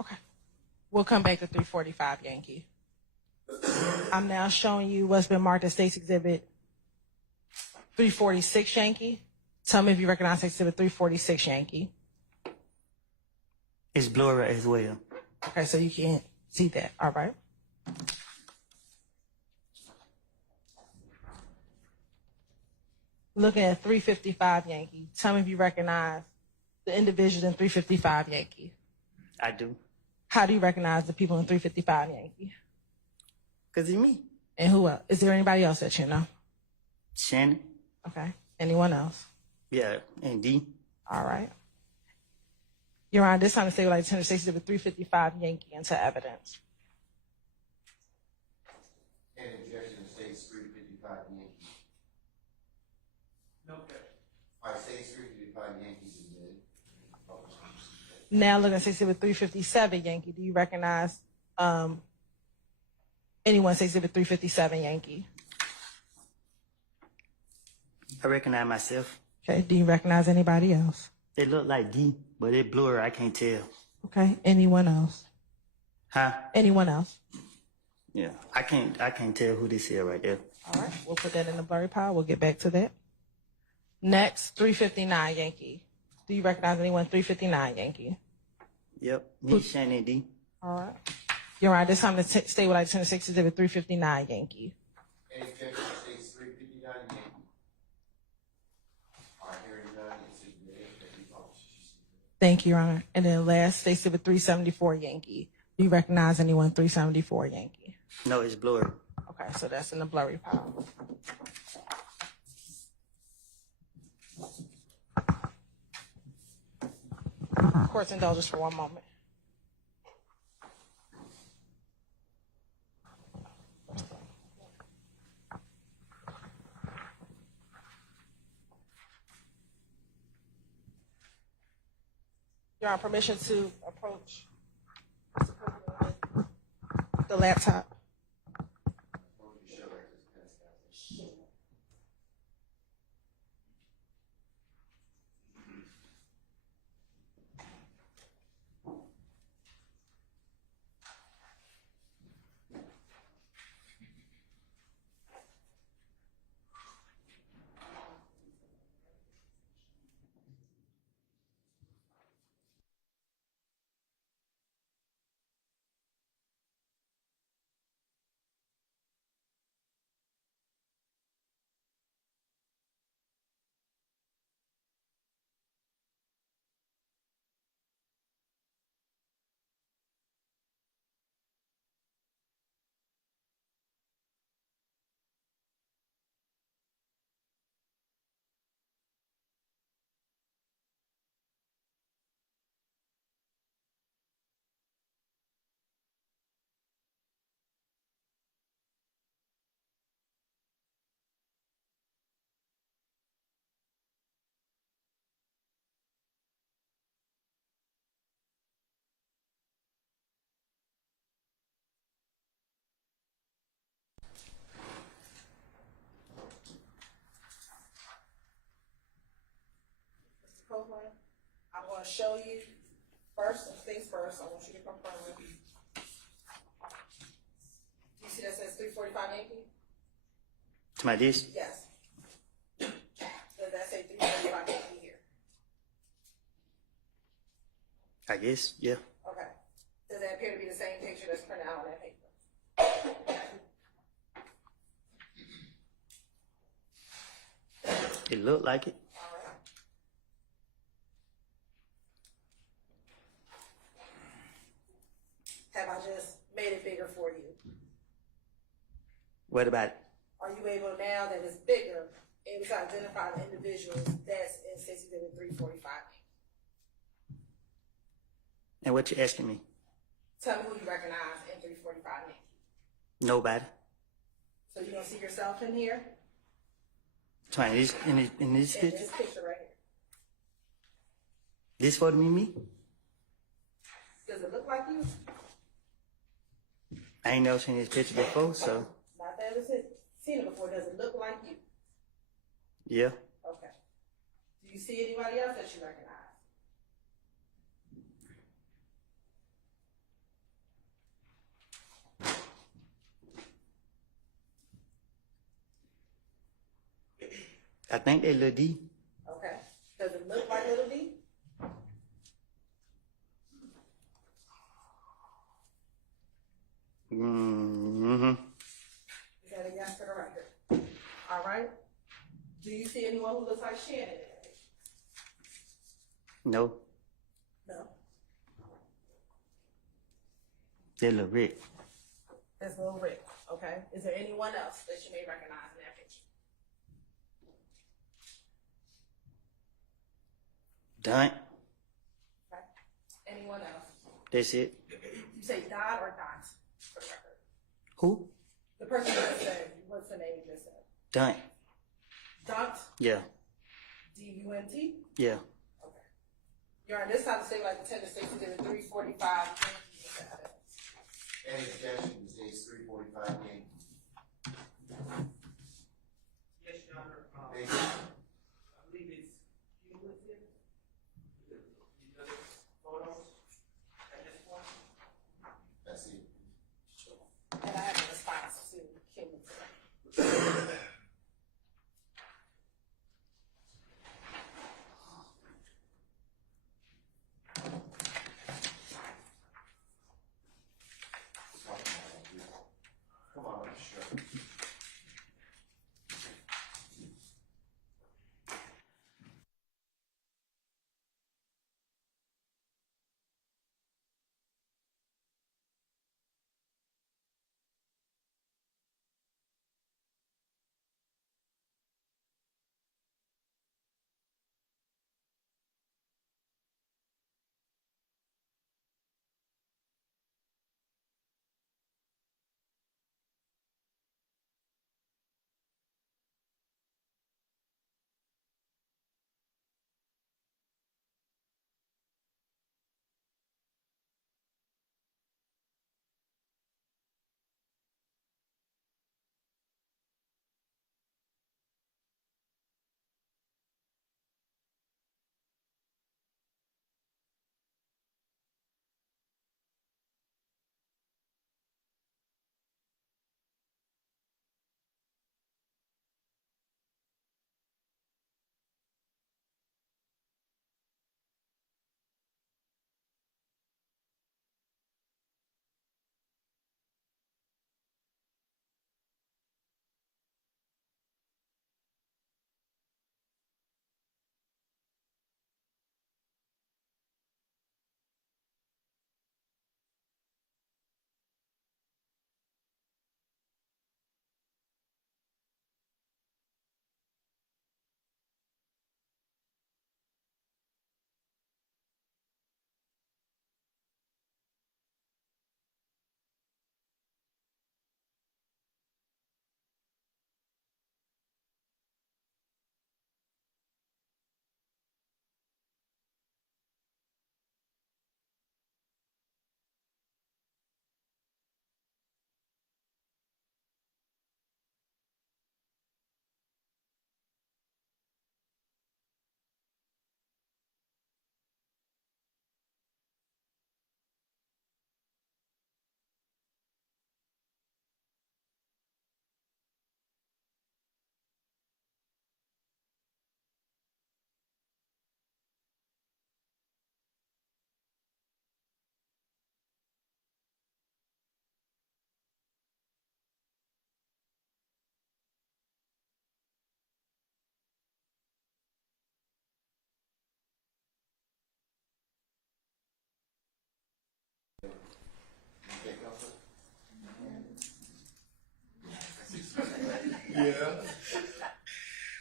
Okay. We'll come back to 345 Yankee. I'm now showing you what's been marked as State's Exhibit 346 Yankee. Tell me if you recognize State's Exhibit 346 Yankee. It's blurry as well. Okay, so you can't see that. All right. Looking at 355 Yankee. Tell me if you recognize the individuals in 355 Yankee. I do. How do you recognize the people in 355 Yankee? Because it's me. And who else? Is there anybody else that you know? Shannon. Okay. Anyone else? Yeah, and D. All right. Your Honor, this time the state would like to turn the State's Exhibit 355 Yankee into evidence. And objection to State's 355 Yankee. No objection. All right, State's 355 Yankees admitted. Now looking at State's Exhibit 357 Yankee, do you recognize anyone in State's Exhibit 357 Yankee? I recognize myself. Okay. Do you recognize anybody else? It look like D, but it blurry. I can't tell. Okay. Anyone else? Huh? Anyone else? Yeah. I can't tell who this is right there. All right. We'll put that in the blurry pile. We'll get back to that. Next, 359 Yankee. Do you recognize anyone in 359 Yankee? Yep. Me, Shannon, D. All right. Your Honor, this time the state would like to turn the State's Exhibit 359 Yankee. Any objection to State's 359 Yankee? All right, hearing none, it's admitted that the officers. Thank you, Your Honor. And then last, State's Exhibit 374 Yankee. Do you recognize anyone in 374 Yankee? No, it's blurry. Okay, so that's in the blurry pile. Court's indulgence for one moment. Your Honor, permission to approach the laptop. I'm gonna show you first, things first, I want you to confirm it. You see that says 345 Yankee? To my this? Yes. Does that say 345 Yankee here? I guess, yeah. Okay. Does that appear to be the same picture that's printed out on that paper? It looked like it. All right. Have I just made it bigger for you? What about it? Are you able now that it's bigger, able to identify the individuals that's in 345? And what you asking me? Tell me who you recognize in 345. Nobody. So you don't see yourself in here? To this, in this In picture? this picture right here. This photo me? Does it look like you? I ain't never seen this picture before, so Not that I've seen it before. Does it look like you? yeah. Okay. Do you see anybody else that you recognize? I think they Lil D. Okay. Does it look like Little D? Mm-hmm. Is that a yes for the record? All right. Do you see anyone who looks like Shannon in that picture? No. No. They Lil Rick. That's Lil Rick. Okay. Is there anyone else that you may recognize in that picture? Done. Okay. Anyone else? That's it. You say Don or Dot for the record? Who? The person that said, what's the name you just said? Done. Dot? Yeah. D-U-N-T? Yeah. Okay. You're on this side of the state like the 10 to 6 to the 345. Any objections, days 345 Yankee? Yes, Your Honor. Thank I you. believe it's cumulative. You done photos at this point? That's it. And I have a response to Kim today.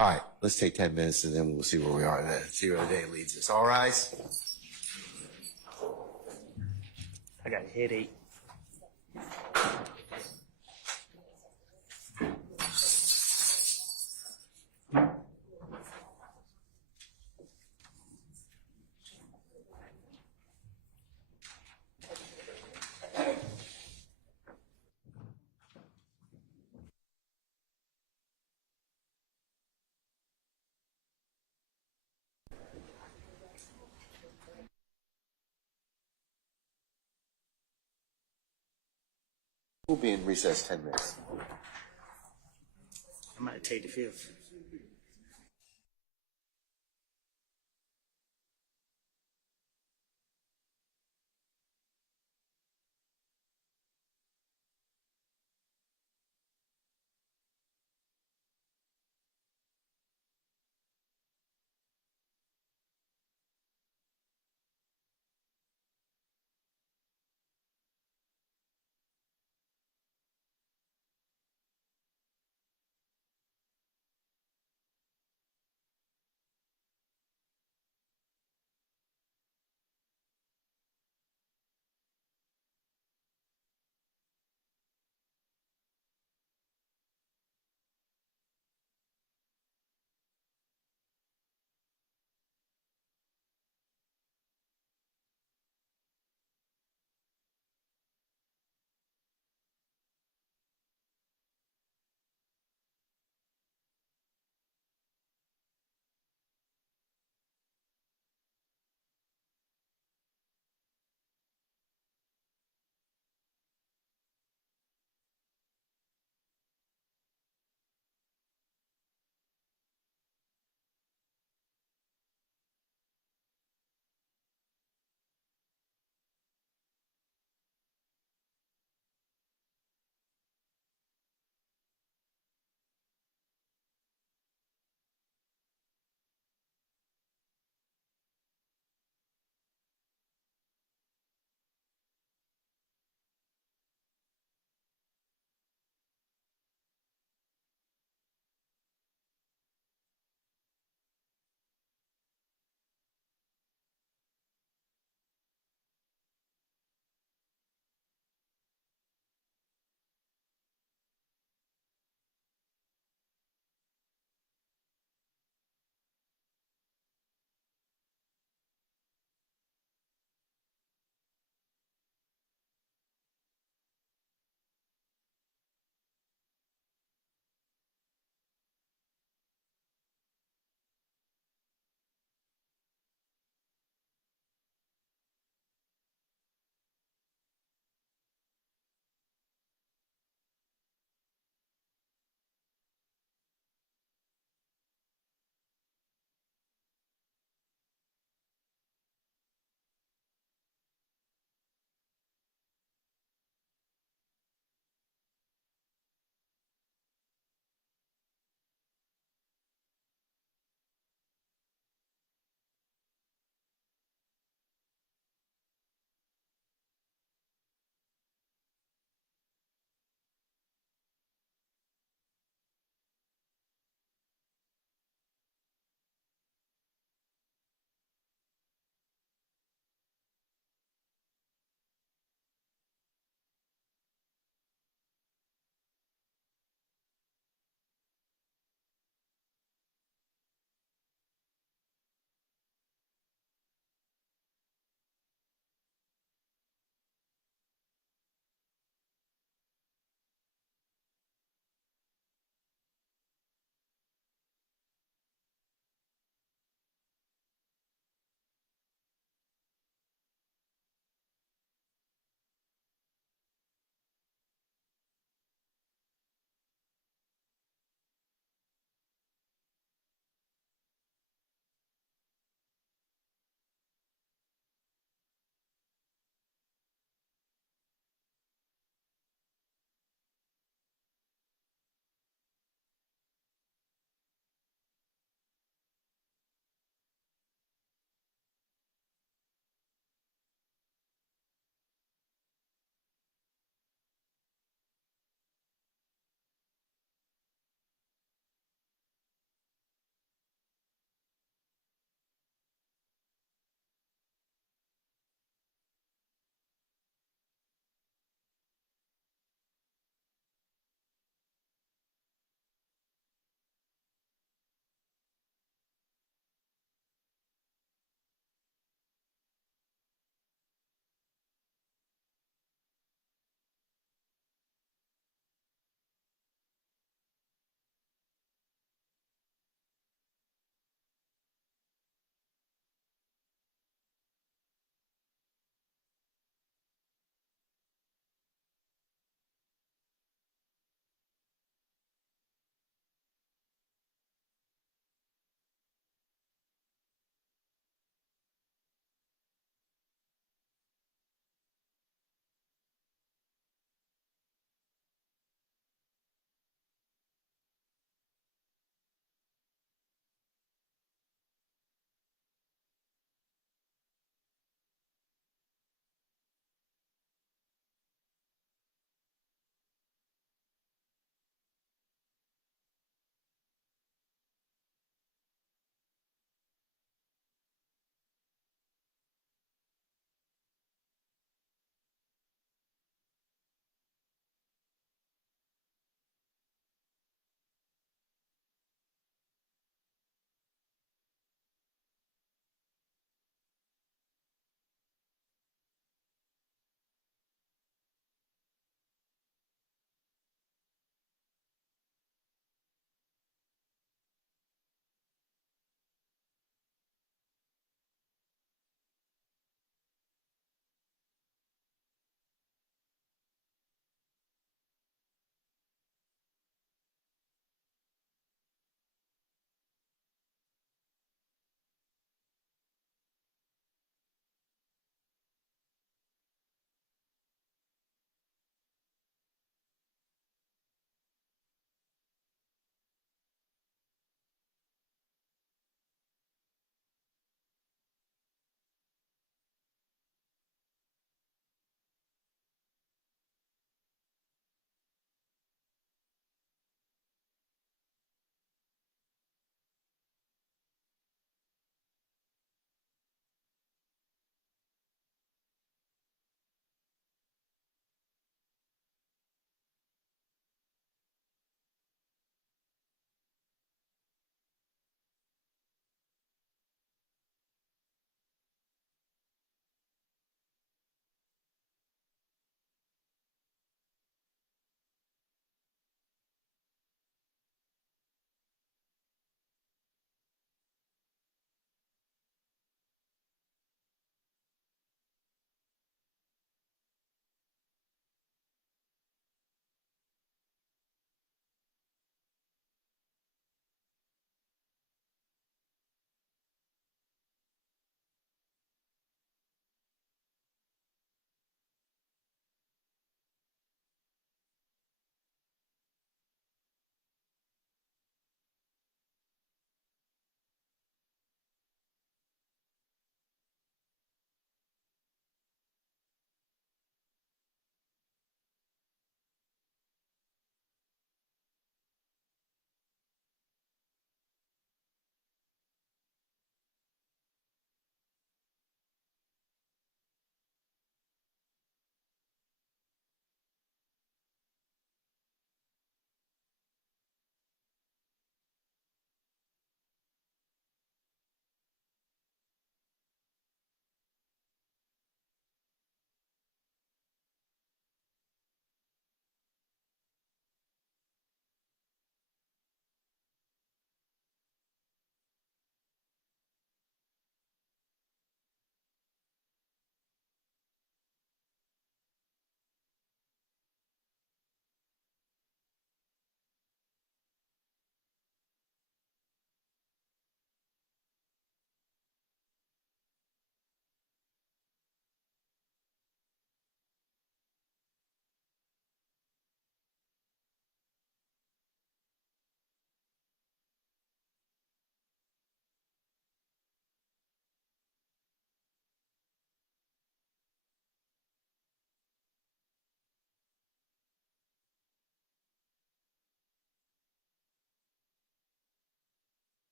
All right, let's take 10 minutes and then we'll see where we are then. See where the day leads us. All rise. I got a headache. We'll be in recess 10 minutes. I might take the fifth.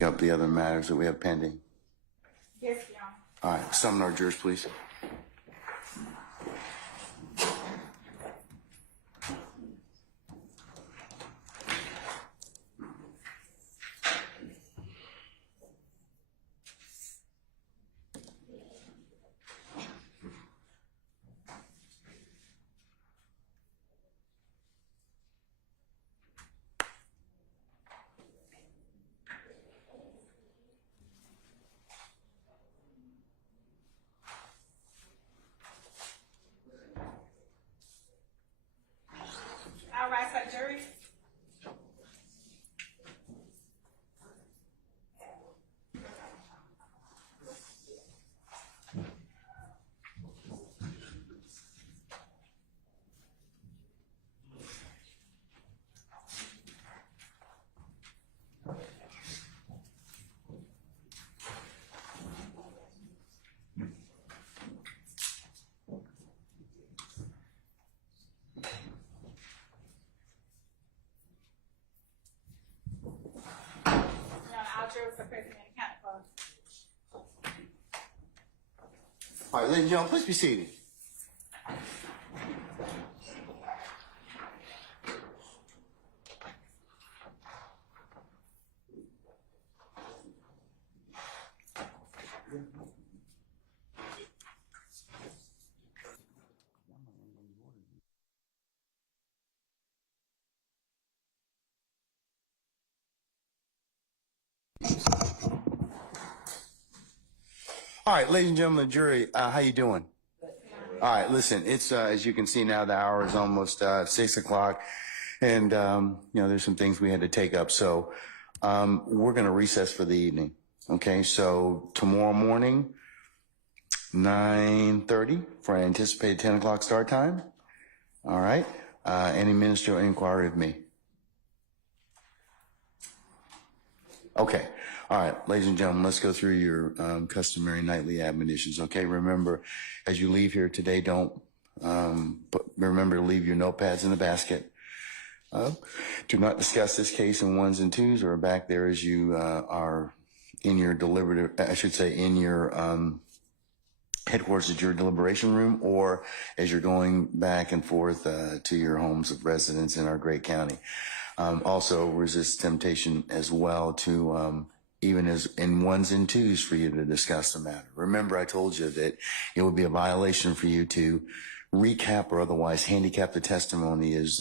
Up the other matters that we have pending. Yes, Your Honor. All right, summon our jurors, please. All right, so jury. Your Honor, all jurors are present and accounted for. All right, ladies and gentlemen, please be seated. All right, ladies and gentlemen, the jury, how you doing? All right, listen, it's, as you can see now, the hour is almost 6 o'clock, and, there's some things we had to take up. So we're going to recess for the evening, okay? So tomorrow morning, 9:30 for an anticipated 10 o'clock start time. All right, any ministerial inquiry of me? Okay. All right, ladies and gentlemen, let's go through your customary nightly admonitions. Okay, remember, as you leave here today, remember to leave your notepads in the basket. Do not discuss this case in ones and twos or back there as you are in your in your headquarters at your deliberation room, or as you're going back and forth to your homes of residence in our great county. Also resist temptation as well to even as in ones and twos for you to discuss the matter. Remember, I told you that it would be a violation for you to recap or otherwise handicap the testimony as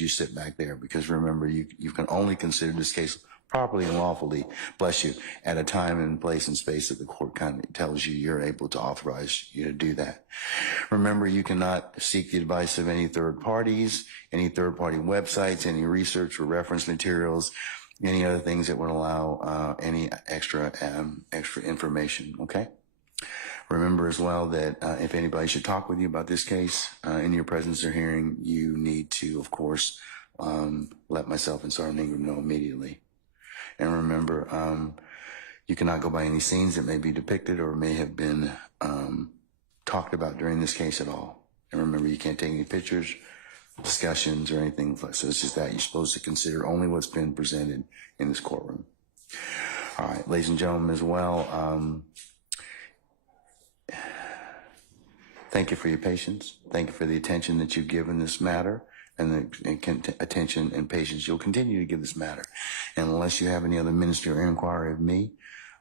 you sit back there, because remember, you can only consider this case properly and lawfully, bless you, at a time and place and space that the court kind of tells you you're able to authorize you to do that. Remember, you cannot seek the advice of any third parties, any third party websites, any research or reference materials, any other things that would allow any extra information, okay? Remember as well that if anybody should talk with you about this case in your presence or hearing, you need to, of course, let myself and Sergeant Ingram know immediately. And remember, you cannot go by any scenes that may be depicted or may have been talked about during this case at all. And remember, you can't take any pictures, discussions, or anything. So it's just that you're supposed to consider only what's been presented in this courtroom. All right, ladies and gentlemen, as well, thank you for your patience. Thank you for the attention that you've given this matter, and the attention and patience you'll continue to give this matter. And unless you have any other ministerial inquiry of me,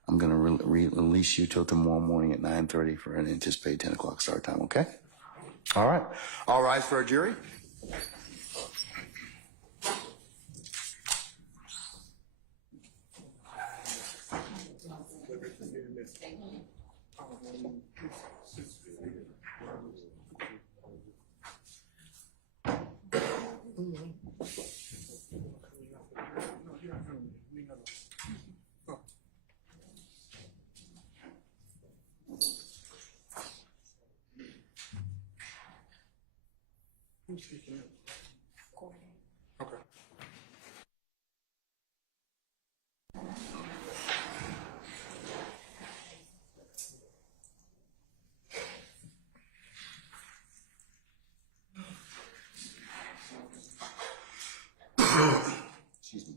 I'm going to release you till tomorrow morning at 9:30 for an anticipated 10 o'clock start time, okay? All right. All rise for our jury. Who's speaking up? Okay. Excuse me.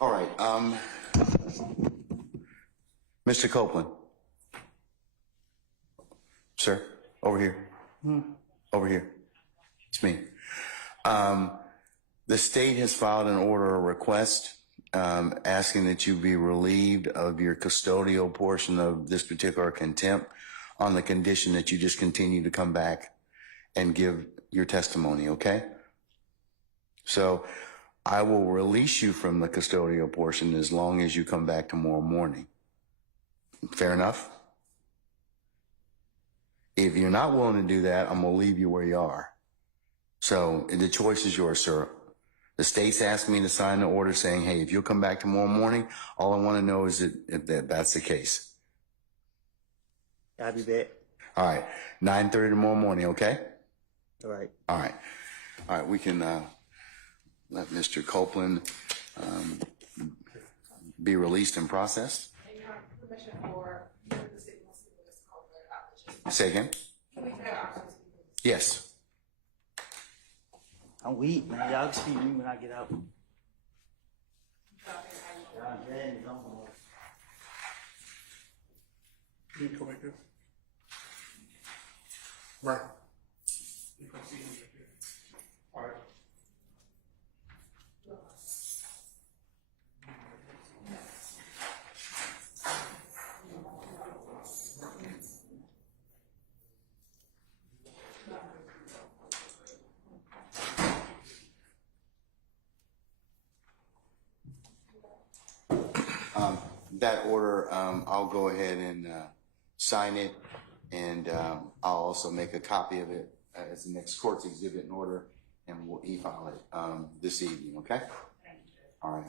All right. Mr. Copeland. Sir, over here. Over here. It's me. The state has filed an order of request asking that you be relieved of your custodial portion of this particular contempt on the condition that you just continue to come back and give your testimony, okay? So I will release you from the custodial portion as long as you come back tomorrow morning. Fair enough? If you're not willing to do that, I'm going to leave you where you are. So the choice is yours, sir. The state's asked me to sign the order saying, hey, if you'll come back tomorrow morning, all I want to know is that that's the case. I'll be back. All right. 9:30 tomorrow morning, okay? All right. All right. All right. We can let Mr. Copeland be released and processed. And you have permission for the city to speak with Mr. Copeland about the Say again? Can we have options to speak with Mr. Yes. I'm weak, man. Y'all can see me when I get out. Y'all dragging me on. You go like this. Right. You can see him like this. All right. That order, I'll go ahead and sign it, and I'll also make a copy of it as the next court's exhibit in order, and we'll e-file it this evening, okay? All right.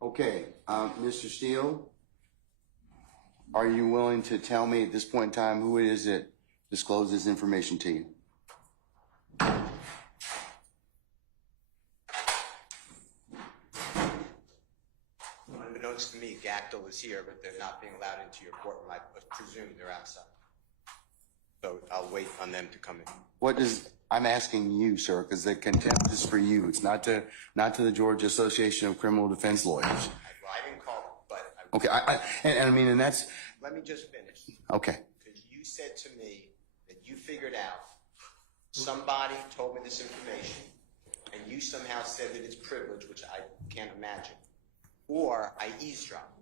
Okay, Mr. Steele, are you willing to tell me at this point in time who it is that disclosed this information to you? Unbeknownst to me, Gactyl is here, but they're not being allowed into your courtroom. I presume they're outside. So I'll wait on them to come in. I'm asking you, sir, because the contempt is for you. It's not to the Georgia Association of Criminal Defense Lawyers. Well, I didn't call, but Okay, and that's, let me just finish. okay. Because you said to me that you figured out somebody told me this information, and you somehow said that it's privilege, which I can't imagine, or I eavesdropped.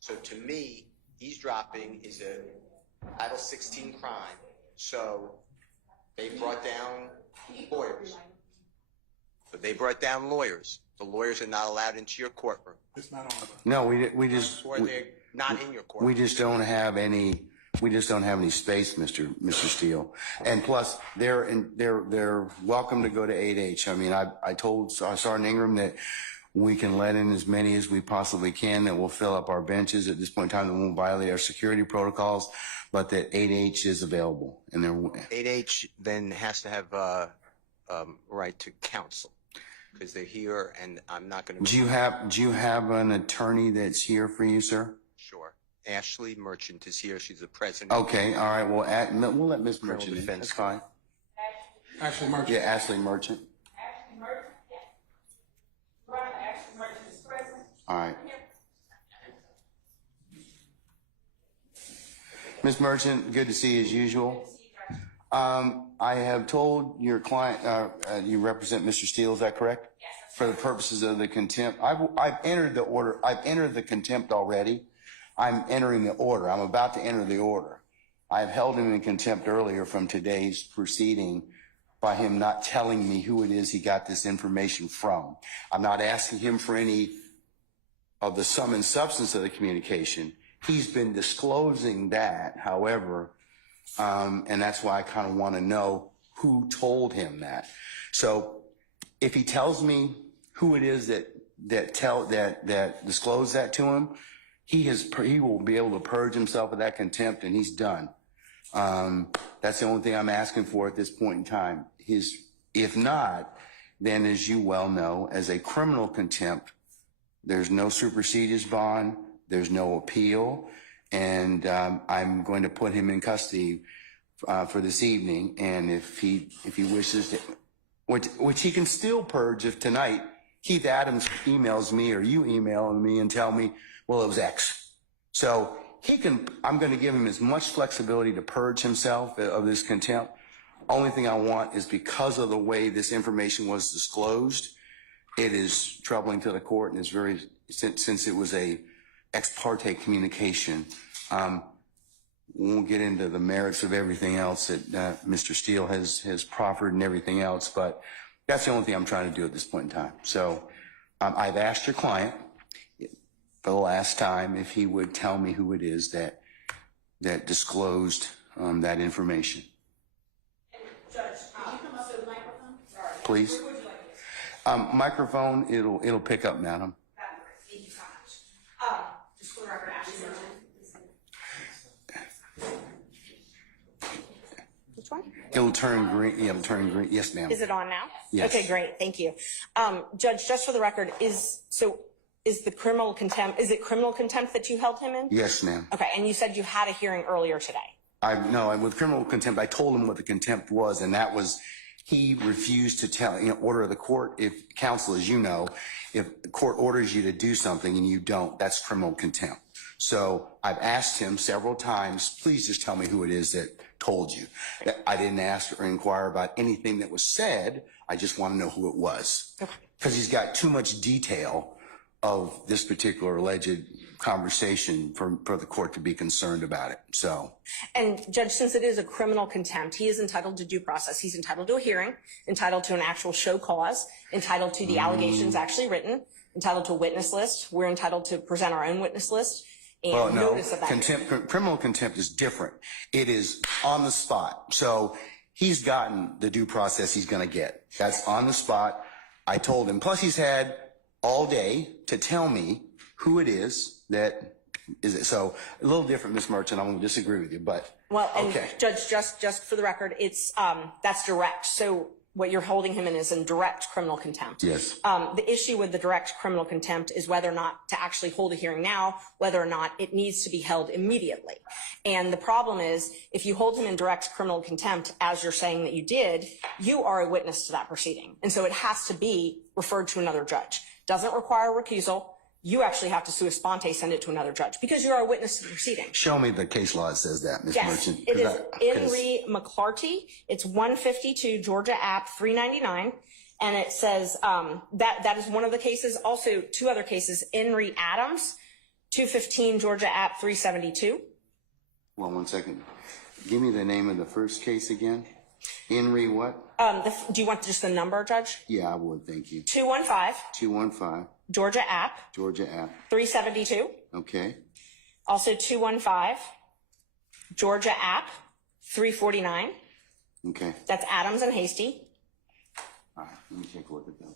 So to me, eavesdropping is a Title 16 crime. So they brought down lawyers. But they brought down lawyers. The lawyers are not allowed into your courtroom. It's not on. No, we just. Or they're not in your courtroom. We just don't have any space, Mr. Steele. And plus, they're welcome to go to 8H. I mean, I told Sergeant Ingram that we can let in as many as we possibly can, that we'll fill up our benches at this point in time, that won't violate our security protocols, but that 8H is available. And 8H then has to have right to counsel because they're here, and I'm not going to. Do you have an attorney that's here for you, sir? Sure. Ashley Merchant is here. She's the president. Okay, all right. Well, we'll let Ms. Merchant in. That's fine. Ashley Merchant. Yeah, Ashley Merchant. Ashley Merchant, yeah. Right, Ashley Merchant is present. All right. Ms. Merchant, good to see you as usual. I have told your client, you represent Mr. Steele, is that correct? Yes. For the purposes of the contempt. I've entered the order. I've entered the contempt already. I'm entering the order. I'm about to enter the order. I've held him in contempt earlier from today's proceeding by him not telling me who it is he got this information from. I'm not asking him for any of the sum and substance of the communication. He's been disclosing that, however, and that's why I kind of want to know who told him that. So if he tells me who it is that disclosed that to him, he will be able to purge himself of that contempt, and he's done. That's the only thing I'm asking for at this point in time. If not, then as you well know, as a criminal contempt, there's no supersedes bond, there's no appeal, and I'm going to put him in custody for this evening. And if he wishes to, which he can still purge if tonight Keith Adams emails me or you email me and tell me, well, it was X. So I'm going to give him as much flexibility to purge himself of this contempt. Only thing I want is, because of the way this information was disclosed, it is troubling to the court, and it's very, since it was a ex parte communication. We won't get into the merits of everything else that Mr. Steele has proffered and everything else, but that's the only thing I'm trying to do at this point in time. So I've asked your client for the last time if he would tell me who it is that disclosed that information. Judge, can you come up to the microphone? Sorry. Please. Where would you like this? Microphone, it'll pick up, madam. That'd be great. Thank you so much. Just for the record, Ashley Merchant. Which one? It'll turn green. Yeah, it'll turn green. Yes, ma'am. Is it on now? Yes. Okay, great. Thank you. Judge, just for the record, is it criminal contempt that you held him in? Yes, ma'am. Okay, and you said you had a hearing earlier today. With criminal contempt, I told him what the contempt was, and that was he refused to tell, order the court. If counsel, as you know, if the court orders you to do something and you don't, that's criminal contempt. So I've asked him several times, please just tell me who it is that told you. I didn't ask or inquire about anything that was said. I just want to know who it was. Because he's got too much detail of this particular alleged conversation for the court to be concerned about it. So. And Judge, since it is a criminal contempt, he is entitled to due process. He's entitled to a hearing, entitled to an actual show cause, entitled to the allegations actually written, entitled to a witness list. We're entitled to present our own witness list. And notice of that. Criminal contempt is different. It is on the spot. So he's gotten the due process he's going to get. That's on the spot. I told him. Plus, he's had all day to tell me who it is that is it. So a little different, Ms. Merchant. I'm going to disagree with you, but well, and okay. Judge, just for the record, it's that's direct. So what you're holding him in is in direct criminal contempt. Yes. The issue with the direct criminal contempt is whether or not to actually hold a hearing now, whether or not it needs to be held immediately. And the problem is, if you hold him in direct criminal contempt, as you're saying that you did, you are a witness to that proceeding. And so it has to be referred to another judge. Doesn't require recusal. You actually have to sua sponte send it to another judge because you are a witness to the proceeding. Show me the case law that says that, Ms. Merchant. It is Henry McClarty. It's 152 Georgia App 399. And it says that is one of the cases. Also, two other cases, Henry Adams, 215 Georgia App 372. Well, 1 second. Give me the name of the first case again. Henry what? Do you want just the number, Judge? Yeah, I would. Thank you. 215. 215. Georgia App. Georgia App. 372. Okay. Also 215. Georgia App. 349. Okay. That's Adams and Hasty. All right. Let me take a look at those.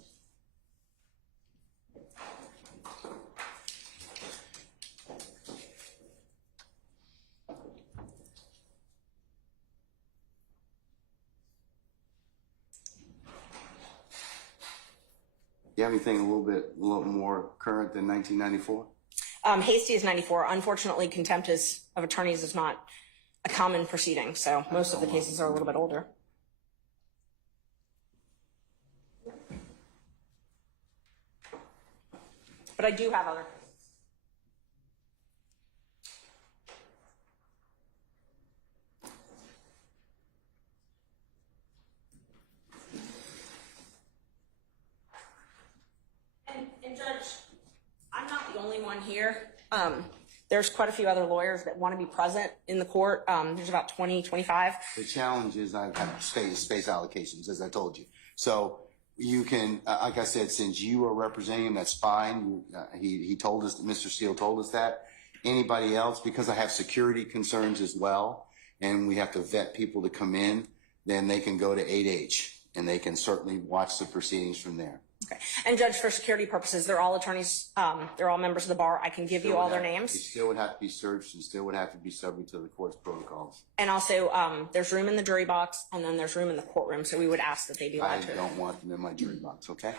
You have anything a little more current than 1994? Hasty is 94. Unfortunately, contempt of attorneys is not a common proceeding, so most of the cases are a little bit older. But I do have other. And Judge, I'm not the only one here. There's quite a few other lawyers that want to be present in the court. There's about 20, 25. The challenge is I have space allocations, as I told you. So you can, like I said, since you are representing him, that's fine. He told us, Mr. Steele told us that. Anybody else, because I have security concerns as well, and we have to vet people to come in, then they can go to 8H. and they can certainly watch the proceedings from there. Okay. And Judge, for security purposes, they're all attorneys, they're all members of the bar. I can give you all their They names. still would have to be searched and still would have to be subject to the court's protocols. And also, there's room in the jury box, and then there's room in the courtroom, so we would ask that they be I allowed to. don't want them in my jury box, okay?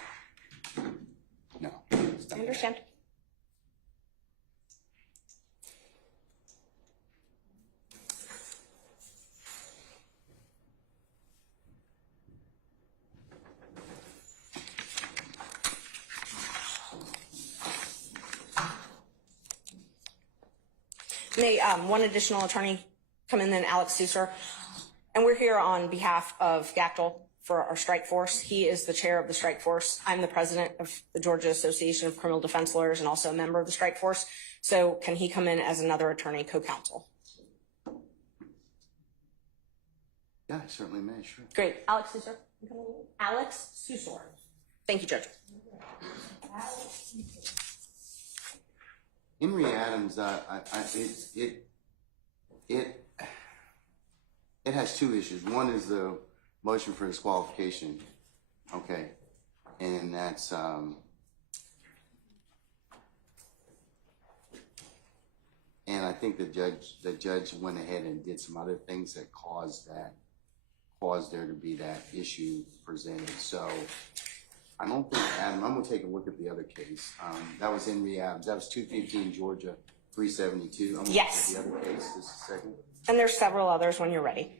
No. I understand. May one additional attorney come in, then Alex Susser. And we're here on behalf of Gactel for our strike force. He is the chair of the strike force. I'm the president of the Georgia Association of Criminal Defense Lawyers and also a member of the strike force. So can he come in as another attorney, co-counsel? Yeah, I certainly may, sure. Great. Alex Susser. Alex Susser. Thank you, Judge. Henry Adams, it has two issues. One is the motion for disqualification, okay, and that's and I think the judge went ahead and did some other things that caused there to be that issue presented. So I don't think Adam. I'm gonna take a look at the other case. That was Henry Adams. That was 215 Georgia 372. I'm gonna Yes. look at the other case just a second. And there's several others when you're ready.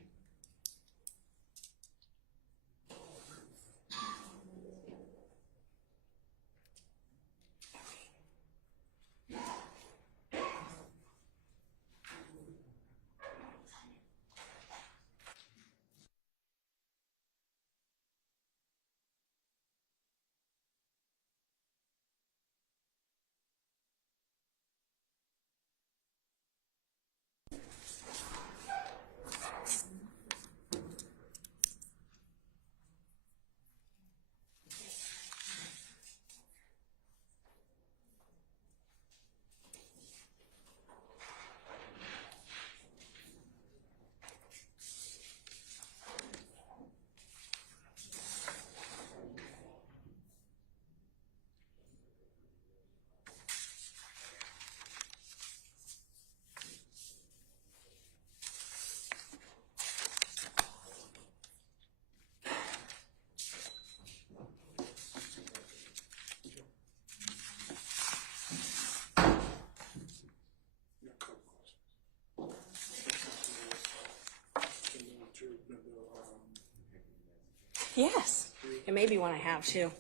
Yes. It may be one I have too.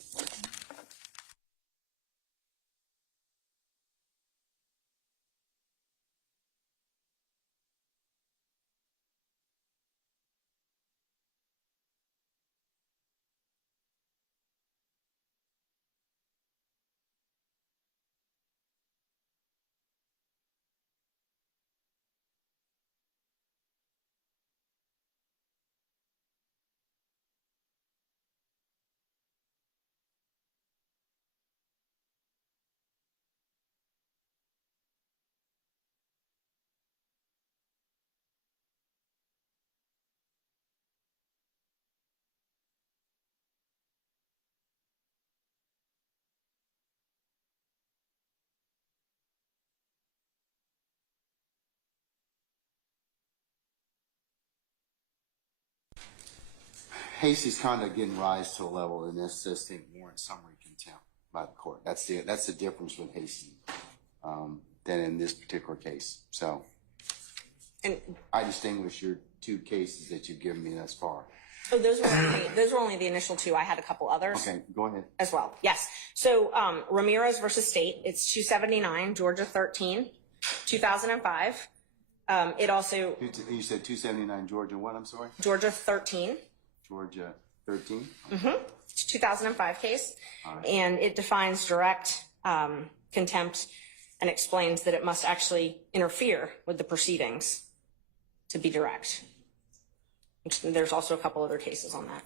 Hasty's conduct didn't rise to a level that necessitates warrant summary contempt by the court. That's the difference with Hasty than in this particular case. So And I distinguish your two cases that you've given me thus far. oh, those were only the initial two. I had a couple others. Okay, go ahead. As well. Yes. So Ramirez versus State, it's 279 Georgia 13, 2005. It also You said 279 Georgia what? I'm sorry. Georgia 13. Georgia 13. It's a 2005 case, Right. and it defines direct contempt and explains that it must actually interfere with the proceedings to be direct. There's also a couple other cases on that.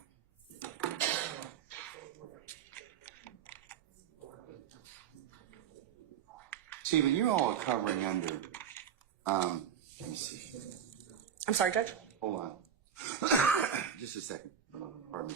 See, but you all are covering under. Let me see. I'm sorry, Judge? Hold on. Just a second. Pardon me.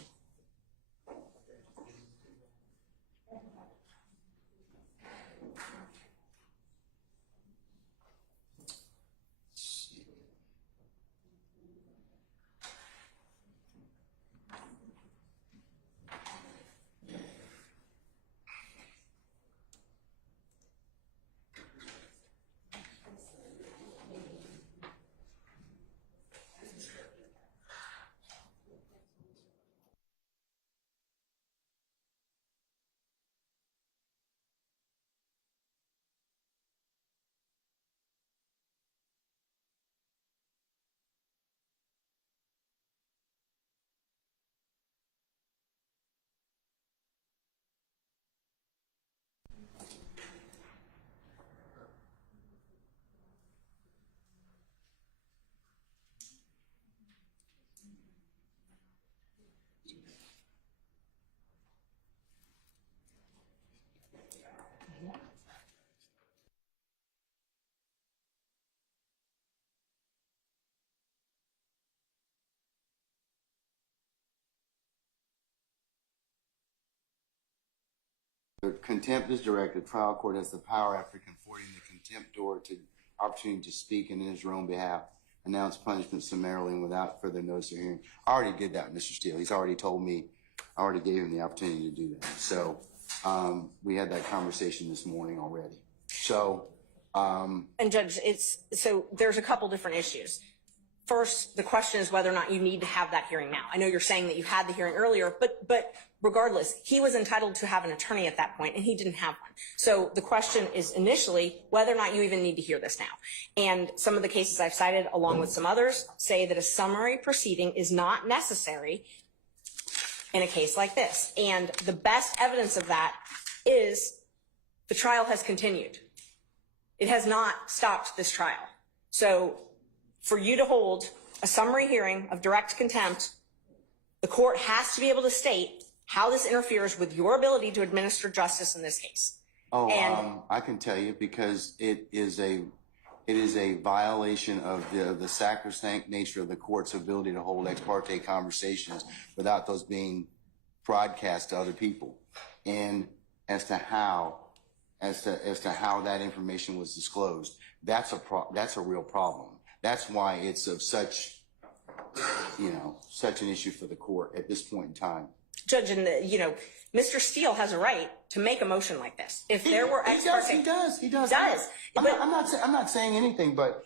The contempt is direct. The trial court has the power after confording the contemptor to opportunity to speak in his own behalf, announce punishment summarily and without further notice or hearing. I already did that, Mr. Steele. He's already told me, I already gave him the opportunity to do that. So we had that conversation this morning already. So and Judge, so there's a couple different issues. First, the question is whether or not you need to have that hearing now. I know you're saying that you had the hearing earlier, but regardless, he was entitled to have an attorney at that point, and he didn't have one. So the question is initially whether or not you even need to hear this now. And some of the cases I've cited, along with some others, say that a summary proceeding is not necessary in a case like this. And the best evidence of that is the trial has continued. It has not stopped this trial. So for you to hold a summary hearing of direct contempt, the court has to be able to state how this interferes with your ability to administer justice in this case. I can tell you because it is a violation of the sacrosanct nature of the court's ability to hold ex parte conversations without those being broadcast to other people, and as to how that information was disclosed. That's a real problem. That's why it's of such an issue for the court at this point in time. Judge, and Mr. Steele has a right to make a motion like this. If there were ex parte, he does. I'm not saying anything, but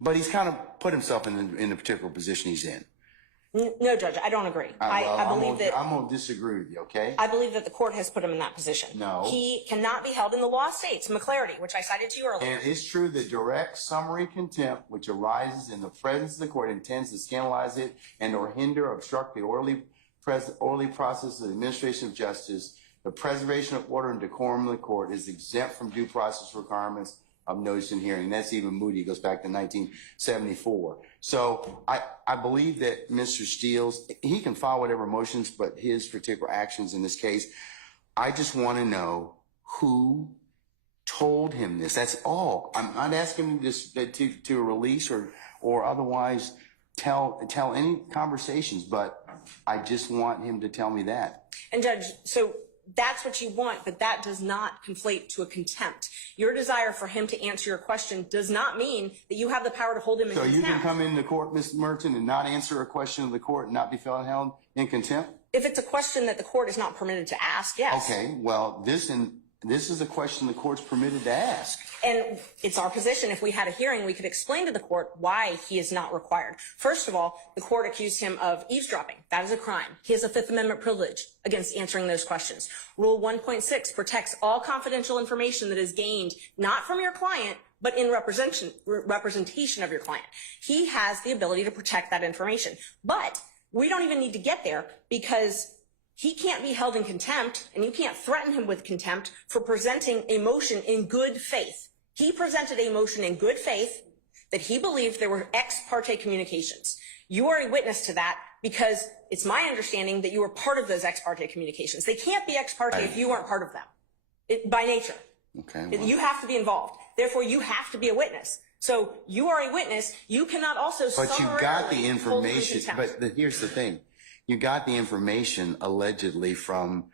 but he's kind of put himself in the particular position he's in. No, Judge, I don't agree. I'm going to disagree with you, okay? I believe that the court has put him in that position. No. He cannot be held in the law states, McClarity, which I cited to you earlier. And it's true that direct summary contempt, which arises in the presence of the court, intends to scandalize it and or hinder or obstruct the orderly process of the administration of justice. The preservation of order and decorum of the court is exempt from due process requirements of notice and hearing. That's even Moody. It goes back to 1974. So I believe that Mr. Steele's, he can file whatever motions, but his particular actions in this case, I just want to know who told him this. That's all. I'm not asking him to release or otherwise tell any conversations, but I just want him to tell me that. And Judge, so that's what you want, but that does not conflate to a contempt. Your desire for him to answer your question does not mean that you have the power to hold him in contempt. So you can come into court, Mr. Merchant, and not answer a question of the court and not be held in contempt? If it's a question that the court is not permitted to ask, yes. Okay, well, this is a question the court's permitted to ask. And it's our position, if we had a hearing, we could explain to the court why he is not required. First of all, the court accused him of eavesdropping. That is a crime. He has a Fifth Amendment privilege against answering those questions. Rule 1.6 protects all confidential information that is gained not from your client, but in representation of your client. He has the ability to protect that information. But we don't even need to get there because he can't be held in contempt, and you can't threaten him with contempt for presenting a motion in good faith. He presented a motion in good faith that he believed there were ex parte communications. You are a witness to that because it's my understanding that you were part of those ex parte communications. They can't be ex parte if you weren't part of them, by nature. Okay. Well. You have to be involved. Therefore, you have to be a witness. So you are a witness. You cannot also But you got the information. But here's the thing. You got the information allegedly from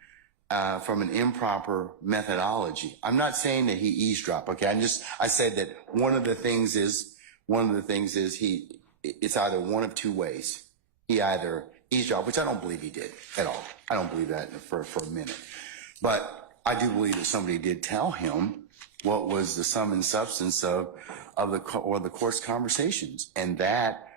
an improper methodology. I'm not saying that he eavesdropped. Okay, I said that one of the things is it's either one of two ways. He either eavesdropped, which I don't believe he did at all. I don't believe that for a minute. But I do believe that somebody did tell him what was the sum and substance of the court's conversations, and that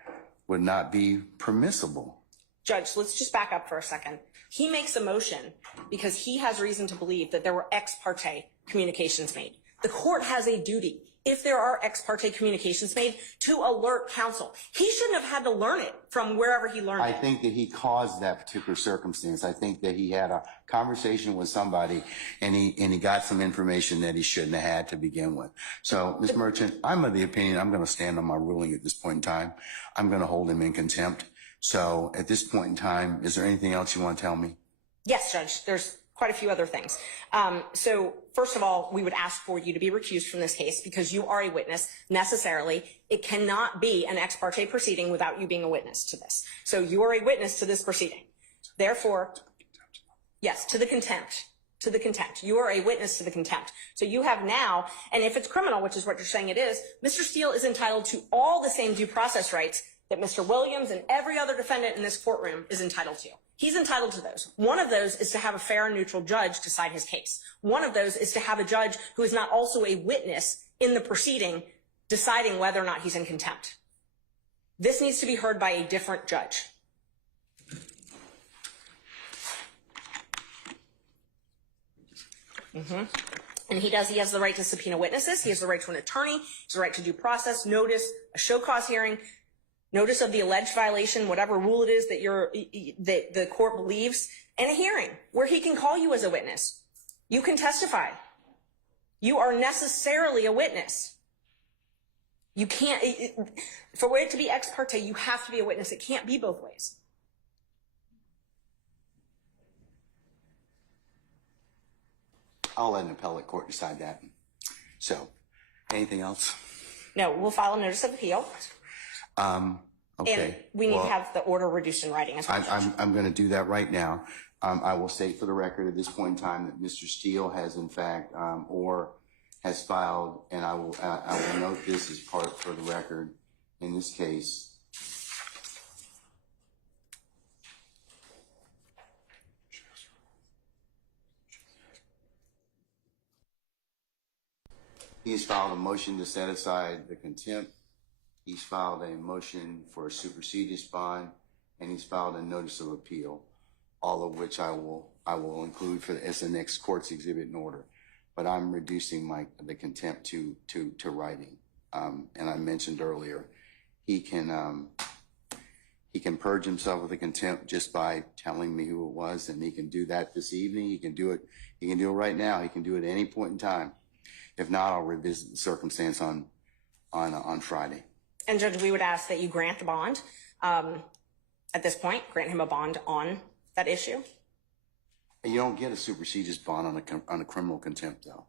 would not be permissible. Judge, let's just back up for a second. He makes a motion because he has reason to believe that there were ex parte communications made. The court has a duty, if there are ex parte communications made, to alert counsel. He shouldn't have had to learn it from wherever he learned it. I think that he caused that particular circumstance. I think that he had a conversation with somebody and he got some information that he shouldn't have had to begin with. So, Ms. Merchant, I'm of the opinion I'm going to stand on my ruling at this point in time. I'm going to hold him in contempt. So at this point in time, is there anything else you want to tell me? Yes, Judge. There's quite a few other things. So first of all, we would ask for you to be recused from this case because you are a witness necessarily. It cannot be an ex parte proceeding without you being a witness to this. So you are a witness to this proceeding. Therefore, yes, to the contempt. To the contempt. You are a witness to the contempt. So you have now, and if it's criminal, which is what you're saying it is, Mr. Steele is entitled to all the same due process rights that Mr. Williams and every other defendant in this courtroom is entitled to. He's entitled to those. One of those is to have a fair and neutral judge decide his case. One of those is to have a judge who is not also a witness in the proceeding deciding whether or not he's in contempt. This needs to be heard by a different judge. And he has the right to subpoena witnesses. He has the right to an attorney. He has the right to due process, notice, a show cause hearing, notice of the alleged violation, whatever rule it is that the court believes, and a hearing where he can call you as a witness. You can testify. You are necessarily a witness. You can't, for it to be ex parte, you have to be a witness. It can't be both ways. I'll let an appellate court decide that. So, anything else? No, we'll file a notice of appeal. Okay. And we need to have the order reduced in writing as well. I'm going to do that right now. I will state for the record at this point in time that Mr. Steele has in fact, or has filed, and I will note this as part for the record in this case. He has filed a motion to set aside the contempt. He's filed a motion for a supersedis bond, and he's filed a notice of appeal, all of which I will include as the next court's exhibit in order. But I'm reducing the contempt to writing. And I mentioned earlier, he can purge himself of the contempt just by telling me who it was, and he can do that this evening. He can do it right now. He can do it at any point in time. If not, I'll revisit the circumstance on Friday. And Judge, we would ask that you grant the bond. At this point, grant him a bond on that issue. You don't get a supersedis bond on a criminal contempt, though.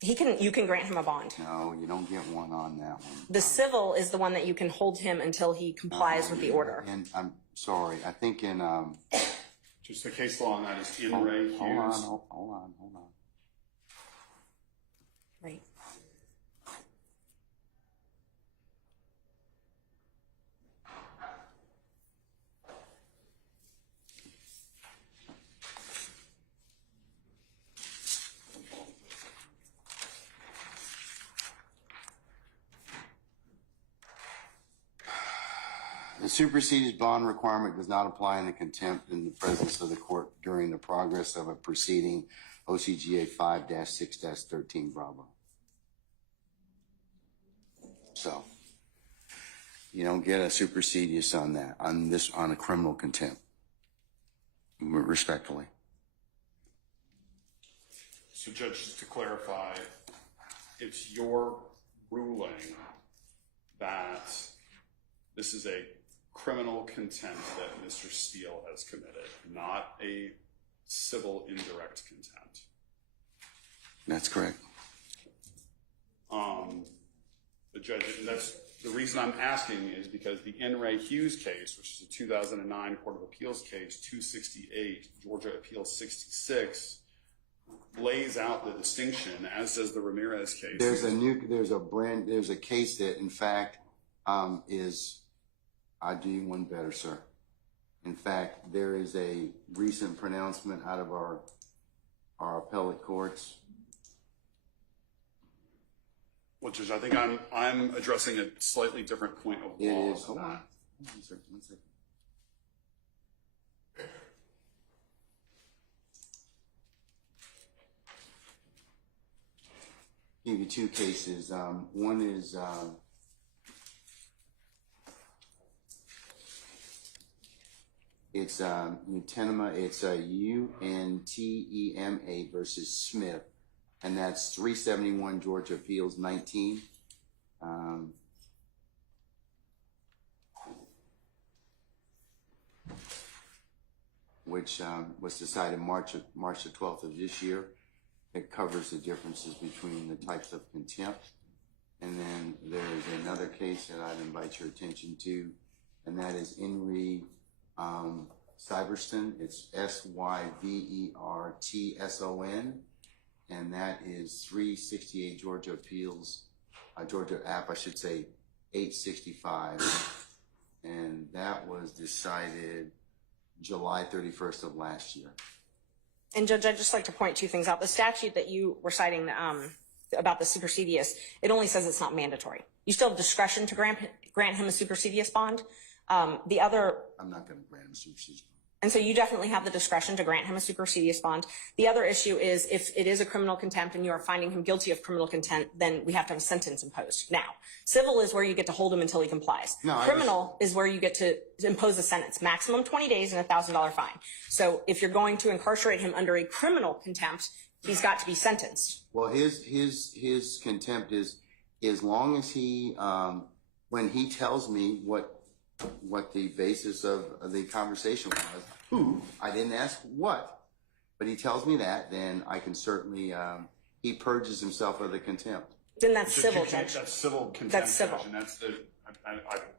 You can grant him a bond. No, you don't get one on that one. The civil is the one that you can hold him until he complies with the order. And I'm sorry, I think in just the case law on that is in Ray Hughes. Hold on. Right. The supersedis bond requirement does not apply in a contempt in the presence of the court during the progress of a proceeding, OCGA 5-6-13 Bravo. So, you don't get a supersedis on that, on a criminal contempt, respectfully. So, Judge, just to clarify, it's your ruling that this is a criminal contempt that Mr. Steele has committed, not a civil indirect contempt. That's correct. The judge, and that's the reason I'm asking is because the N. Ray Hughes case, which is a 2009 Court of Appeals case, 268, Georgia Appeal 66, lays out the distinction, as does the Ramirez case. There's a case that, in fact, I'll do you one better, sir. In fact, there is a recent pronouncement out of our appellate courts. Well, Judge, I think I'm addressing a slightly different point of law. It is. Hold on, sir. 1 second. I'll give you two cases. One is it's Untema. It's UNTEMA versus Smith, and that's 371 Georgia Appeals 19. Which was decided March the 12th of this year. It covers the differences between the types of contempt. And then there's another case that I'd invite your attention to, and that is Henry Syverson. It's Syvertson, and that is 368 Georgia Appeals, Georgia App, I should say, 865, and that was decided July 31st of last year. And Judge, I'd just like to point two things out. The statute that you were citing about the supersedious, it only says it's not mandatory. You still have discretion to grant him a supersedious bond. The other, I'm not going to grant him a supersedious bond. and so you definitely have the discretion to grant him a supersedious bond. The other issue is if it is a criminal contempt and you are finding him guilty of criminal contempt, then we have to have a sentence imposed. Now, civil is where you get to hold him until he complies. No, criminal is where you get to impose a sentence, maximum 20 days and a $1,000 fine. So if you're going to incarcerate him under a criminal contempt, he's got to be sentenced. Well, his contempt is as long as he, when he tells me what the basis of the conversation was, who, I didn't ask what, but he tells me that, then I can certainly, he purges himself of the contempt. Then that's civil, Judge. That's civil contempt. That's civil. Judge, and that's the,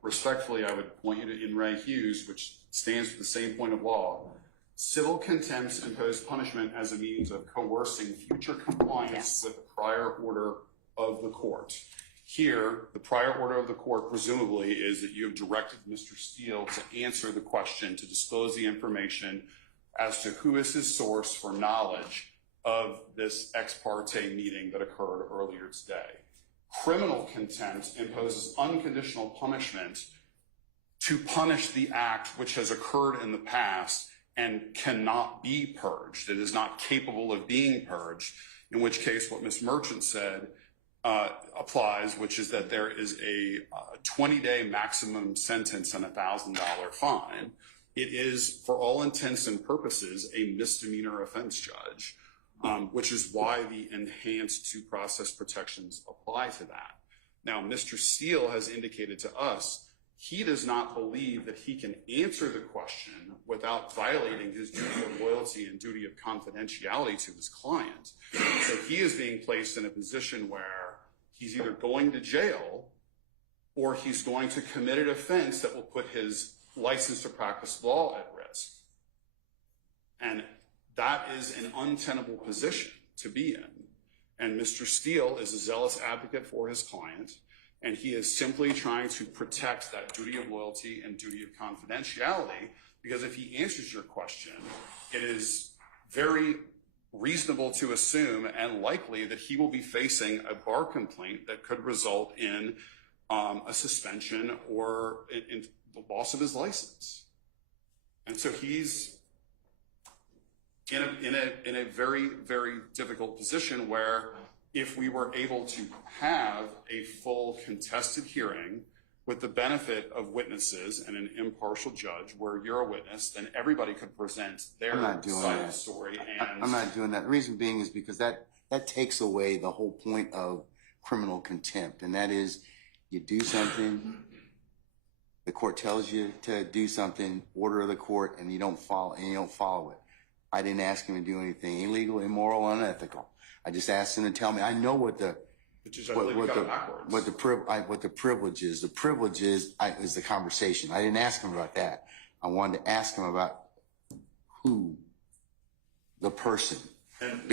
respectfully, I would point you to In Re Hughes, which stands for the same point of law. Civil contempts impose punishment as a means of coercing future compliance with the prior order of the court. Here, the prior order of the court presumably is that you have directed Mr. Steele to answer the question, to disclose the information as to who is his source for knowledge of this ex parte meeting that occurred earlier today. Criminal contempt imposes unconditional punishment to punish the act which has occurred in the past and cannot be purged. It is not capable of being purged, in which case what Ms. Merchant said applies, which is that there is a 20-day maximum sentence and a $1,000 fine. It is, for all intents and purposes, a misdemeanor offense, Judge, which is why the enhanced due process protections apply to that. Now, Mr. Steele has indicated to us he does not believe that he can answer the question without violating his duty of loyalty and duty of confidentiality to his client. So he is being placed in a position where he's either going to jail or he's going to commit an offense that will put his license to practice law at risk. And that is an untenable position to be in. And Mr. Steele is a zealous advocate for his client, and he is simply trying to protect that duty of loyalty and duty of confidentiality, because if he answers your question, it is very reasonable to assume and likely that he will be facing a bar complaint that could result in a suspension or in the loss of his license. And so he's in a very, very difficult position where if we were able to have a full contested hearing with the benefit of witnesses and an impartial judge where you're a witness, then everybody could present their side of the story. And I'm not doing that. The reason being is because that takes away the whole point of criminal contempt, and that is you do something, the court tells you to do something, order of the court, and you don't follow it. I didn't ask him to do anything illegal, immoral, unethical. I just asked him to tell me. I know what the privilege is. The privilege is the conversation. I didn't ask him about that. I wanted to ask him about who, the person, okay,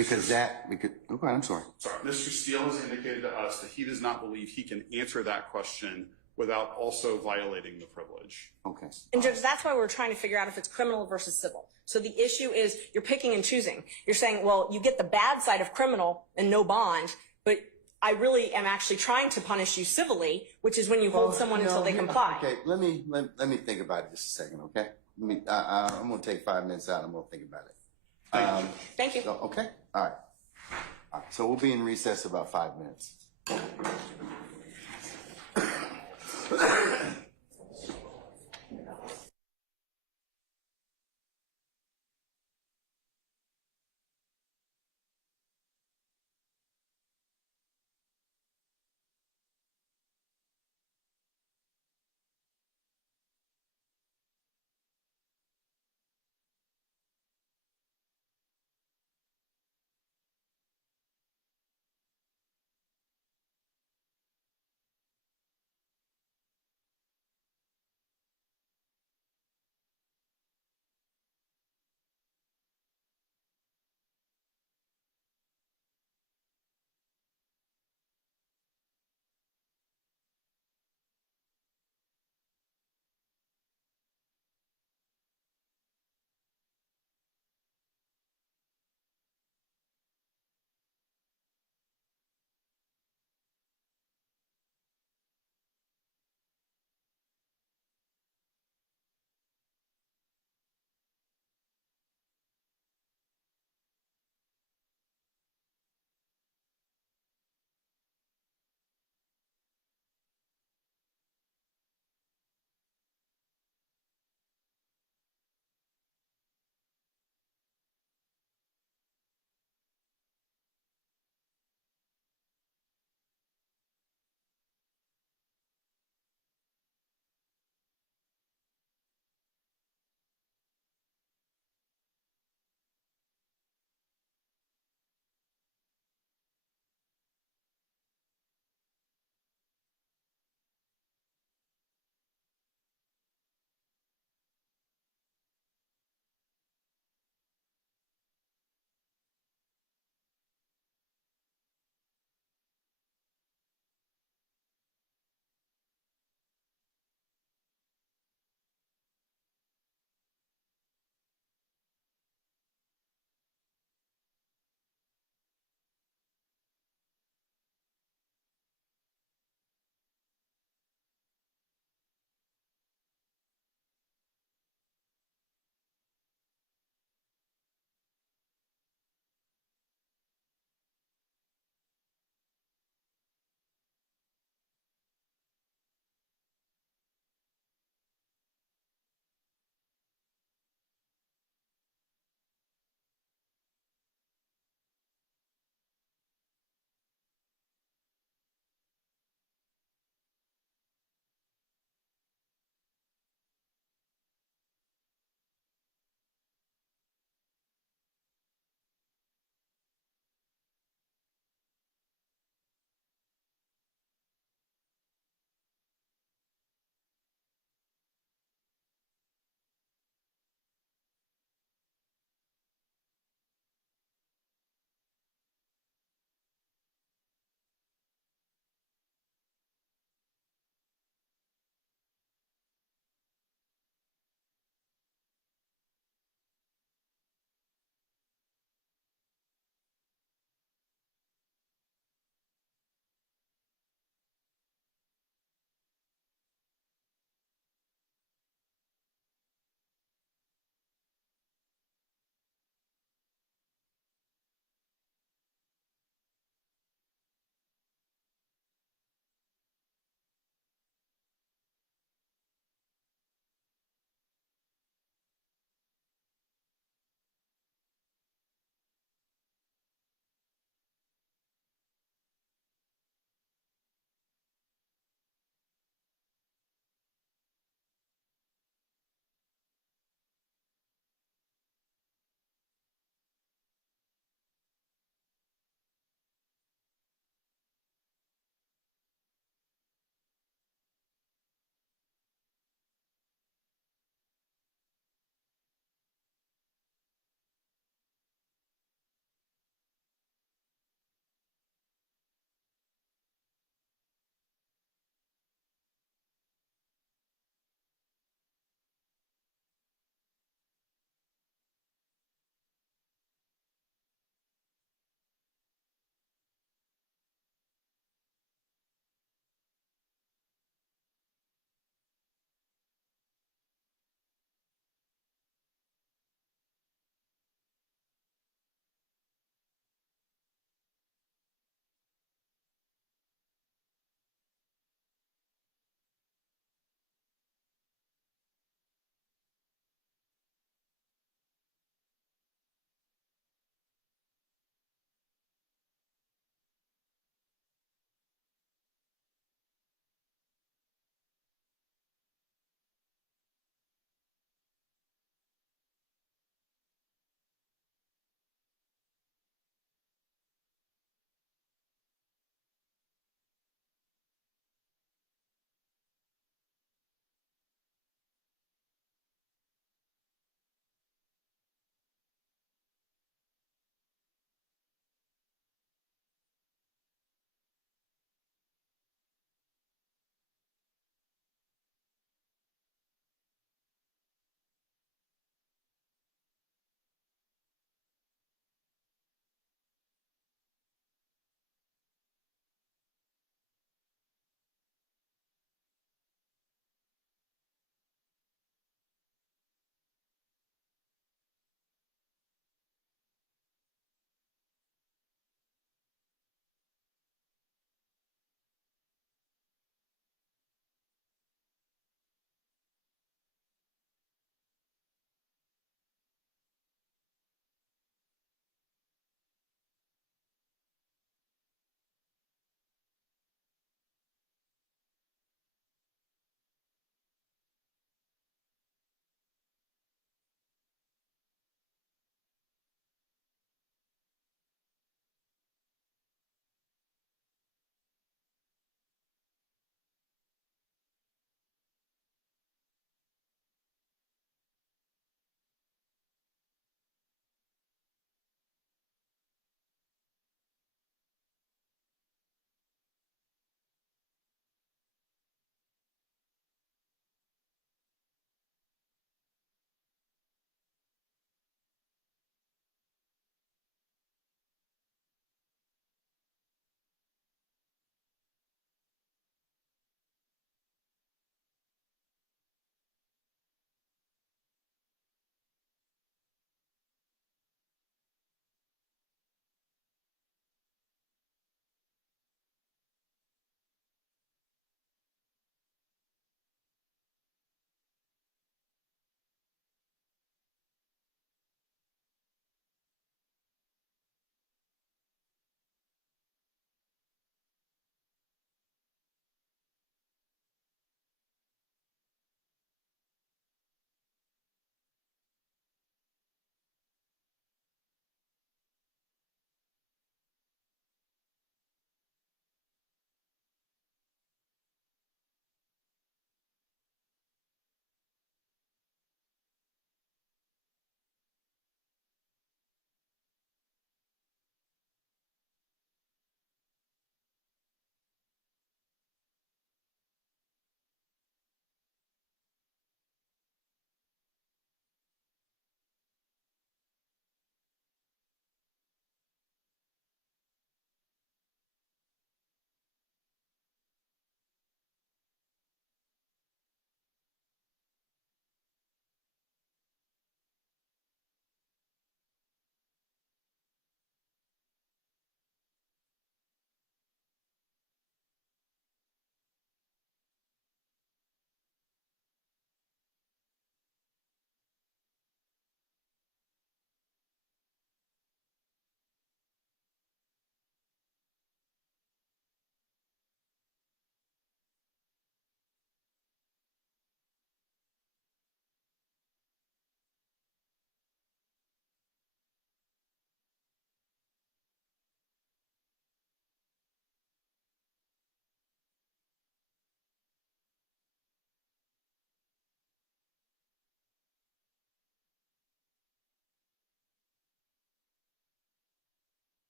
I'm sorry. Sorry, Mr. Steele has indicated to us that he does not believe he can answer that question without also violating the privilege. Okay. And Judge, that's why we're trying to figure out if it's criminal versus civil. So the issue is you're picking and choosing. You're saying, well, you get the bad side of criminal and no bond, but I really am actually trying to punish you civilly, which is when you hold someone until they comply. Okay, let me think about it just a second, okay? I'm going to take 5 minutes out and I'm going to think about it. Thank you. Okay? All right. So we'll be in recess about 5 minutes.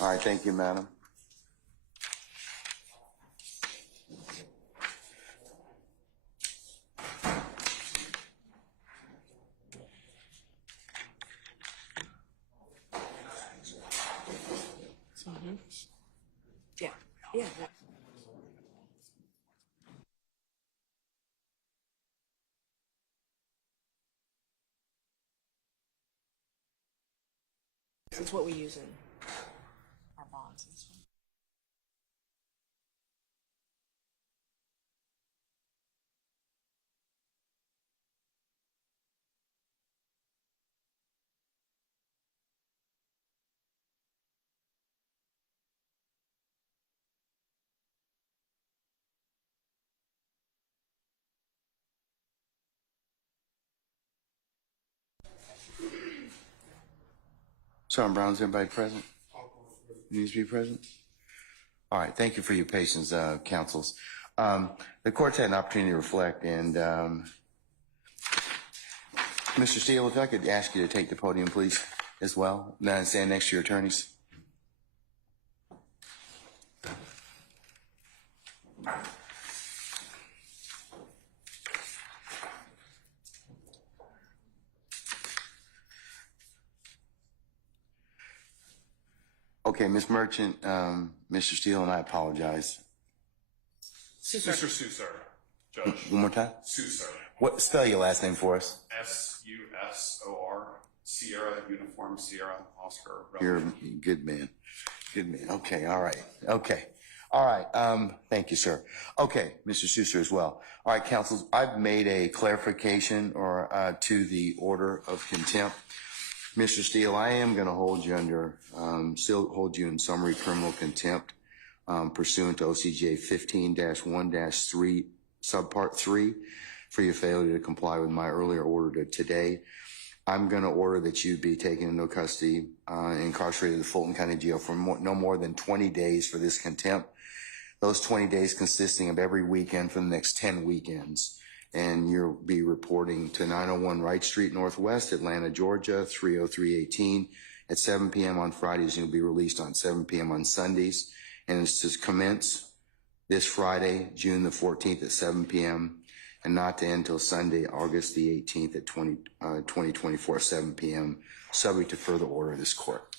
All right, thank you, madam. Yeah. Yeah. It's what we use in our bonds and stuff. Sergeant Brown, is everybody present? Needs to be present? All right, thank you for your patience, councils. The court's had an opportunity to reflect, and Mr. Steele, if I could ask you to take the podium, please, as well. Now stand next to your attorneys. Okay, Ms. Merchant, Mr. Steele, and I apologize. Mr. Susar, Judge. One more time? Susar. What, spell your last name for us? Susor, Sierra, Uniform, Sierra, Oscar. You're a good man. Good man. Okay, all right. Okay. All right. Thank you, sir. Okay, Mr. Susar as well. All right, counsels, I've made a clarification or to the order of contempt. Mr. Steele, I am going to hold you under, still hold you in summary criminal contempt pursuant to OCJ 15-1-3, subpart 3, for your failure to comply with my earlier order to today. I'm going to order that you be taken into custody, incarcerated in the Fulton County Jail for no more than 20 days for this contempt. Those 20 days consisting of every weekend for the next 10 weekends. And you'll be reporting to 901 Wright Street Northwest, Atlanta, Georgia, 30318 at 7 p.m. on Fridays. And you'll be released on 7 p.m. on Sundays. And it's to commence this Friday, June the 14th at 7 p.m. and not to end until Sunday, August the 18th at 2024, 7 p.m., subject to further order of this court.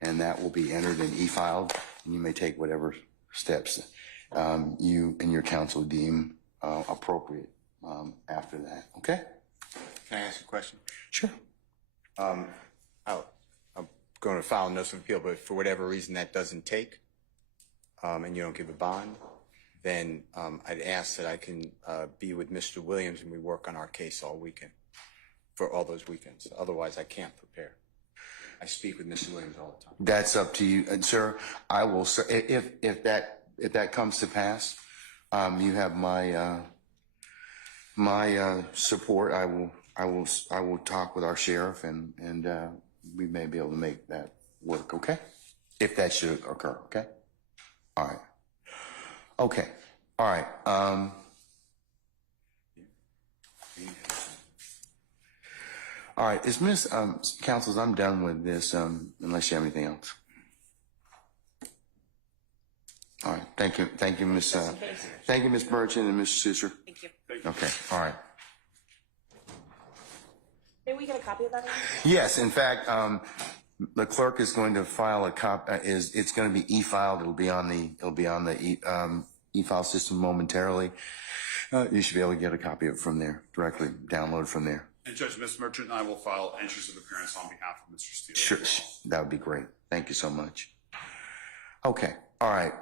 And that will be entered and e-filed, and you may take whatever steps you and your counsel deem appropriate after that. Okay? Can I ask a question? Sure. I'm going to file a notice of appeal, but for whatever reason that doesn't take, and you don't give a bond, then I'd ask that I can be with Mr. Williams and we work on our case all weekend, for all those weekends. Otherwise, I can't prepare. I speak with Mr. Williams all the time. That's up to you, and sir. I will, sir. If that comes to pass, you have my support. I will talk with our sheriff, and we may be able to make that work. Okay, if that should occur. Okay. All right. Okay. All right. All right. Is Miss Counsels, I'm done with this, unless you have anything else. All right. Thank you. Thank you, Miss. Thank you, Miss Merchant and Mr. Susar. Thank you. Okay. All right. May we get a copy of that? Yes. In fact, the clerk is going to file a copy. It's going to be e-filed. It'll be on the e-file system momentarily. You should be able to get a copy of it from there, directly download from there. And Judge, Ms. Merchant and I will file entries of appearance on behalf of Mr. Steele. Sure, that would be great. Thank you so much. Okay, all right.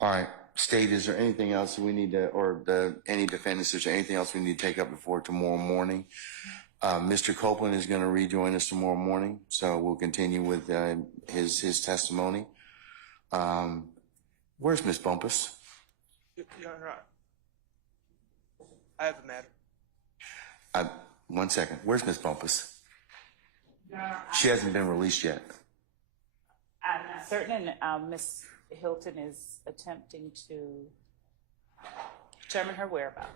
All right, State, is there anything else we need to, or any defendants, is there anything else we need to take up before tomorrow morning? Mr. Copeland is going to rejoin us tomorrow morning, so we'll continue with his testimony. Where's Miss Bumpus? Your Honor, I have a matter. 1 second. Where's Miss Bumpus? She hasn't been released yet. I'm not certain, and Miss Hilton is attempting to determine her whereabouts.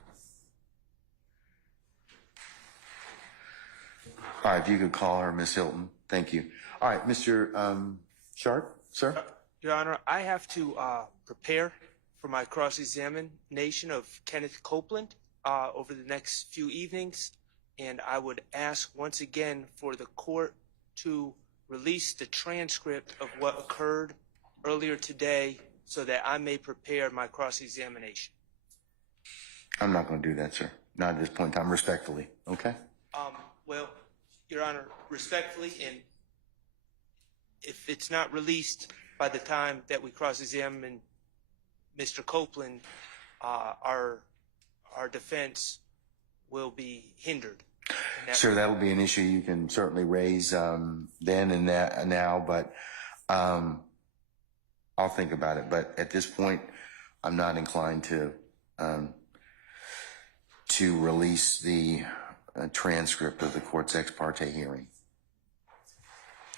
All right, if you could call her, Miss Hilton. Thank you. All right, Mr. Sharp, sir. Your Honor, I have to prepare for my cross-examination of Kenneth Copeland over the next few evenings, and I would ask once again for the court to release the transcript of what occurred earlier today so that I may prepare my cross-examination. I'm not going to do that, sir. Not at this point in time, respectfully. Okay? Well, Your Honor, respectfully, and if it's not released by the time that we cross-examine Mr. Copeland, our defense will be hindered. Sir, that'll be an issue you can certainly raise then and now, but I'll think about it. But at this point, I'm not inclined to release the transcript of the court's ex parte hearing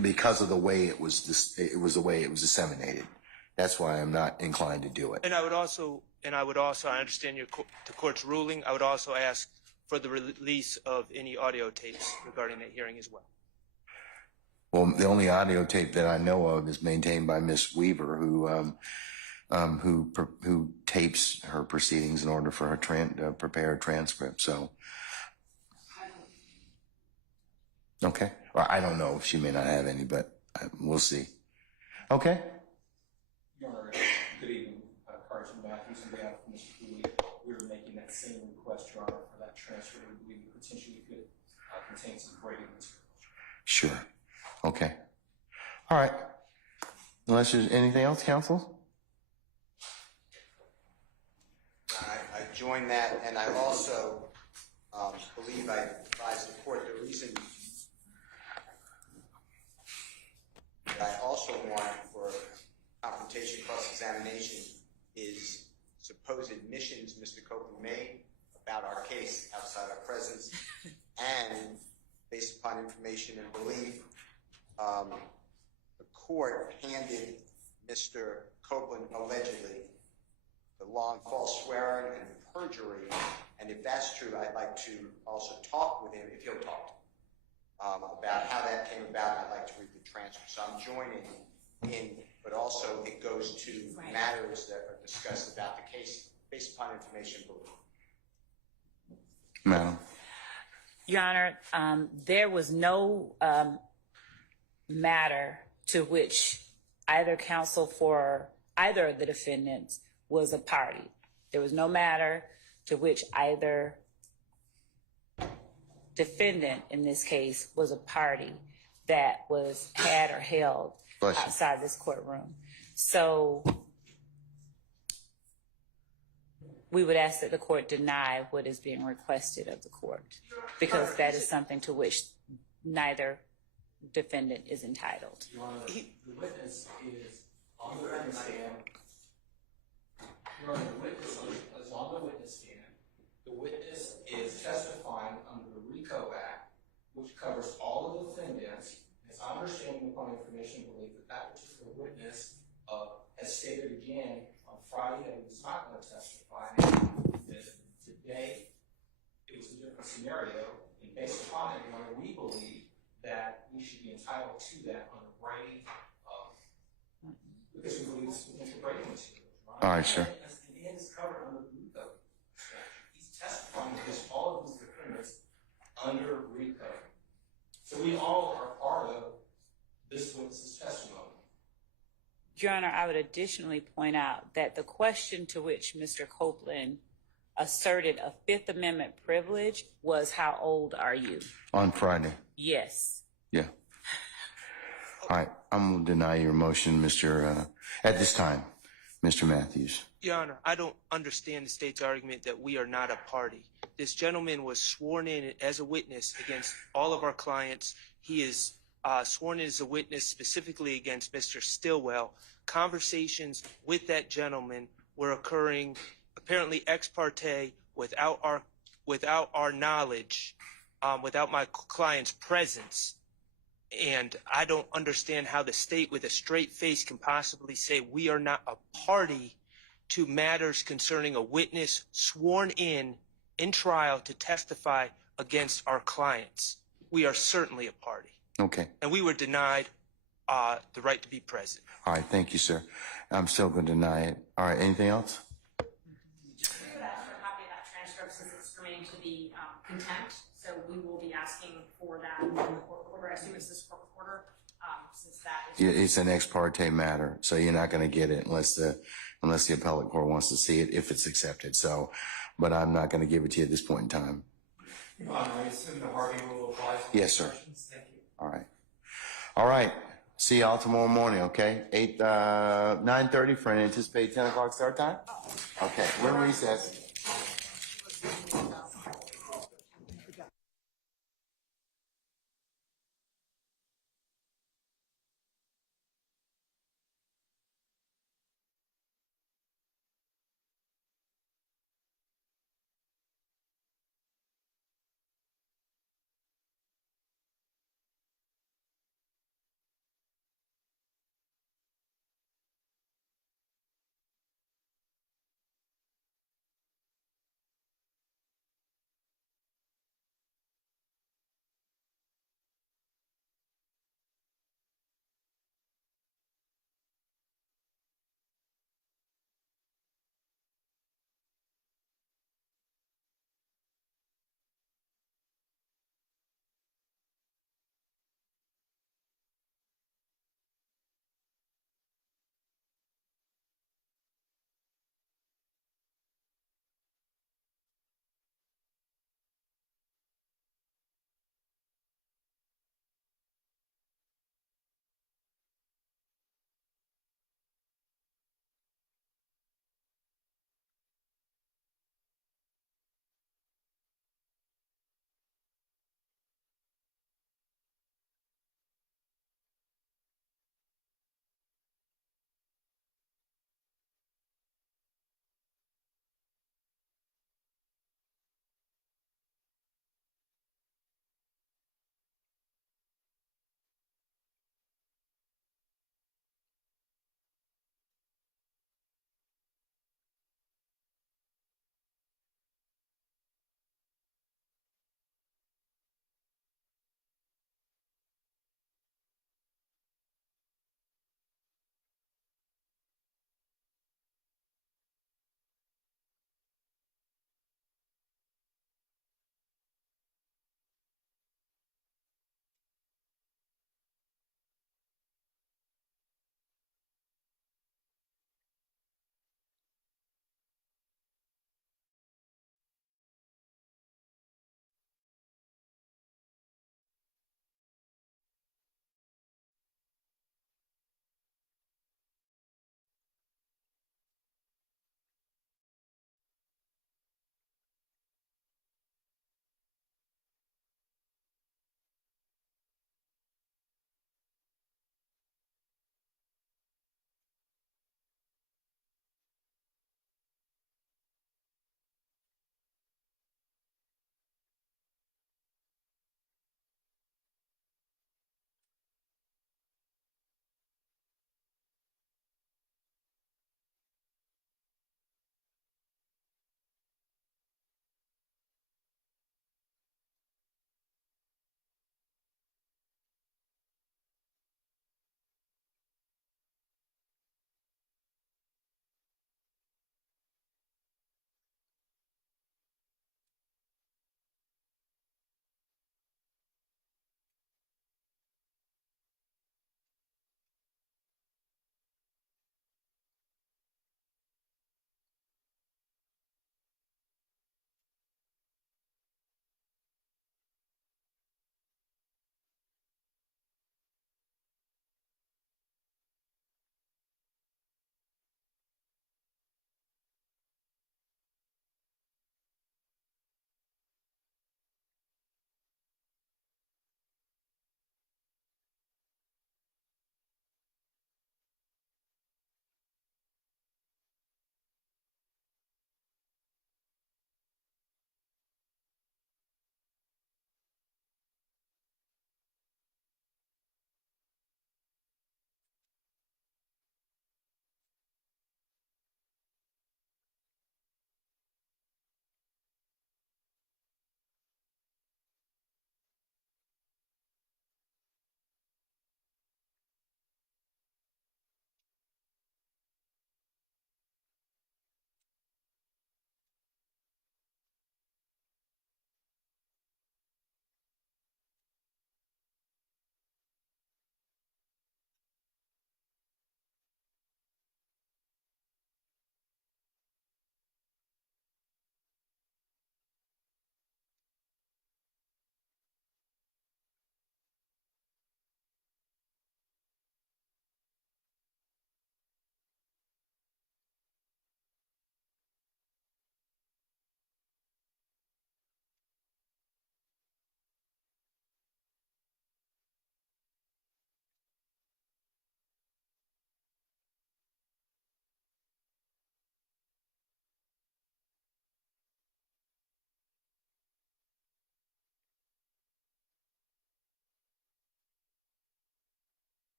because of the way it was the way it was disseminated. That's why I'm not inclined to do it. And I would also, I understand the court's ruling. I would also ask for the release of any audio tapes regarding that hearing as well. Well, the only audio tape that I know of is maintained by Miss Weaver, who tapes her proceedings in order for her to prepare a transcript. So, okay. Well, I don't know. She may not have any, but we'll see. Okay. Your Honor, good evening. Carson Matthews on behalf of Mr. Cooley. We were making that same request, Your Honor, for that transfer. We believe it potentially could contain some Brady material. Sure. Okay. All right. Unless there's anything else, counsel? I join that, and I also believe I advised the court the reason that I also want for confrontation cross-examination is supposed admissions Mr. Copeland made about our case outside our presence, and based upon information and belief, the court handed Mr. Copeland allegedly the long false swearing and perjury, and if that's true, I'd like to also talk with him, if he'll talk, about how that came about. I'd like to read the transcript. So I'm joining in, but also it goes to matters that are discussed about the case based upon information and belief. Madam. Your Honor, there was no matter to which either counsel for either of the defendants was a party. There was no matter to which either defendant in this case was a party that was had or held outside this courtroom. So we would ask that the court deny what is being requested of the court, because that is something to which neither defendant is entitled. Your Honor, the witness is on the witness stand. Your Honor, the witness is on the witness stand. The witness is testifying under the RICO Act, which covers all of the defendants. As I understand upon information, believe that that particular witness has stated again on Friday that he was not going to testify. And today, it was a different scenario. And based upon it, Your Honor, we believe that we should be entitled to that on the Brady, because we believe it's potential Brady material. All right, sir. And it's covered under the RICO statute. He's testifying because all of these defendants under RICO. So we all are part of this witness's testimony. Your Honor, I would additionally point out that the question to which Mr. Copeland asserted a Fifth Amendment privilege was, how old are you? On Friday. Yes. Yeah. All right. I'm going to deny your motion, at this time, Mr. Matthews. Your Honor, I don't understand the state's argument that we are not a party. This gentleman was sworn in as a witness against all of our clients. He is sworn in as a witness specifically against Mr. Stillwell. Conversations with that gentleman were occurring apparently ex parte without our knowledge, without my client's presence. And I don't understand how the state with a straight face can possibly say we are not a party to matters concerning a witness sworn in trial to testify against our clients, we are certainly a party. Okay. And we were denied the right to be present. All right. Thank you, sir. I'm still going to deny it. All right. Anything else? We would ask for a copy of that transcript since it's germane to the contempt. So we will be asking for that in the court order. I assume it's this court order, since that is. It's an ex parte matter, so you're not going to get it unless the appellate court wants to see it, if it's accepted. So, but I'm not going to give it to you at this point in time. Your Honor, I assume the Harvey rule applies. Yes, sir. Thank you. All right. All right. See y'all tomorrow morning, okay? 9:30 for an anticipated 10 o'clock start time? Okay, we're in recess.